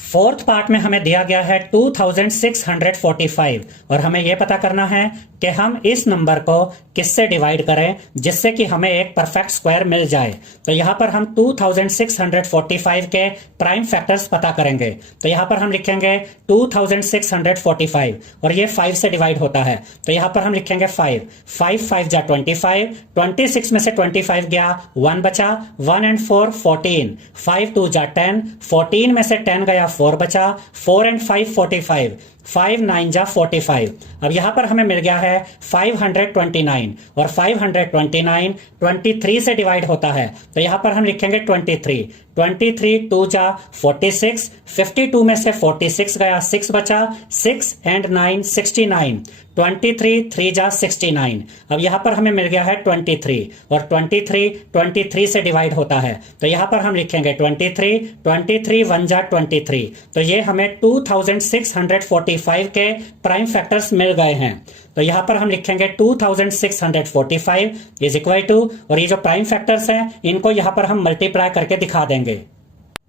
फोर्थ पार्ट में हमें दिया गया है 2645 और हमें यह पता करना है कि हम इस नंबर को किससे डिवाइड करें जिससे कि हमें एक परफेक्ट स्क्वायर मिल जाए। तो यहां पर हम 2645 के प्राइम फैक्टर्स पता करेंगे। तो यहां पर हम लिखेंगे 2645 और ये 5 से डिवाइड होता है, तो यहां पर हम लिखेंगे 5 5 5 जा 25, 26 में से 25 गया 1 बचा, 1 एंड 4 14, 5 2 जा 10, 14 में से 10 गया 4 बचा, 4 एंड 5 45, 5 9 जा 45। अब यहां पर हमें मिल गया है 529 और 529 23 से डिवाइड होता है, तो यहां पर हम लिखेंगे 23 2 जा 46, 52 में से 46 गया 6 बचा, 6 एंड 9 69, 23 3 जा 69। अब यहां पर हमें मिल गया है 23 और 23 से डिवाइड होता है, तो यहां पर हम लिखेंगे 23 1 जा 23। तो ये हमें 2645 के प्राइम फैक्टर्स मिल गए हैं। तो यहां पर हम लिखेंगे 2645 इज इक्वल टू, और ये जो प्राइम फैक्टर्स हैं इनको यहां पर हम मल्टीप्लाई करके दिखा देंगे।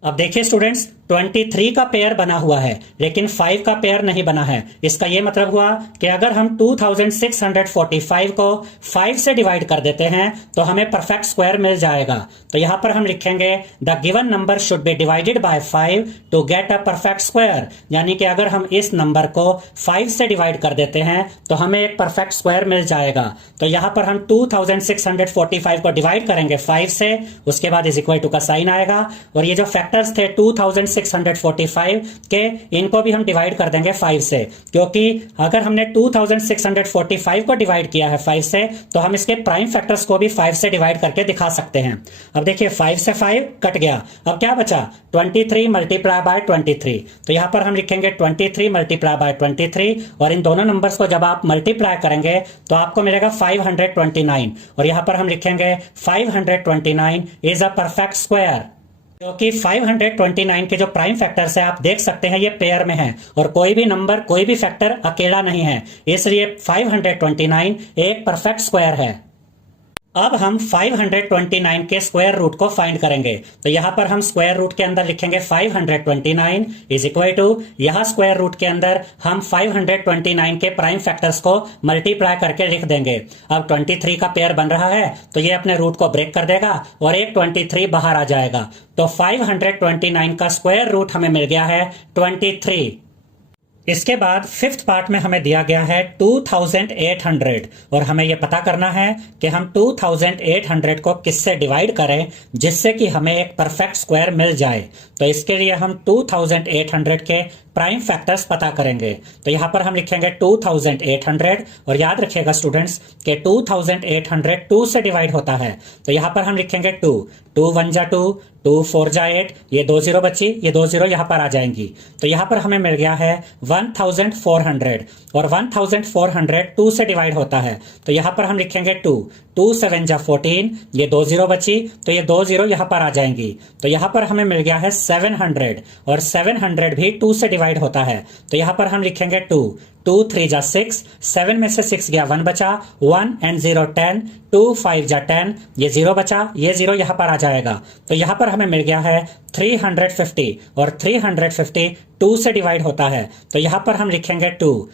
अब देखिए स्टूडेंट्स, 23 का पेयर बना हुआ है लेकिन 5 का पेयर नहीं बना है। इसका यह मतलब हुआ कि अगर हम 2645 को 5 से डिवाइड कर देते हैं तो हमें परफेक्ट स्क्वायर मिल जाएगा। तो यहां पर हम लिखेंगे the given number should be divided by 5 to get a perfect square, यानी कि अगर हम इस नंबर को 5 से डिवाइड कर देते हैं तो हमें एक परफेक्ट स्क्वायर मिल जाएगा। तो यहां पर हम 2645 को डिवाइड करेंगे 5 से, उसके बाद इज इक्वल टू का साइन आएगा, और ये जो फैक्टर्स थे 2645 के, इनको भी हम डिवाइड कर देंगे 5 से, क्योंकि अगर हमने 2645 को डिवाइड किया है 5 से तो हम इसके प्राइम फैक्टर्स को भी 5 से डिवाइड करके दिखा सकते हैं। अब देखिए 5 से 5 कट गया, अब क्या बचा 23 मल्टीप्लाई बाय 23। तो यहां पर हम लिखेंगे 23 मल्टीप्लाई बाय 23, और इन दोनों नंबर्स को जब आप मल्टीप्लाई करेंगे तो आपको मिलेगा 529, और यहां पर हम लिखेंगे 529 इज अ परफेक्ट स्क्वायर, क्योंकि 529 के जो प्राइम फैक्टर्स है आप देख सकते हैं ये पेयर में है, और कोई भी नंबर कोई भी फैक्टर अकेला नहीं है, इसलिए 529 एक परफेक्ट स्क्वायर है। अब हम 529 के स्क्वायर रूट को फाइंड करेंगे। तो यहां पर हम स्क्वायर रूट के अंदर लिखेंगे 529 इज इक्वल टू, यहां स्क्वायर रूट के अंदर हम 529 के प्राइम फैक्टर्स को मल्टीप्लाई करके लिख देंगे। अब 23 का पेयर बन रहा है तो ये अपने रूट को ब्रेक कर देगा और एक 23 बाहर आ जाएगा। तो 529 का स्क्वायर रूट हमें मिल गया है 23। इसके बाद फिफ्थ पार्ट में हमें दिया गया है 2800, और हमें यह पता करना है कि हम 2800 को किससे डिवाइड करें जिससे कि हमें एक परफेक्ट स्क्वायर मिल जाए। तो इसके लिए हम 2800 के प्राइम फैक्टर्स पता करेंगे। तो यहां पर हम लिखेंगे 2800, और याद रखिएगा स्टूडेंट्स कि 2800 2 से डिवाइड होता है। तो यहां पर हम लिखेंगे 2 1 जा 2, 2 4 जा 8, ये 2 0 बची, ये 2 0 यहां पर आ जाएंगी। तो यहां पर हमें मिल गया है 1400, और 1400 2 से डिवाइड होता है। तो यहां पर हम लिखेंगे 2 7 जा 14, ये 2 0 बची, तो ये 2 0 यहां पर आ जाएंगी। तो यहां पर हमें मिल गया है 700, और 700 भी 2 से डिवाइड होता है। तो यहां पर हम लिखेंगे 2 3 जा 6, 7 में से 6 गया 1 बचा, 1 and 0 10, 2 5 जा 10, ये 0 बचा, ये 0 यहां पर आ जाएगा। तो यहां पर हमें मिल गया है 350, और 350 2 से डिवाइड होता है। तो यहां पर हम लिखेंगे 2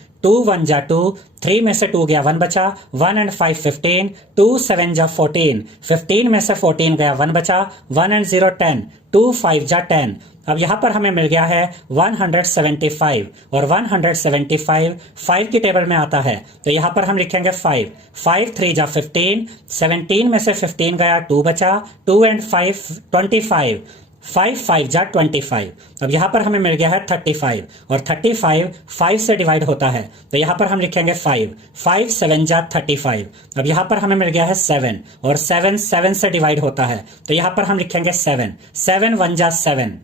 1 जा 2, 3 में से 2 गया 1 बचा, 1 and 5 15, 2 7 जा 14, 15 में से 14 गया 1 बचा, 1 and 0 10, 2 5 जा 10। अब यहां पर हमें मिल गया है 175, और 175 5 की टेबल में आता है। तो यहां पर हम लिखेंगे 5 3 जा 15, 17 में से 15 गया 2 बचा, 2 and 5 25, 5 5 जा 25। अब यहां पर हमें मिल गया है 35, और 35 5 से डिवाइड होता है। तो यहां पर हम लिखेंगे 5 7 जा 35। अब यहां पर हमें मिल गया है 7, और 7 7 से डिवाइड होता है। तो यहां पर हम लिखेंगे 7 1 जा 7।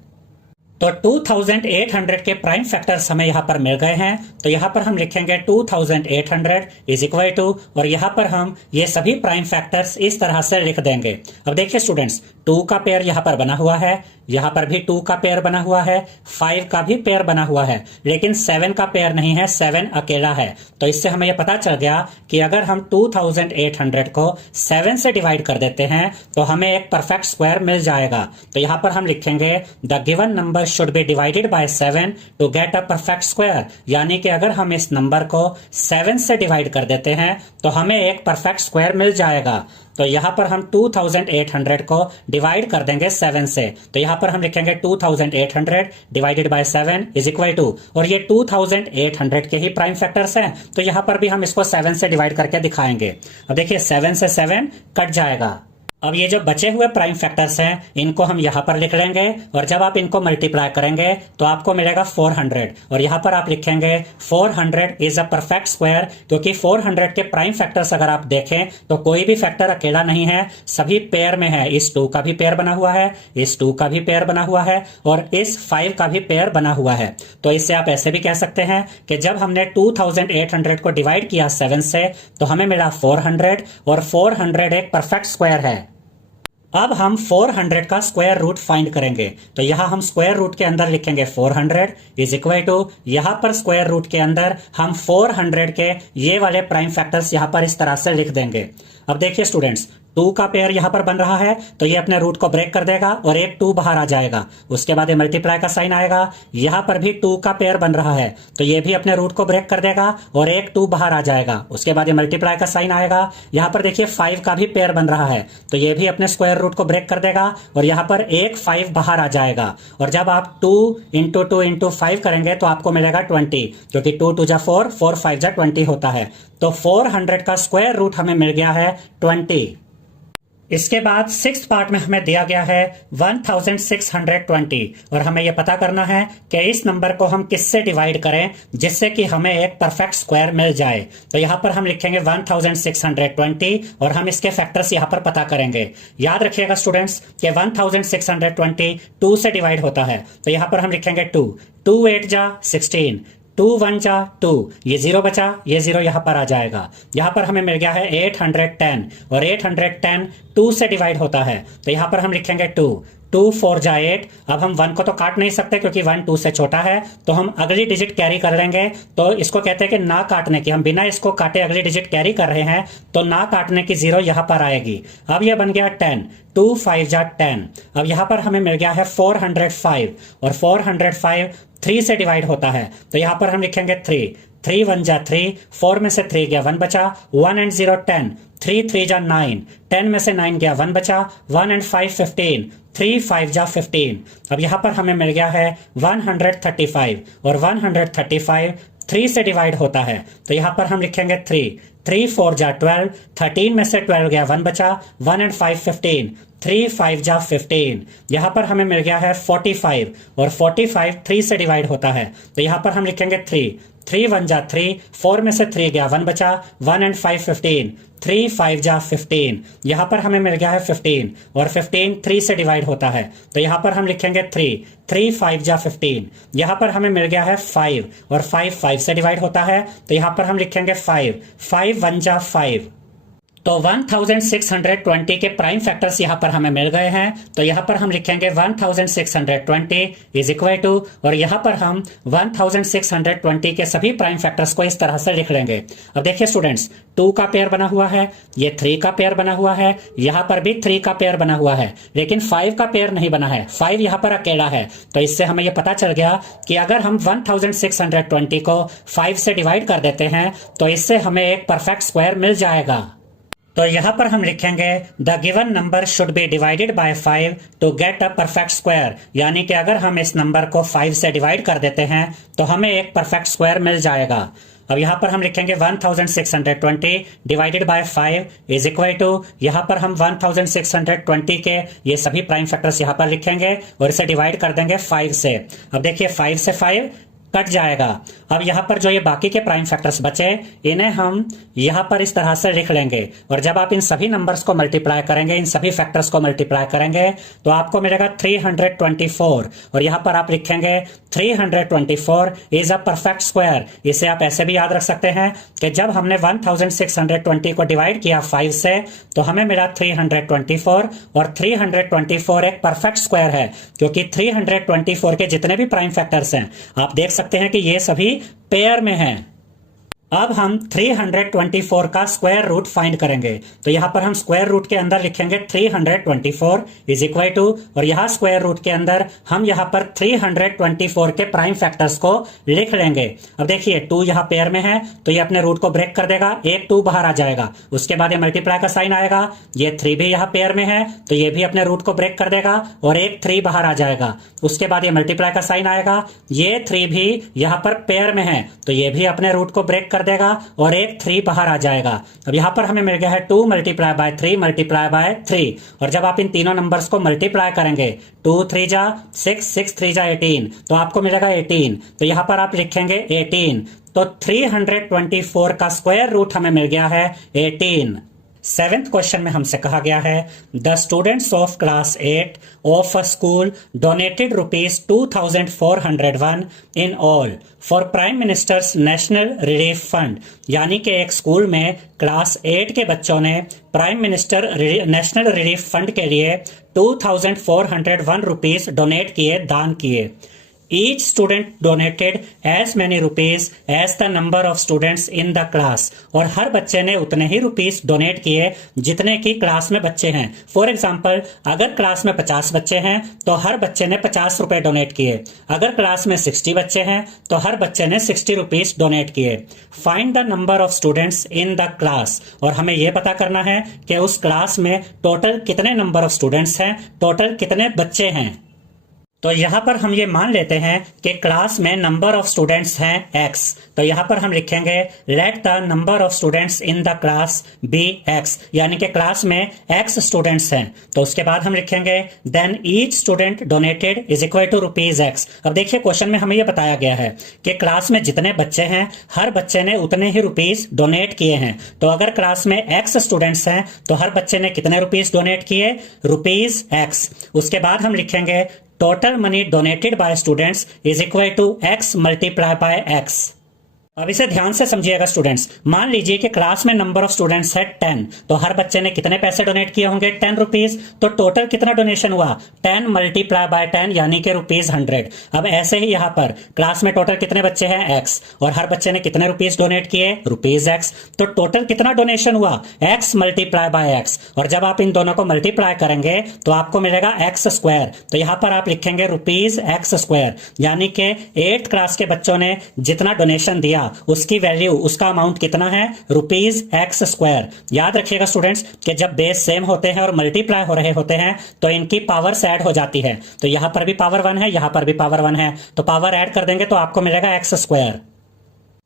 तो 2800 के प्राइम फैक्टर्स हमें यहां पर मिल गए हैं। तो यहां पर हम लिखेंगे 2800 इज इक्वल टू, और यहां पर हम ये सभी प्राइम फैक्टर्स इस तरह से लिख देंगे। अब देखिए स्टूडेंट्स, 2 का पेयर यहां पर बना हुआ है, यहां पर भी 2 का पेयर बना हुआ है, 5 का भी पेयर बना हुआ है, लेकिन 7 का पेयर नहीं है, 7 अकेला है। तो इससे हमें यह पता चल गया कि अगर हम 2800 को 7 से डिवाइड कर देते हैं तो हमें एक परफेक्ट स्क्वायर मिल जाएगा। तो यहां पर हम लिखेंगे the given number should be divided by 7 to get a perfect square, यानी कि अगर हम इस नंबर को 7 से डिवाइड कर देते हैं तो हमें एक परफेक्ट स्क्वायर मिल जाएगा। तो यहां पर हम 2800 को डिवाइड कर देंगे 7 से। तो यहां पर हम लिखेंगे 2800 divided by 7 is equal to, और ये 2800 के ही प्राइम फैक्टर्स हैं, तो यहां पर भी हम इसको 7 से डिवाइड करके दिखाएंगे। अब देखिए 7 से 7 कट जाएगा। अब ये जो बचे हुए प्राइम फैक्टर्स हैं इनको हम यहां पर लिख लेंगे, और जब आप इनको मल्टीप्लाई करेंगे तो आपको मिलेगा 400, और यहां पर आप लिखेंगे 400 इज अ परफेक्ट स्क्वायर, क्योंकि 400 के प्राइम फैक्टर्स अगर आप देखें तो कोई भी फैक्टर अकेला नहीं है, सभी पेयर में है। इस 2 का भी पेयर बना हुआ है, इस 2 का भी पेयर बना हुआ है, और इस 5 का भी पेयर बना हुआ है। तो इससे आप ऐसे भी कह सकते हैं कि जब हमने 2800 को डिवाइड किया 7 से तो हमें मिला 400, और 400 एक परफेक्ट स्क्वायर है। अब हम 400 का स्क्वायर रूट फाइंड करेंगे। तो यहां हम स्क्वायर रूट के अंदर लिखेंगे 400 इज इक्वल टू, यहां पर स्क्वायर रूट के अंदर हम 400 के ये वाले प्राइम फैक्टर्स यहां पर इस तरह से लिख देंगे। अब देखिए स्टूडेंट्स, 2 का पेयर यहां पर बन रहा है तो ये अपने रूट को ब्रेक कर देगा और एक 2 बाहर आ जाएगा। उसके बाद ये मल्टीप्लाई का साइन आएगा। यहां पर भी 2 का पेयर बन रहा है तो ये भी अपने रूट को ब्रेक कर देगा और एक 2 बाहर आ जाएगा। उसके बाद ये मल्टीप्लाई का साइन आएगा। यहां पर देखिए 5 का भी पेयर बन रहा है तो ये भी अपने स्क्वायर रूट को ब्रेक कर देगा और यहां पर एक 5 बाहर आ जाएगा। और जब आप 2 इंटू 2 इंटू 5 करेंगे तो आपको मिलेगा 20, क्योंकि 2 2 जा 4, 4 5 जा 20 होता है। तो 400 का स्क्वायर रूट हमें मिल गया है 20। इसके बाद 6th पार्ट में हमें दिया गया है 1620 और हमें यह पता करना है कि इस नंबर को हम किससे डिवाइड करें जिससे कि हमें एक परफेक्ट स्क्वायर मिल जाए। तो यहां पर हम लिखेंगे 1620 और हम इसके फैक्टर्स यहां पर पता करेंगे। याद रखिएगा स्टूडेंट्स कि 1620 2 से डिवाइड होता है तो यहां पर हम लिखेंगे 2, 2 8 जा 16, 2 1 जा 2, ये 0 बचा, ये 0 यहां पर आ जाएगा। यहां पर हमें मिल गया है 810 और 810 2 से डिवाइड होता है तो यहां पर हम लिखेंगे 2, 2 4 जा 8। अब हम 1 को तो काट नहीं सकते क्योंकि 1 2 से छोटा है तो हम अगली डिजिट कैरी कर लेंगे। तो इसको कहते हैं कि ना काटने की, हम बिना इसको काटे अगली डिजिट कैरी कर रहे हैं तो ना काटने की 0 यहां पर आएगी। अब यह बन गया 10, 2 5 जा 10। अब यहां पर हमें मिल गया है 405 और 405 3 से डिवाइड होता है तो यहां पर हम लिखेंगे 3, 3 1 जा 3, 4 में से 3 गया 1 बचा, 1 एंड 0 10, 3 3 जा 9, 10 में से 9 गया 1 बचा, 1 एंड 5 15, 3 5 जा 15। अब यहां पर हमें मिल गया है 135 और 135 3 से डिवाइड होता है तो यहां पर हम लिखेंगे 3, 3 4 जा 12, 13 में से 12 गया 1 बचा, 1 एंड 5 15, 3 5 जा 15। यहां पर हमें मिल गया है 45 और 45 3 से डिवाइड होता है तो यहां पर हम लिखेंगे 3, 3 1 जा 3, 4 में से 3 गया 1 बचा, 1 एंड 5 15, 3 5 जा 15। यहां पर हमें मिल गया है 15 और 15 3 से डिवाइड होता है तो यहां पर हम लिखेंगे 3, 3 5 जा 15। यहां पर हमें मिल गया है 5 और 5 5 से डिवाइड होता है तो यहां पर हम लिखेंगे 5, 5 1 जा 5। तो 1620 के प्राइम फैक्टर्स यहां पर हमें मिल गए हैं तो यहां पर हम लिखेंगे 1620 इज इक्वल टू, और यहां पर हम 1620 के सभी प्राइम फैक्टर्स को इस तरह से लिख लेंगे। अब देखिए स्टूडेंट्स, 2 का पेयर बना हुआ है, ये 3 का पेयर बना हुआ है, यहां पर भी 3 का पेयर बना हुआ है, लेकिन 5 का पेयर नहीं बना है, 5 यहां पर अकेला है। तो इससे हमें यह पता चल गया कि अगर हम 1620 को 5 से डिवाइड कर देते हैं तो इससे हमें एक परफेक्ट स्क्वायर मिल जाएगा। तो यहां पर हम लिखेंगे the given number should be divided by 5 to get a perfect square, यानी कि अगर हम इस नंबर को 5 से डिवाइड कर देते हैं तो हमें एक परफेक्ट स्क्वायर मिल जाएगा। अब यहां पर हम लिखेंगे 1620 divided by 5 is equal to, यहां पर हम 1620 के ये सभी प्राइम फैक्टर्स यहां पर लिखेंगे और इसे डिवाइड कर देंगे 5 से। अब देखिए 5 से 5 कट जाएगा। अब यहां पर जो ये बाकी के प्राइम फैक्टर्स बचे इन्हें हम यहां पर इस तरह से लिख लेंगे और जब आप इन सभी नंबर्स को मल्टीप्लाई करेंगे, इन सभी फैक्टर्स को मल्टीप्लाई करेंगे तो आपको मिलेगा 324 और यहां पर आप लिखेंगे 324 इज अ परफेक्ट स्क्वायर। इसे आप ऐसे भी याद रख सकते हैं कि जब हमने 1620 को डिवाइड किया 5 से तो हमें मिला 324 और 324 एक परफेक्ट स्क्वायर है, क्योंकि 324 के जितने भी प्राइम फैक्टर्स हैं आप देख सकते हैं कि ये सभी पेयर में हैं। अब हम 324 का स्क्वायर रूट फाइंड करेंगे तो यहां पर हम स्क्वायर रूट के अंदर लिखेंगे 324 इज इक्वल टू, और यहां स्क्वायर रूट के अंदर हम यहां पर 324 के प्राइम फैक्टर्स को लिख लेंगे। अब देखिए 2 यहां पेयर में है तो ये अपने रूट को ब्रेक कर देगा, एक 2 बाहर आ जाएगा। उसके बाद ये मल्टीप्लाई का साइन आएगा, ये 3 भी यहां पेयर में है तो ये भी अपने रूट को ब्रेक कर देगा और एक 3 बाहर आ जाएगा। उसके बाद ये मल्टीप्लाई का साइन आएगा, ये 3 भी यहां पर पेयर में है तो ये भी अपने रूट को ब्रेक देगा और एक 3 बाहर आ जाएगा। अब यहां पर हमें मिल गया है 2 मल्टीप्लाई बाय 3 मल्टीप्लाई बाय 3, और जब आप इन तीनों नंबर्स को मल्टीप्लाई करेंगे 2 3 जा 6, 6 3 जा 18 तो आपको मिलेगा 18। तो यहां पर आप लिखेंगे 18। तो 324 का स्क्वायर रूट हमें मिल गया है 18। 7th क्वेश्चन में हमसे कहा गया है the students of class 8 of a school donated ₹2401 in all for prime ministers national relief fund, यानी कि एक स्कूल में क्लास 8 के बच्चों ने prime minister national relief fund के लिए ₹2401 डोनेट किए, दान किए। each student donated as many rupees as the number of students in the class। और हर बच्चे ने उतने ही रुपीस डोनेट किए जितने की क्लास में बच्चे हैं। फॉर एग्जाम्पल, अगर क्लास में 50 बच्चे हैं तो हर बच्चे ने 50 रुपए डोनेट किए। अगर क्लास में 60 बच्चे हैं तो हर बच्चे ने 60 रुपीस डोनेट किए। Find the number of students in the class, और हमें यह पता करना है कि उस क्लास में टोटल कितने नंबर ऑफ स्टूडेंट्स हैं, टोटल कितने बच्चे हैं। तो यहां पर हम ये मान लेते हैं कि क्लास में नंबर ऑफ स्टूडेंट्स हैं x। तो यहां पर हम लिखेंगे let the number of students in the class be x, यानी कि क्लास में x स्टूडेंट्स हैं। तो उसके बाद हम लिखेंगे then each student donated is equal to rupees x। अब देखिए क्वेश्चन में हमें यह बताया गया है कि क्लास में जितने बच्चे हैं हर बच्चे ने उतने ही रुपीज डोनेट किए हैं। तो अगर क्लास में x स्टूडेंट्स हैं तो हर बच्चे ने कितने रुपीज डोनेट किए, रुपीज x। उसके बाद हम लिखेंगे total money donated by students is equal to x multiply by x। अब इसे ध्यान से समझिएगा स्टूडेंट्स। मान लीजिए कि क्लास में नंबर ऑफ स्टूडेंट्स है 10, तो हर बच्चे ने कितने पैसे डोनेट किए होंगे, 10 रुपीज। तो टोटल कितना डोनेशन हुआ, 10 मल्टीप्लाई बाय 10 यानी कि रुपीज 100। अब ऐसे ही यहाँ पर क्लास में टोटल कितने बच्चे हैं x, और हर बच्चे ने कितने रुपीज डोनेट किए, रुपीज x। तो टोटल कितना डोनेशन हुआ, x मल्टीप्लाई बाय x। और जब आप इन दोनों को मल्टीप्लाई करेंगे तो आपको मिलेगा x स्क्वायर। तो यहाँ पर आप लिखेंगे रुपीज x स्क्वायर, यानी कि 8th क्लास के बच्चों ने जितना डोनेशन दिया उसकी वैल्यू, उसका अमाउंट कितना है, रुपीज x स्क्वायर। याद रखिएगा स्टूडेंट्स कि जब बेस सेम होते हैं और मल्टीप्लाई हो रहे होते हैं तो इनकी पावर ऐड हो जाती है। तो यहां पर भी पावर 1 है, यहां पर भी पावर 1 है, तो पावर ऐड कर देंगे तो आपको मिलेगा x स्क्वायर।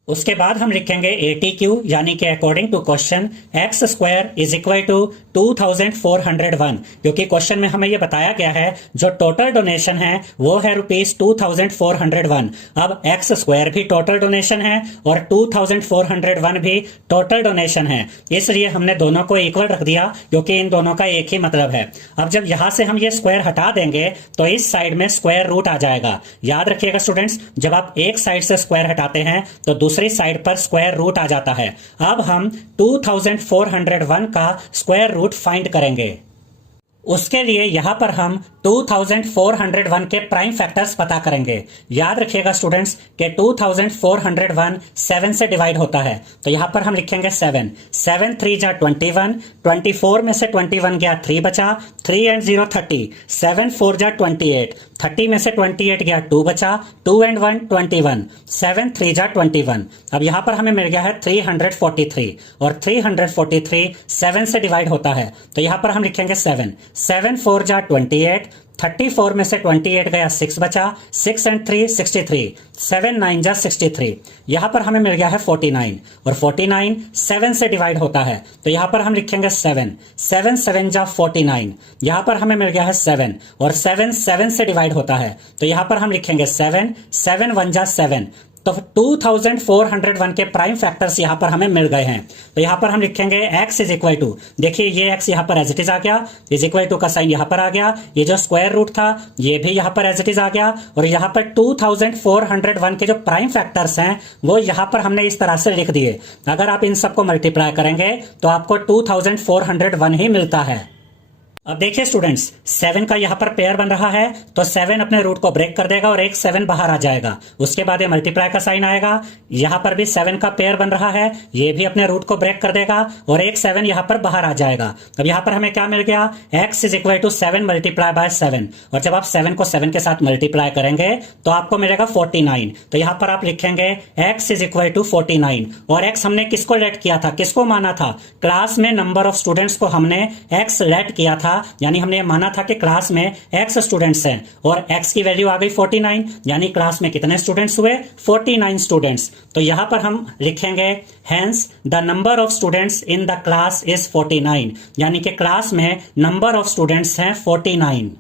उसके बाद हम लिखेंगे ATQ, यानी कि according to question x square is equal to 2401, क्योंकि क्वेश्चन में हमें यह बताया गया है जो टोटल डोनेशन है वो है रुपीज 2401। अब x स्क्वायर भी टोटल डोनेशन है और 2401 भी टोटल डोनेशन है, इसलिए हमने दोनों को इक्वल रख दिया क्योंकि इन दोनों का एक ही मतलब है। अब जब यहां से हम ये स्क्वायर हटा देंगे तो इस साइड में स्क्वायर रूट आ जाएगा। याद रखिएगा स्टूडेंट्स, जब आप एक साइड से स्क्वायर हटाते हैं तो दूसरी साइड पर स्क्वायर रूट आ जाता है। अब हम 2401 का स्क्वायर रूट फाइंड करेंगे। उसके लिए यहां पर हम 2401 के प्राइम फैक्टर्स पता करेंगे। याद रखिएगा स्टूडेंट्स कि 2401 7 से डिवाइड होता है, तो यहां पर हम लिखेंगे 7 7 3 जा 21, 24 में से 21 गया 3 बचा, 3 एंड 0 30, 7 4 जा 28, 30 में से 28 गया 2 बचा, 2 एंड 1 21, 7 3 जा 21। अब यहां पर हमें मिल गया है 343, और 343 7 से डिवाइड होता है, तो यहां पर हम लिखेंगे 7 7 4 जा 28, 34 में से 28 गया 6 बचा, 6 एंड 3 63, 7 9 जा 63। यहां पर हमें मिल गया है 49, और 49 7 से डिवाइड होता है, तो यहां पर हम लिखेंगे 7 7 7 जा 49। यहां पर हमें मिल गया है 7, और 7 7 से डिवाइड होता है, तो यहां पर हम लिखेंगे 7 7 1 जा 7। तो 2401 के प्राइम फैक्टर्स यहां पर हमें मिल गए हैं। तो यहां पर हम लिखेंगे x इज इक्वल टू, देखिए ये x यहां पर एज इट इज आ गया, इज इक्वल टू का साइन यहां पर आ गया, ये जो स्क्वायर रूट था ये भी यहां पर एज इट इज आ गया, और यहां पर 2401 के जो प्राइम फैक्टर्स हैं वो यहां पर हमने इस तरह से लिख दिए। अगर आप इन सबको मल्टीप्लाई करेंगे तो आपको 2401 ही मिलता है। अब देखिए स्टूडेंट्स, 7 का यहां पर पेयर बन रहा है, तो 7 अपने रूट को ब्रेक कर देगा और एक 7 बाहर आ जाएगा। उसके बाद ये मल्टीप्लाई का साइन आएगा, यहां पर भी 7 का पेयर बन रहा है, ये भी अपने रूट को ब्रेक कर देगा और एक 7 यहां पर बाहर आ जाएगा। अब यहां पर हमें क्या मिल गया, x is equal to 7 multiply by 7, और जब आप 7 को 7 के साथ मल्टीप्लाई करेंगे तो आपको मिलेगा 49। तो यहां पर आप लिखेंगे x इज इक्वल टू 49, और x हमने किसको लेट किया था, किसको माना था, क्लास में नंबर ऑफ स्टूडेंट्स को हमने x लेट किया था, यानी हमने माना था कि क्लास में x स्टूडेंट्स हैं, और x की वैल्यू आ गई 49, यानी क्लास में कितने स्टूडेंट्स हुए, 49 स्टूडेंट्स। तो यहां पर हम लिखेंगे hence the number of students in the class is 49, यानी कि क्लास में नंबर ऑफ स्टूडेंट्स हैं 49।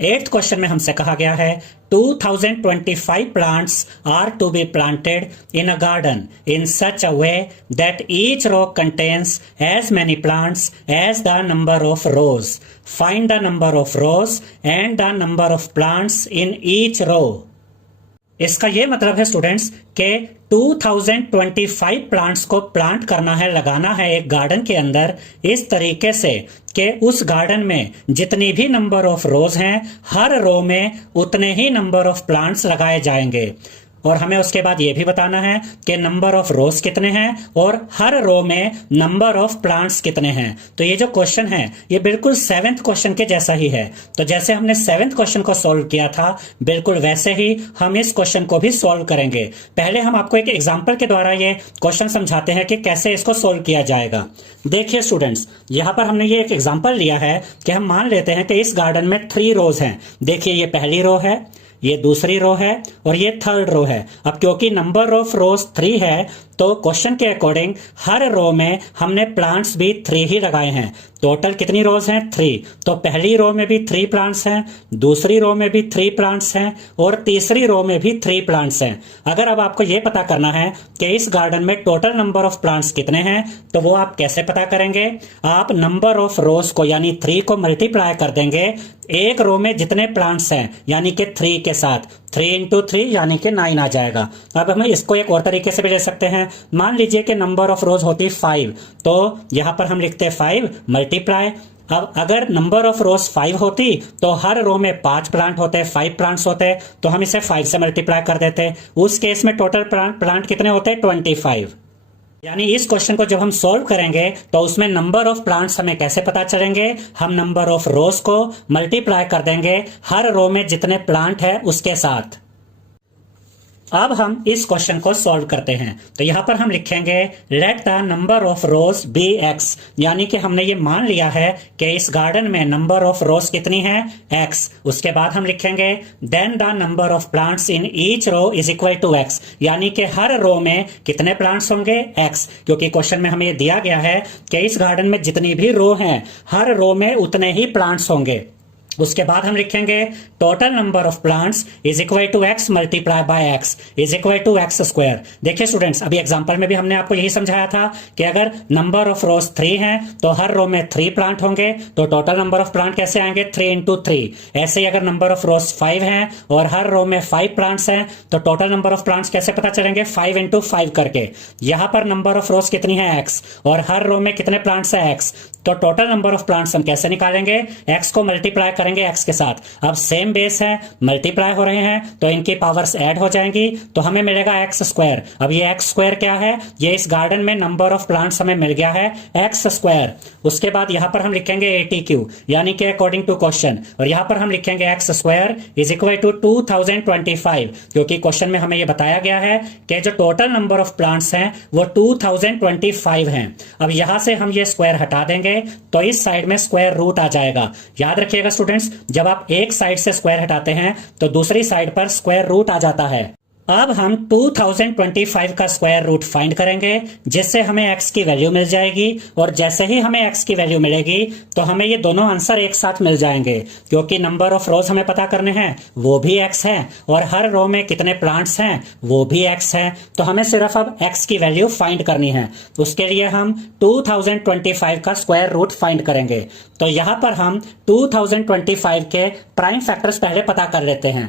8th क्वेश्चन में हमसे कहा गया है 2025 plants are to be planted in a garden in such a way that each row contains as many plants as the number of rows. Find the number of rows and the number of plants in each row. इसका ये मतलब है students के 2025 plants को plant करना है, लगाना है एक गार्डन के अंदर इस तरीके से कि उस गार्डन में जितनी भी नंबर ऑफ रोज हैं हर रो में उतने ही नंबर ऑफ प्लांट्स लगाए जाएंगे। और हमें उसके बाद ये भी बताना है कि नंबर ऑफ रोज कितने हैं और हर रो में नंबर ऑफ प्लांट्स कितने हैं। तो ये जो क्वेश्चन है ये बिल्कुल 7th क्वेश्चन के जैसा ही है। तो जैसे हमने 7th क्वेश्चन को सॉल्व किया था बिल्कुल वैसे ही हम इस क्वेश्चन को भी सॉल्व करेंगे। पहले हम आपको एक एग्जाम्पल के द्वारा ये क्वेश्चन समझाते हैं कि कैसे इसको सॉल्व किया जाएगा। देखिए स्टूडेंट्स, यहाँ पर हमने ये एक एग्जाम्पल लिया है कि हम मान लेते हैं कि इस गार्डन में 3 रोज हैं। देखिए ये पहली रो है, ये दूसरी रो है और ये थर्ड रो है। अब क्योंकि नंबर ऑफ रोज 3 है तो क्वेश्चन के अकॉर्डिंग हर रो में हमने प्लांट्स भी 3 ही लगाए हैं। टोटल कितनी रोज हैं? 3। तो पहली रो में भी 3 प्लांट्स हैं, दूसरी रो में भी 3 प्लांट्स हैं और तीसरी रो में भी 3 प्लांट्स हैं। अगर अब आपको यह पता करना है कि इस गार्डन में टोटल नंबर ऑफ प्लांट्स कितने हैं तो वो आप कैसे पता करेंगे? आप नंबर ऑफ रोज को यानी 3 को मल्टीप्लाई कर देंगे एक रो में जितने प्लांट्स हैं यानी कि 3 के साथ। 3 इंटू 3 यानी कि 9 आ जाएगा। अब हम इसको एक और तरीके से भी ले सकते हैं। मान लीजिए कि नंबर ऑफ रोज होती 5, तो यहां पर हम लिखते हैं 5 मल्टीप्लाई। अब अगर नंबर ऑफ रोज 5 होती तो हर रो में 5 प्लांट होते, 5 प्लांट्स होते, तो हम इसे 5 से मल्टीप्लाई कर देते। उस केस में टोटल प्लांट कितने होते? 25। यानी इस क्वेश्चन को जब हम सॉल्व करेंगे तो उसमें नंबर ऑफ प्लांट्स हमें कैसे पता चलेंगे? हम नंबर ऑफ रोज को मल्टीप्लाई कर देंगे हर रो में जितने प्लांट है उसके साथ। अब हम इस क्वेश्चन को सॉल्व करते हैं। तो यहां पर हम लिखेंगे let the number of rows be x, यानी कि हमने ये मान लिया है कि इस गार्डन में नंबर ऑफ रोज कितनी है? x। उसके बाद हम लिखेंगे then the number of plants in each row is equal to x, यानी कि हर रो में कितने प्लांट्स होंगे? x, क्योंकि क्वेश्चन में हमें ये दिया गया है कि इस गार्डन में जितनी भी रो हैं हर रो में उतने ही प्लांट्स होंगे। उसके बाद हम लिखेंगे total number of plants is equal to x multiply by x is equal to x square. देखिए स्टूडेंट्स, अभी एग्जांपल में भी हमने आपको यही समझाया था कि अगर नंबर ऑफ रोज 3 हैं तो हर रो में 3 प्लांट होंगे, तो टोटल नंबर ऑफ प्लांट कैसे आएंगे? 3 इंटू 3। ऐसे ही अगर नंबर ऑफ रोज 5 हैं और हर रो में 5 प्लांट्स हैं तो टोटल नंबर ऑफ प्लांट्स कैसे पता चलेंगे? 5 इंटू 5 करके। यहां पर नंबर ऑफ रोज कितनी है? x, और हर रो में कितने प्लांट्स है? x। तो टोटल नंबर ऑफ प्लांट्स हम कैसे निकालेंगे? x को मल्टीप्लाई करेंगे x के साथ। अब सेम बेस है, मल्टीप्लाई हो रहे हैं तो इनकी पावर्स ऐड हो जाएंगी तो हमें मिलेगा x स्क्वायर। अब ये x स्क्वायर क्या है? ये इस गार्डन में नंबर ऑफ प्लांट्स हमें मिल गया है x स्क्वायर। उसके बाद यहां पर हम लिखेंगे 80Q यानी कि अकॉर्डिंग टू क्वेश्चन, और यहां पर हम लिखेंगे x square is equal to 2025, क्योंकि क्वेश्चन में हमें यह बताया गया है कि जो टोटल नंबर ऑफ प्लांट्स हैं वो 2025 हैं। अब यहां से हम ये स्क्वायर हटा देंगे तो इस साइड में स्क्वायर रूट आ जाएगा। याद रखिएगा स्टूडेंट्स, जब आप एक साइड से स्क्वायर हटाते हैं तो दूसरी साइड पर स्क्वायर रूट आ जाता है। अब हम 2025 का स्क्वायर रूट फाइंड करेंगे जिससे हमें x की वैल्यू मिल जाएगी, और जैसे ही हमें x की वैल्यू मिलेगी तो हमें ये दोनों आंसर एक साथ मिल जाएंगे, क्योंकि नंबर ऑफ रोज हमें पता करने हैं वो भी x है और हर रो में कितने प्लांट्स हैं वो भी x है। तो हमें सिर्फ अब x की वैल्यू फाइंड करनी है। उसके लिए हम 2025 का स्क्वायर रूट फाइंड करेंगे। तो यहां पर हम 2025 के प्राइम फैक्टर्स पहले पता कर लेते हैं।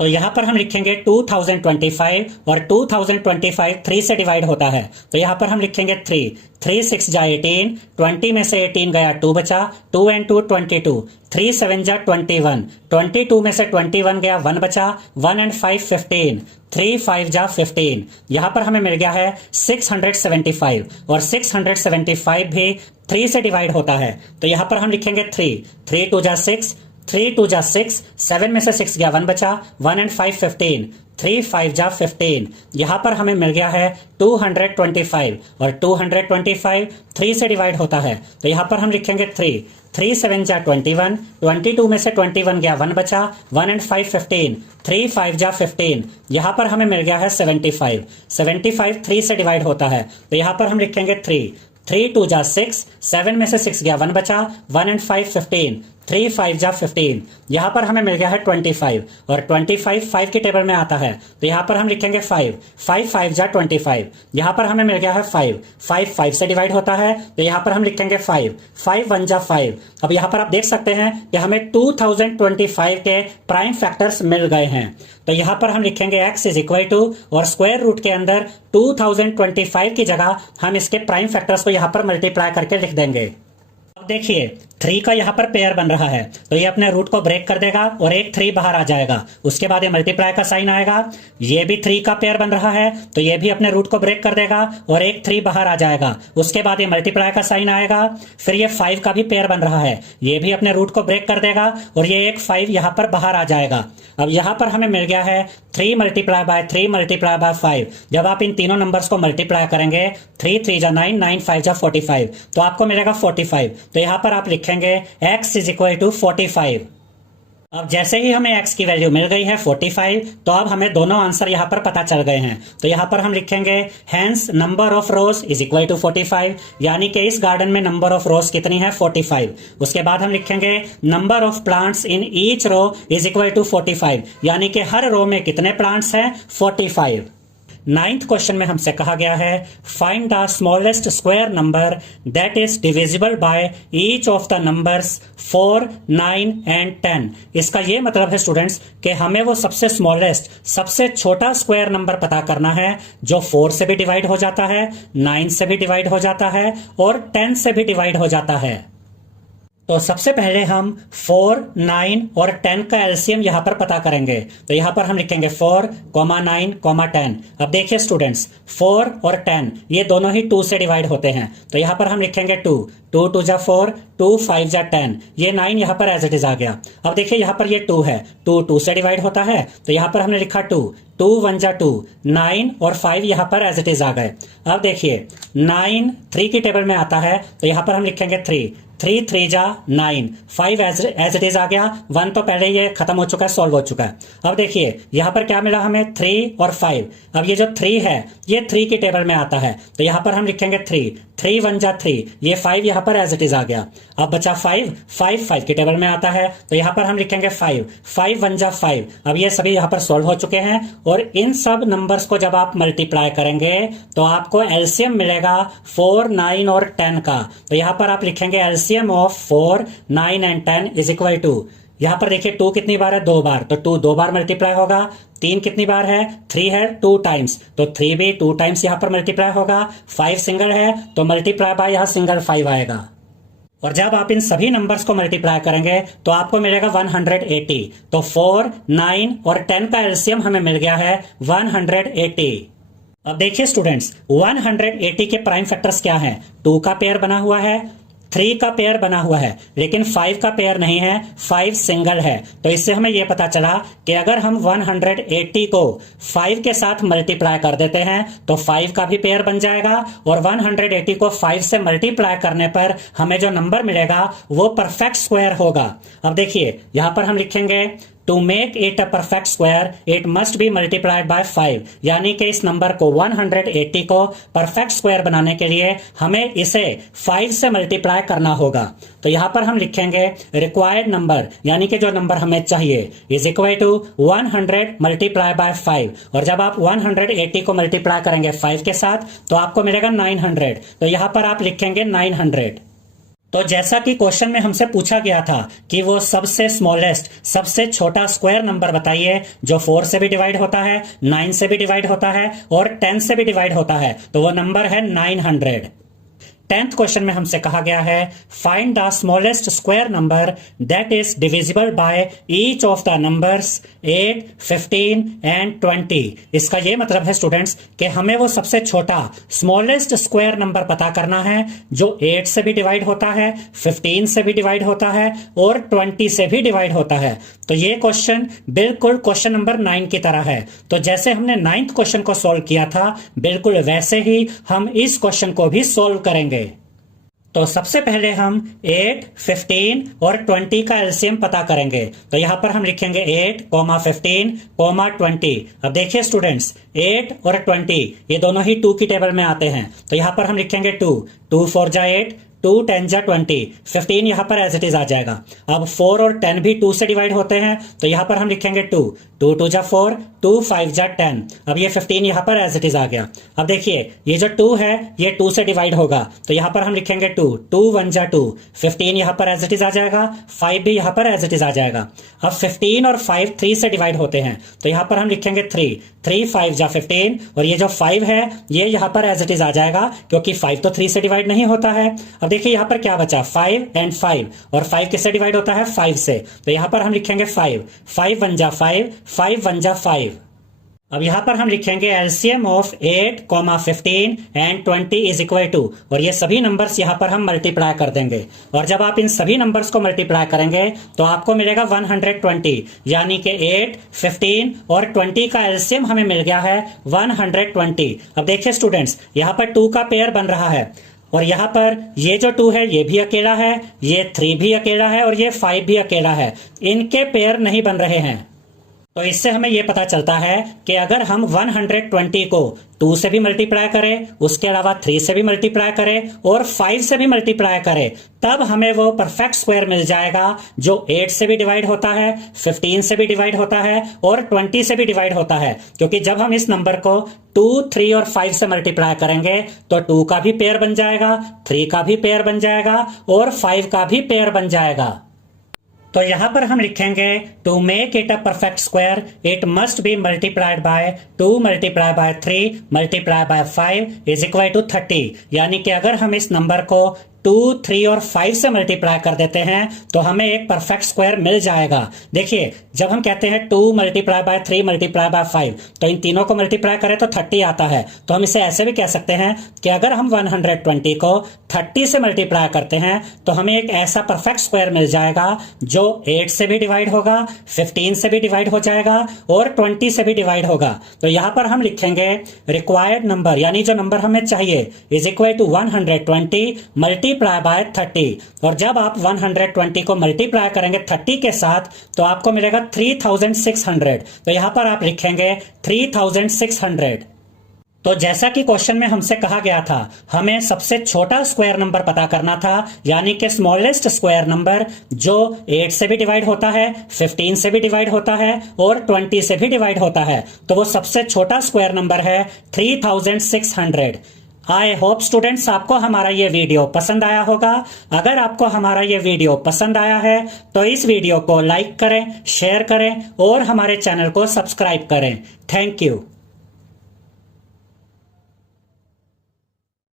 तो यहां पर हम लिखेंगे 2025, और 2025 3 से डिवाइड होता है तो यहां पर हम लिखेंगे 3 6 जा 18, 20 में से 18 गया 2 बचा, 2 and 2 22, 3 7 जा 21, 22 में से 21 गया 1 बचा, 1 and 5 15, 3 5 जा 15। यहां पर हमें मिल गया है 675, और 675 भी 3 से डिवाइड होता है तो यहां पर हम लिखेंगे 3 2 जा 6, 3 2 जा 6, 7 में से 6 गया 1 बचा, 1 and 5 15, 3 5 जा 15। यहां पर हमें मिल गया है 225, और 225 3 से डिवाइड होता है तो यहां पर हम लिखेंगे 3 7 जा 21, 22 में से 21 गया 1 बचा, 1 and 5 15, 3 5 जा 15। यहां पर हमें मिल गया है 75 3 से डिवाइड होता है तो यहां पर हम लिखेंगे 3 2 जा 6, 7 में से 6 गया 1 बचा, 1 and 5 15, 3 5 जा 15, यहाँ पर हमें मिल गया है 25 और 25 5 की टेबल में आता है तो यहाँ पर हम लिखेंगे 5 5 5 जा 25, यहाँ पर हमें मिल गया है 5 5 5 से डिवाइड होता है तो यहाँ पर हम लिखेंगे 5 5 1 जा 5। अब यहाँ पर आप देख सकते हैं कि हमें 2025 के प्राइम फैक्टर्स मिल गए हैं तो यहाँ पर हम लिखेंगे x इज इक्वल टू और स्क्वायर रूट के अंदर 2025 की जगह हम इसके प्राइम फैक्टर्स को यहाँ पर मल्टीप्लाई करके लिख देंगे। अब देखिए 3 का यहाँ पर पेयर बन रहा है तो ये अपने रूट को ब्रेक कर देगा और एक 3 बाहर आ जाएगा, उसके बाद ये मल्टीप्लाई का साइन आएगा। ये भी 3 का पेयर बन रहा है तो ये भी अपने रूट को ब्रेक कर देगा और एक 3 बाहर आ जाएगा, उसके बाद ये मल्टीप्लाई का साइन आएगा। फिर ये 5 का भी पेयर बन रहा है, ये भी अपने रूट को ब्रेक कर देगा और ये एक 5 यहाँ पर बाहर आ जाएगा। अब यहाँ पर हमें मिल गया है 3 मल्टीप्लाई बाय 3 मल्टीप्लाई बाय 5। जब आप इन तीनों नंबर्स को मल्टीप्लाई करेंगे 3 3 जा 9 9 5 जा 45 तो आपको मिलेगा 45। तो यहाँ पर आप लिखेंगे x इज इक्वल टू 45। अब जैसे ही हमें x की वैल्यू मिल गई है 45 तो अब हमें दोनों आंसर यहाँ पर पता चल गए हैं तो यहाँ पर हम लिखेंगे hence number of rows is equal to 45, यानी कि इस गार्डन में नंबर ऑफ रोज कितनी है 45। उसके बाद हम लिखेंगे number of plants in each row is equal to 45, यानी कि हर रो में कितने प्लांट्स हैं 45। 9th क्वेश्चन में हमसे कहा गया है find the smallest square number that is divisible by each of the numbers 4 9 and 10। इसका ये मतलब है स्टूडेंट्स कि हमें वो सबसे स्मॉलेस्ट सबसे छोटा स्क्वायर नंबर पता करना है जो 4 से भी डिवाइड हो जाता है, 9 से भी डिवाइड हो जाता है और 10 से भी डिवाइड हो जाता है। तो सबसे पहले हम 4 9 और 10 का एलसीएम यहां पर पता करेंगे तो यहां पर हम लिखेंगे 4 9 10। अब देखिए स्टूडेंट्स 4 और 10 ये दोनों ही 2 से डिवाइड होते हैं तो यहां पर हम लिखेंगे 2 2 2 जा 4 2 5 जा 10, ये 9 यहां पर एज इट इज आ गया। अब देखिए यहां पर ये 2 है, 2 2 से डिवाइड होता है तो यहां पर हमने लिखा 2 2 1 जा 2 9 और 5 यहां पर एज इट इज आ गए। अब देखिए 9 3 की टेबल में आता है तो यहां पर हम लिखेंगे 3 3 3 जा 9 5 एज इट इज आ गया। 1 तो पहले ये खत्म हो चुका है, सॉल्व हो चुका है। अब देखिए यहां पर क्या मिला हमें 3 और 5। अब ये जो 3 है ये 3 की टेबल में आता है तो यहां पर हम लिखेंगे 3 3 1 जा 3, ये 5 यहां पर एज इट इज आ गया। अब बचा 5 5 की टेबल में आता है तो यहां पर हम लिखेंगे 5 5 1 जा 5। अब ये सभी यहां पर सॉल्व हो चुके हैं और इन सब नंबर्स को जब आप मल्टीप्लाई करेंगे तो आपको एलसीएम मिलेगा 4 9 और 10 का। तो यहां पर आप लिखेंगे LCM of 4 9 and 10 is equal to, यहां पर देखिए 2 कितनी बार है 2 बार तो 2 2 बार मल्टीप्लाई होगा। 3 कितनी बार है 3 है 2 टाइम्स तो 3 भी 2 टाइम्स यहां पर मल्टीप्लाई होगा। 5 सिंगल है तो मल्टीप्लाई बाय यहां सिंगल 5 आएगा और जब आप इन सभी नंबर्स को मल्टीप्लाई करेंगे तो आपको मिलेगा 180। तो 4 9 और 10 का एलसीएम हमें मिल गया है 180। अब देखिए स्टूडेंट्स 180 के प्राइम फैक्टर्स क्या हैं? 2 का पेयर बना हुआ है, 3 का पेयर बना हुआ है, लेकिन 5 का पेयर नहीं है, 5 सिंगल है। तो इससे हमें यह पता चला कि अगर हम 180 को 5 के साथ मल्टीप्लाई कर देते हैं तो 5 का भी पेयर बन जाएगा और 180 को 5 से मल्टीप्लाई करने पर हमें जो नंबर मिलेगा वो परफेक्ट स्क्वायर होगा। अब देखिए यहां पर हम लिखेंगे to make it a perfect square it must be multiplied by 5, यानी कि इस नंबर को 180 को परफेक्ट स्क्वायर बनाने के लिए हमें इसे 5 से मल्टीप्लाई करना होगा। तो यहां पर हम लिखेंगे रिक्वायर्ड नंबर, यानी कि जो नंबर हमें चाहिए is equal to 100 multiply by 5 और जब आप 180 को मल्टीप्लाई करेंगे 5 के साथ तो आपको मिलेगा 900। तो यहां पर आप लिखेंगे 900। तो जैसा कि क्वेश्चन में हमसे पूछा गया था कि वो सबसे स्मॉलेस्ट सबसे छोटा स्क्वायर नंबर बताइए जो 4 से भी डिवाइड होता है, 9 से भी डिवाइड होता है और 10 से भी डिवाइड होता है, तो वो नंबर है 900। 10th क्वेश्चन में हमसे कहा गया है find the smallest square number that is divisible by each of the numbers 8 15 and 20। इसका यह मतलब है स्टूडेंट्स कि हमें वो सबसे छोटा स्मॉलेस्ट स्क्वायर नंबर पता करना है जो 8 से भी डिवाइड होता है, 15 से भी डिवाइड होता है और 20 से भी डिवाइड होता है। तो ये क्वेश्चन बिल्कुल क्वेश्चन नंबर 9 की तरह है। तो जैसे हमने 9th क्वेश्चन को सॉल्व किया था बिल्कुल वैसे ही हम इस क्वेश्चन को भी सॉल्व करेंगे। तो सबसे पहले हम 8 15 और 20 का एलसीएम पता करेंगे। तो यहां पर हम लिखेंगे 8 15 20। अब देखिए स्टूडेंट्स 8 और 20 ये दोनों ही 2 की टेबल में आते हैं तो यहां पर हम लिखेंगे 2 2 4 जा 8 2 10 जा 20, 15 यहाँ पर एज इट इज आ जाएगा। अब 4 और 10 भी 2 से डिवाइड होते हैं, तो यहाँ पर हम लिखेंगे 2, 2 2 जा 4, 2 5 जा 10। अब ये 15 यहाँ पर एज इट इज आ गया। अब देखिए ये जो 2 है ये 2 से डिवाइड होगा, तो यहाँ पर हम लिखेंगे 2, 2 1 जा 2, 15 यहाँ पर एज इट इज आ जाएगा, 5 भी यहाँ पर एज इट इज आ जाएगा। अब 15 और 5 3 से डिवाइड होते हैं, तो यहाँ पर हम लिखेंगे 3, 3 5 जा 15, और ये जो 5 है ये यहाँ पर एज इट इज आ जाएगा, क्योंकि 5 तो 3 से डिवाइड नहीं होता है। अब देखिए यहाँ पर क्या बचा, 5 एंड 5, और 5 किससे डिवाइड होता है, 5 से, तो यहाँ पर हम लिखेंगे 5, 5 1 जा 5, 5 1 जा 5। अब यहाँ पर हम लिखेंगे LCM of 8, 15 and 20 is equal to, और ये सभी नंबर्स यहाँ पर हम मल्टीप्लाई कर देंगे, और जब आप इन सभी नंबर्स को मल्टीप्लाई करेंगे तो आपको मिलेगा 120, यानी कि 8, 15 और 20 का एलसीएम हमें मिल गया है 120। अब देखिए स्टूडेंट्स, यहाँ पर 2 का पेयर बन रहा है, और यहाँ पर ये जो 2 है ये भी अकेला है, ये 3 भी अकेला है, और ये 5 भी अकेला है, इनके पेयर नहीं बन रहे हैं। तो इससे हमें यह पता चलता है कि अगर हम 120 को 2 से भी मल्टीप्लाई करें, उसके अलावा 3 से भी मल्टीप्लाई करें और 5 से भी मल्टीप्लाई करें, तब हमें वो परफेक्ट स्क्वायर मिल जाएगा जो 8 से भी डिवाइड होता है, 15 से भी डिवाइड होता है और 20 से भी डिवाइड होता है। क्योंकि जब हम इस नंबर को 2, 3 और 5 से मल्टीप्लाई करेंगे तो 2 का भी पेयर बन जाएगा, 3 का भी पेयर बन जाएगा और 5 का भी पेयर बन जाएगा। तो यहां पर हम लिखेंगे to make it a perfect square it must be multiplied by 2 multiply by 3 multiply by 5 is equal to 30। यानी कि अगर हम इस नंबर को 2, 3 और 5 से मल्टीप्लाई कर देते हैं तो हमें एक परफेक्ट स्क्वायर मिल जाएगा। देखिए जब हम कहते हैं 2 मल्टीप्लाई बाय 3 मल्टीप्लाई बाय 5, तो इन तीनों को मल्टीप्लाई करें तो 30 आता है। तो हम इसे ऐसे भी कह सकते हैं कि अगर हम 120 को 30 से मल्टीप्लाई करते हैं तो हमें एक ऐसा परफेक्ट स्क्वायर मिल जाएगा जो 8 से भी डिवाइड होगा, 15 से भी डिवाइड हो जाएगा और 20 से भी डिवाइड होगा। तो यहां पर हम लिखेंगे रिक्वायर्ड नंबर, यानी जो नंबर हमें चाहिए, is equal to 120 multiply by 30। और जब आप 120 को मल्टीप्लाई करेंगे 30 के साथ तो आपको मिलेगा 3600। तो यहां पर आप लिखेंगे 3600। तो जैसा कि क्वेश्चन में हमसे कहा गया था, हमें सबसे छोटा स्क्वायर नंबर पता करना था, यानी कि स्मॉलेस्ट स्क्वायर नंबर जो 8 से भी डिवाइड होता है, 15 से भी डिवाइड होता है और 20 से भी डिवाइड होता है। तो वो सबसे छोटा स्क्वायर नंबर है 3600। आई होप स्टूडेंट्स आपको हमारा ये वीडियो पसंद आया होगा। अगर आपको हमारा ये वीडियो पसंद आया है तो इस वीडियो को लाइक करें, शेयर करें और हमारे चैनल को सब्सक्राइब करें। Thank you.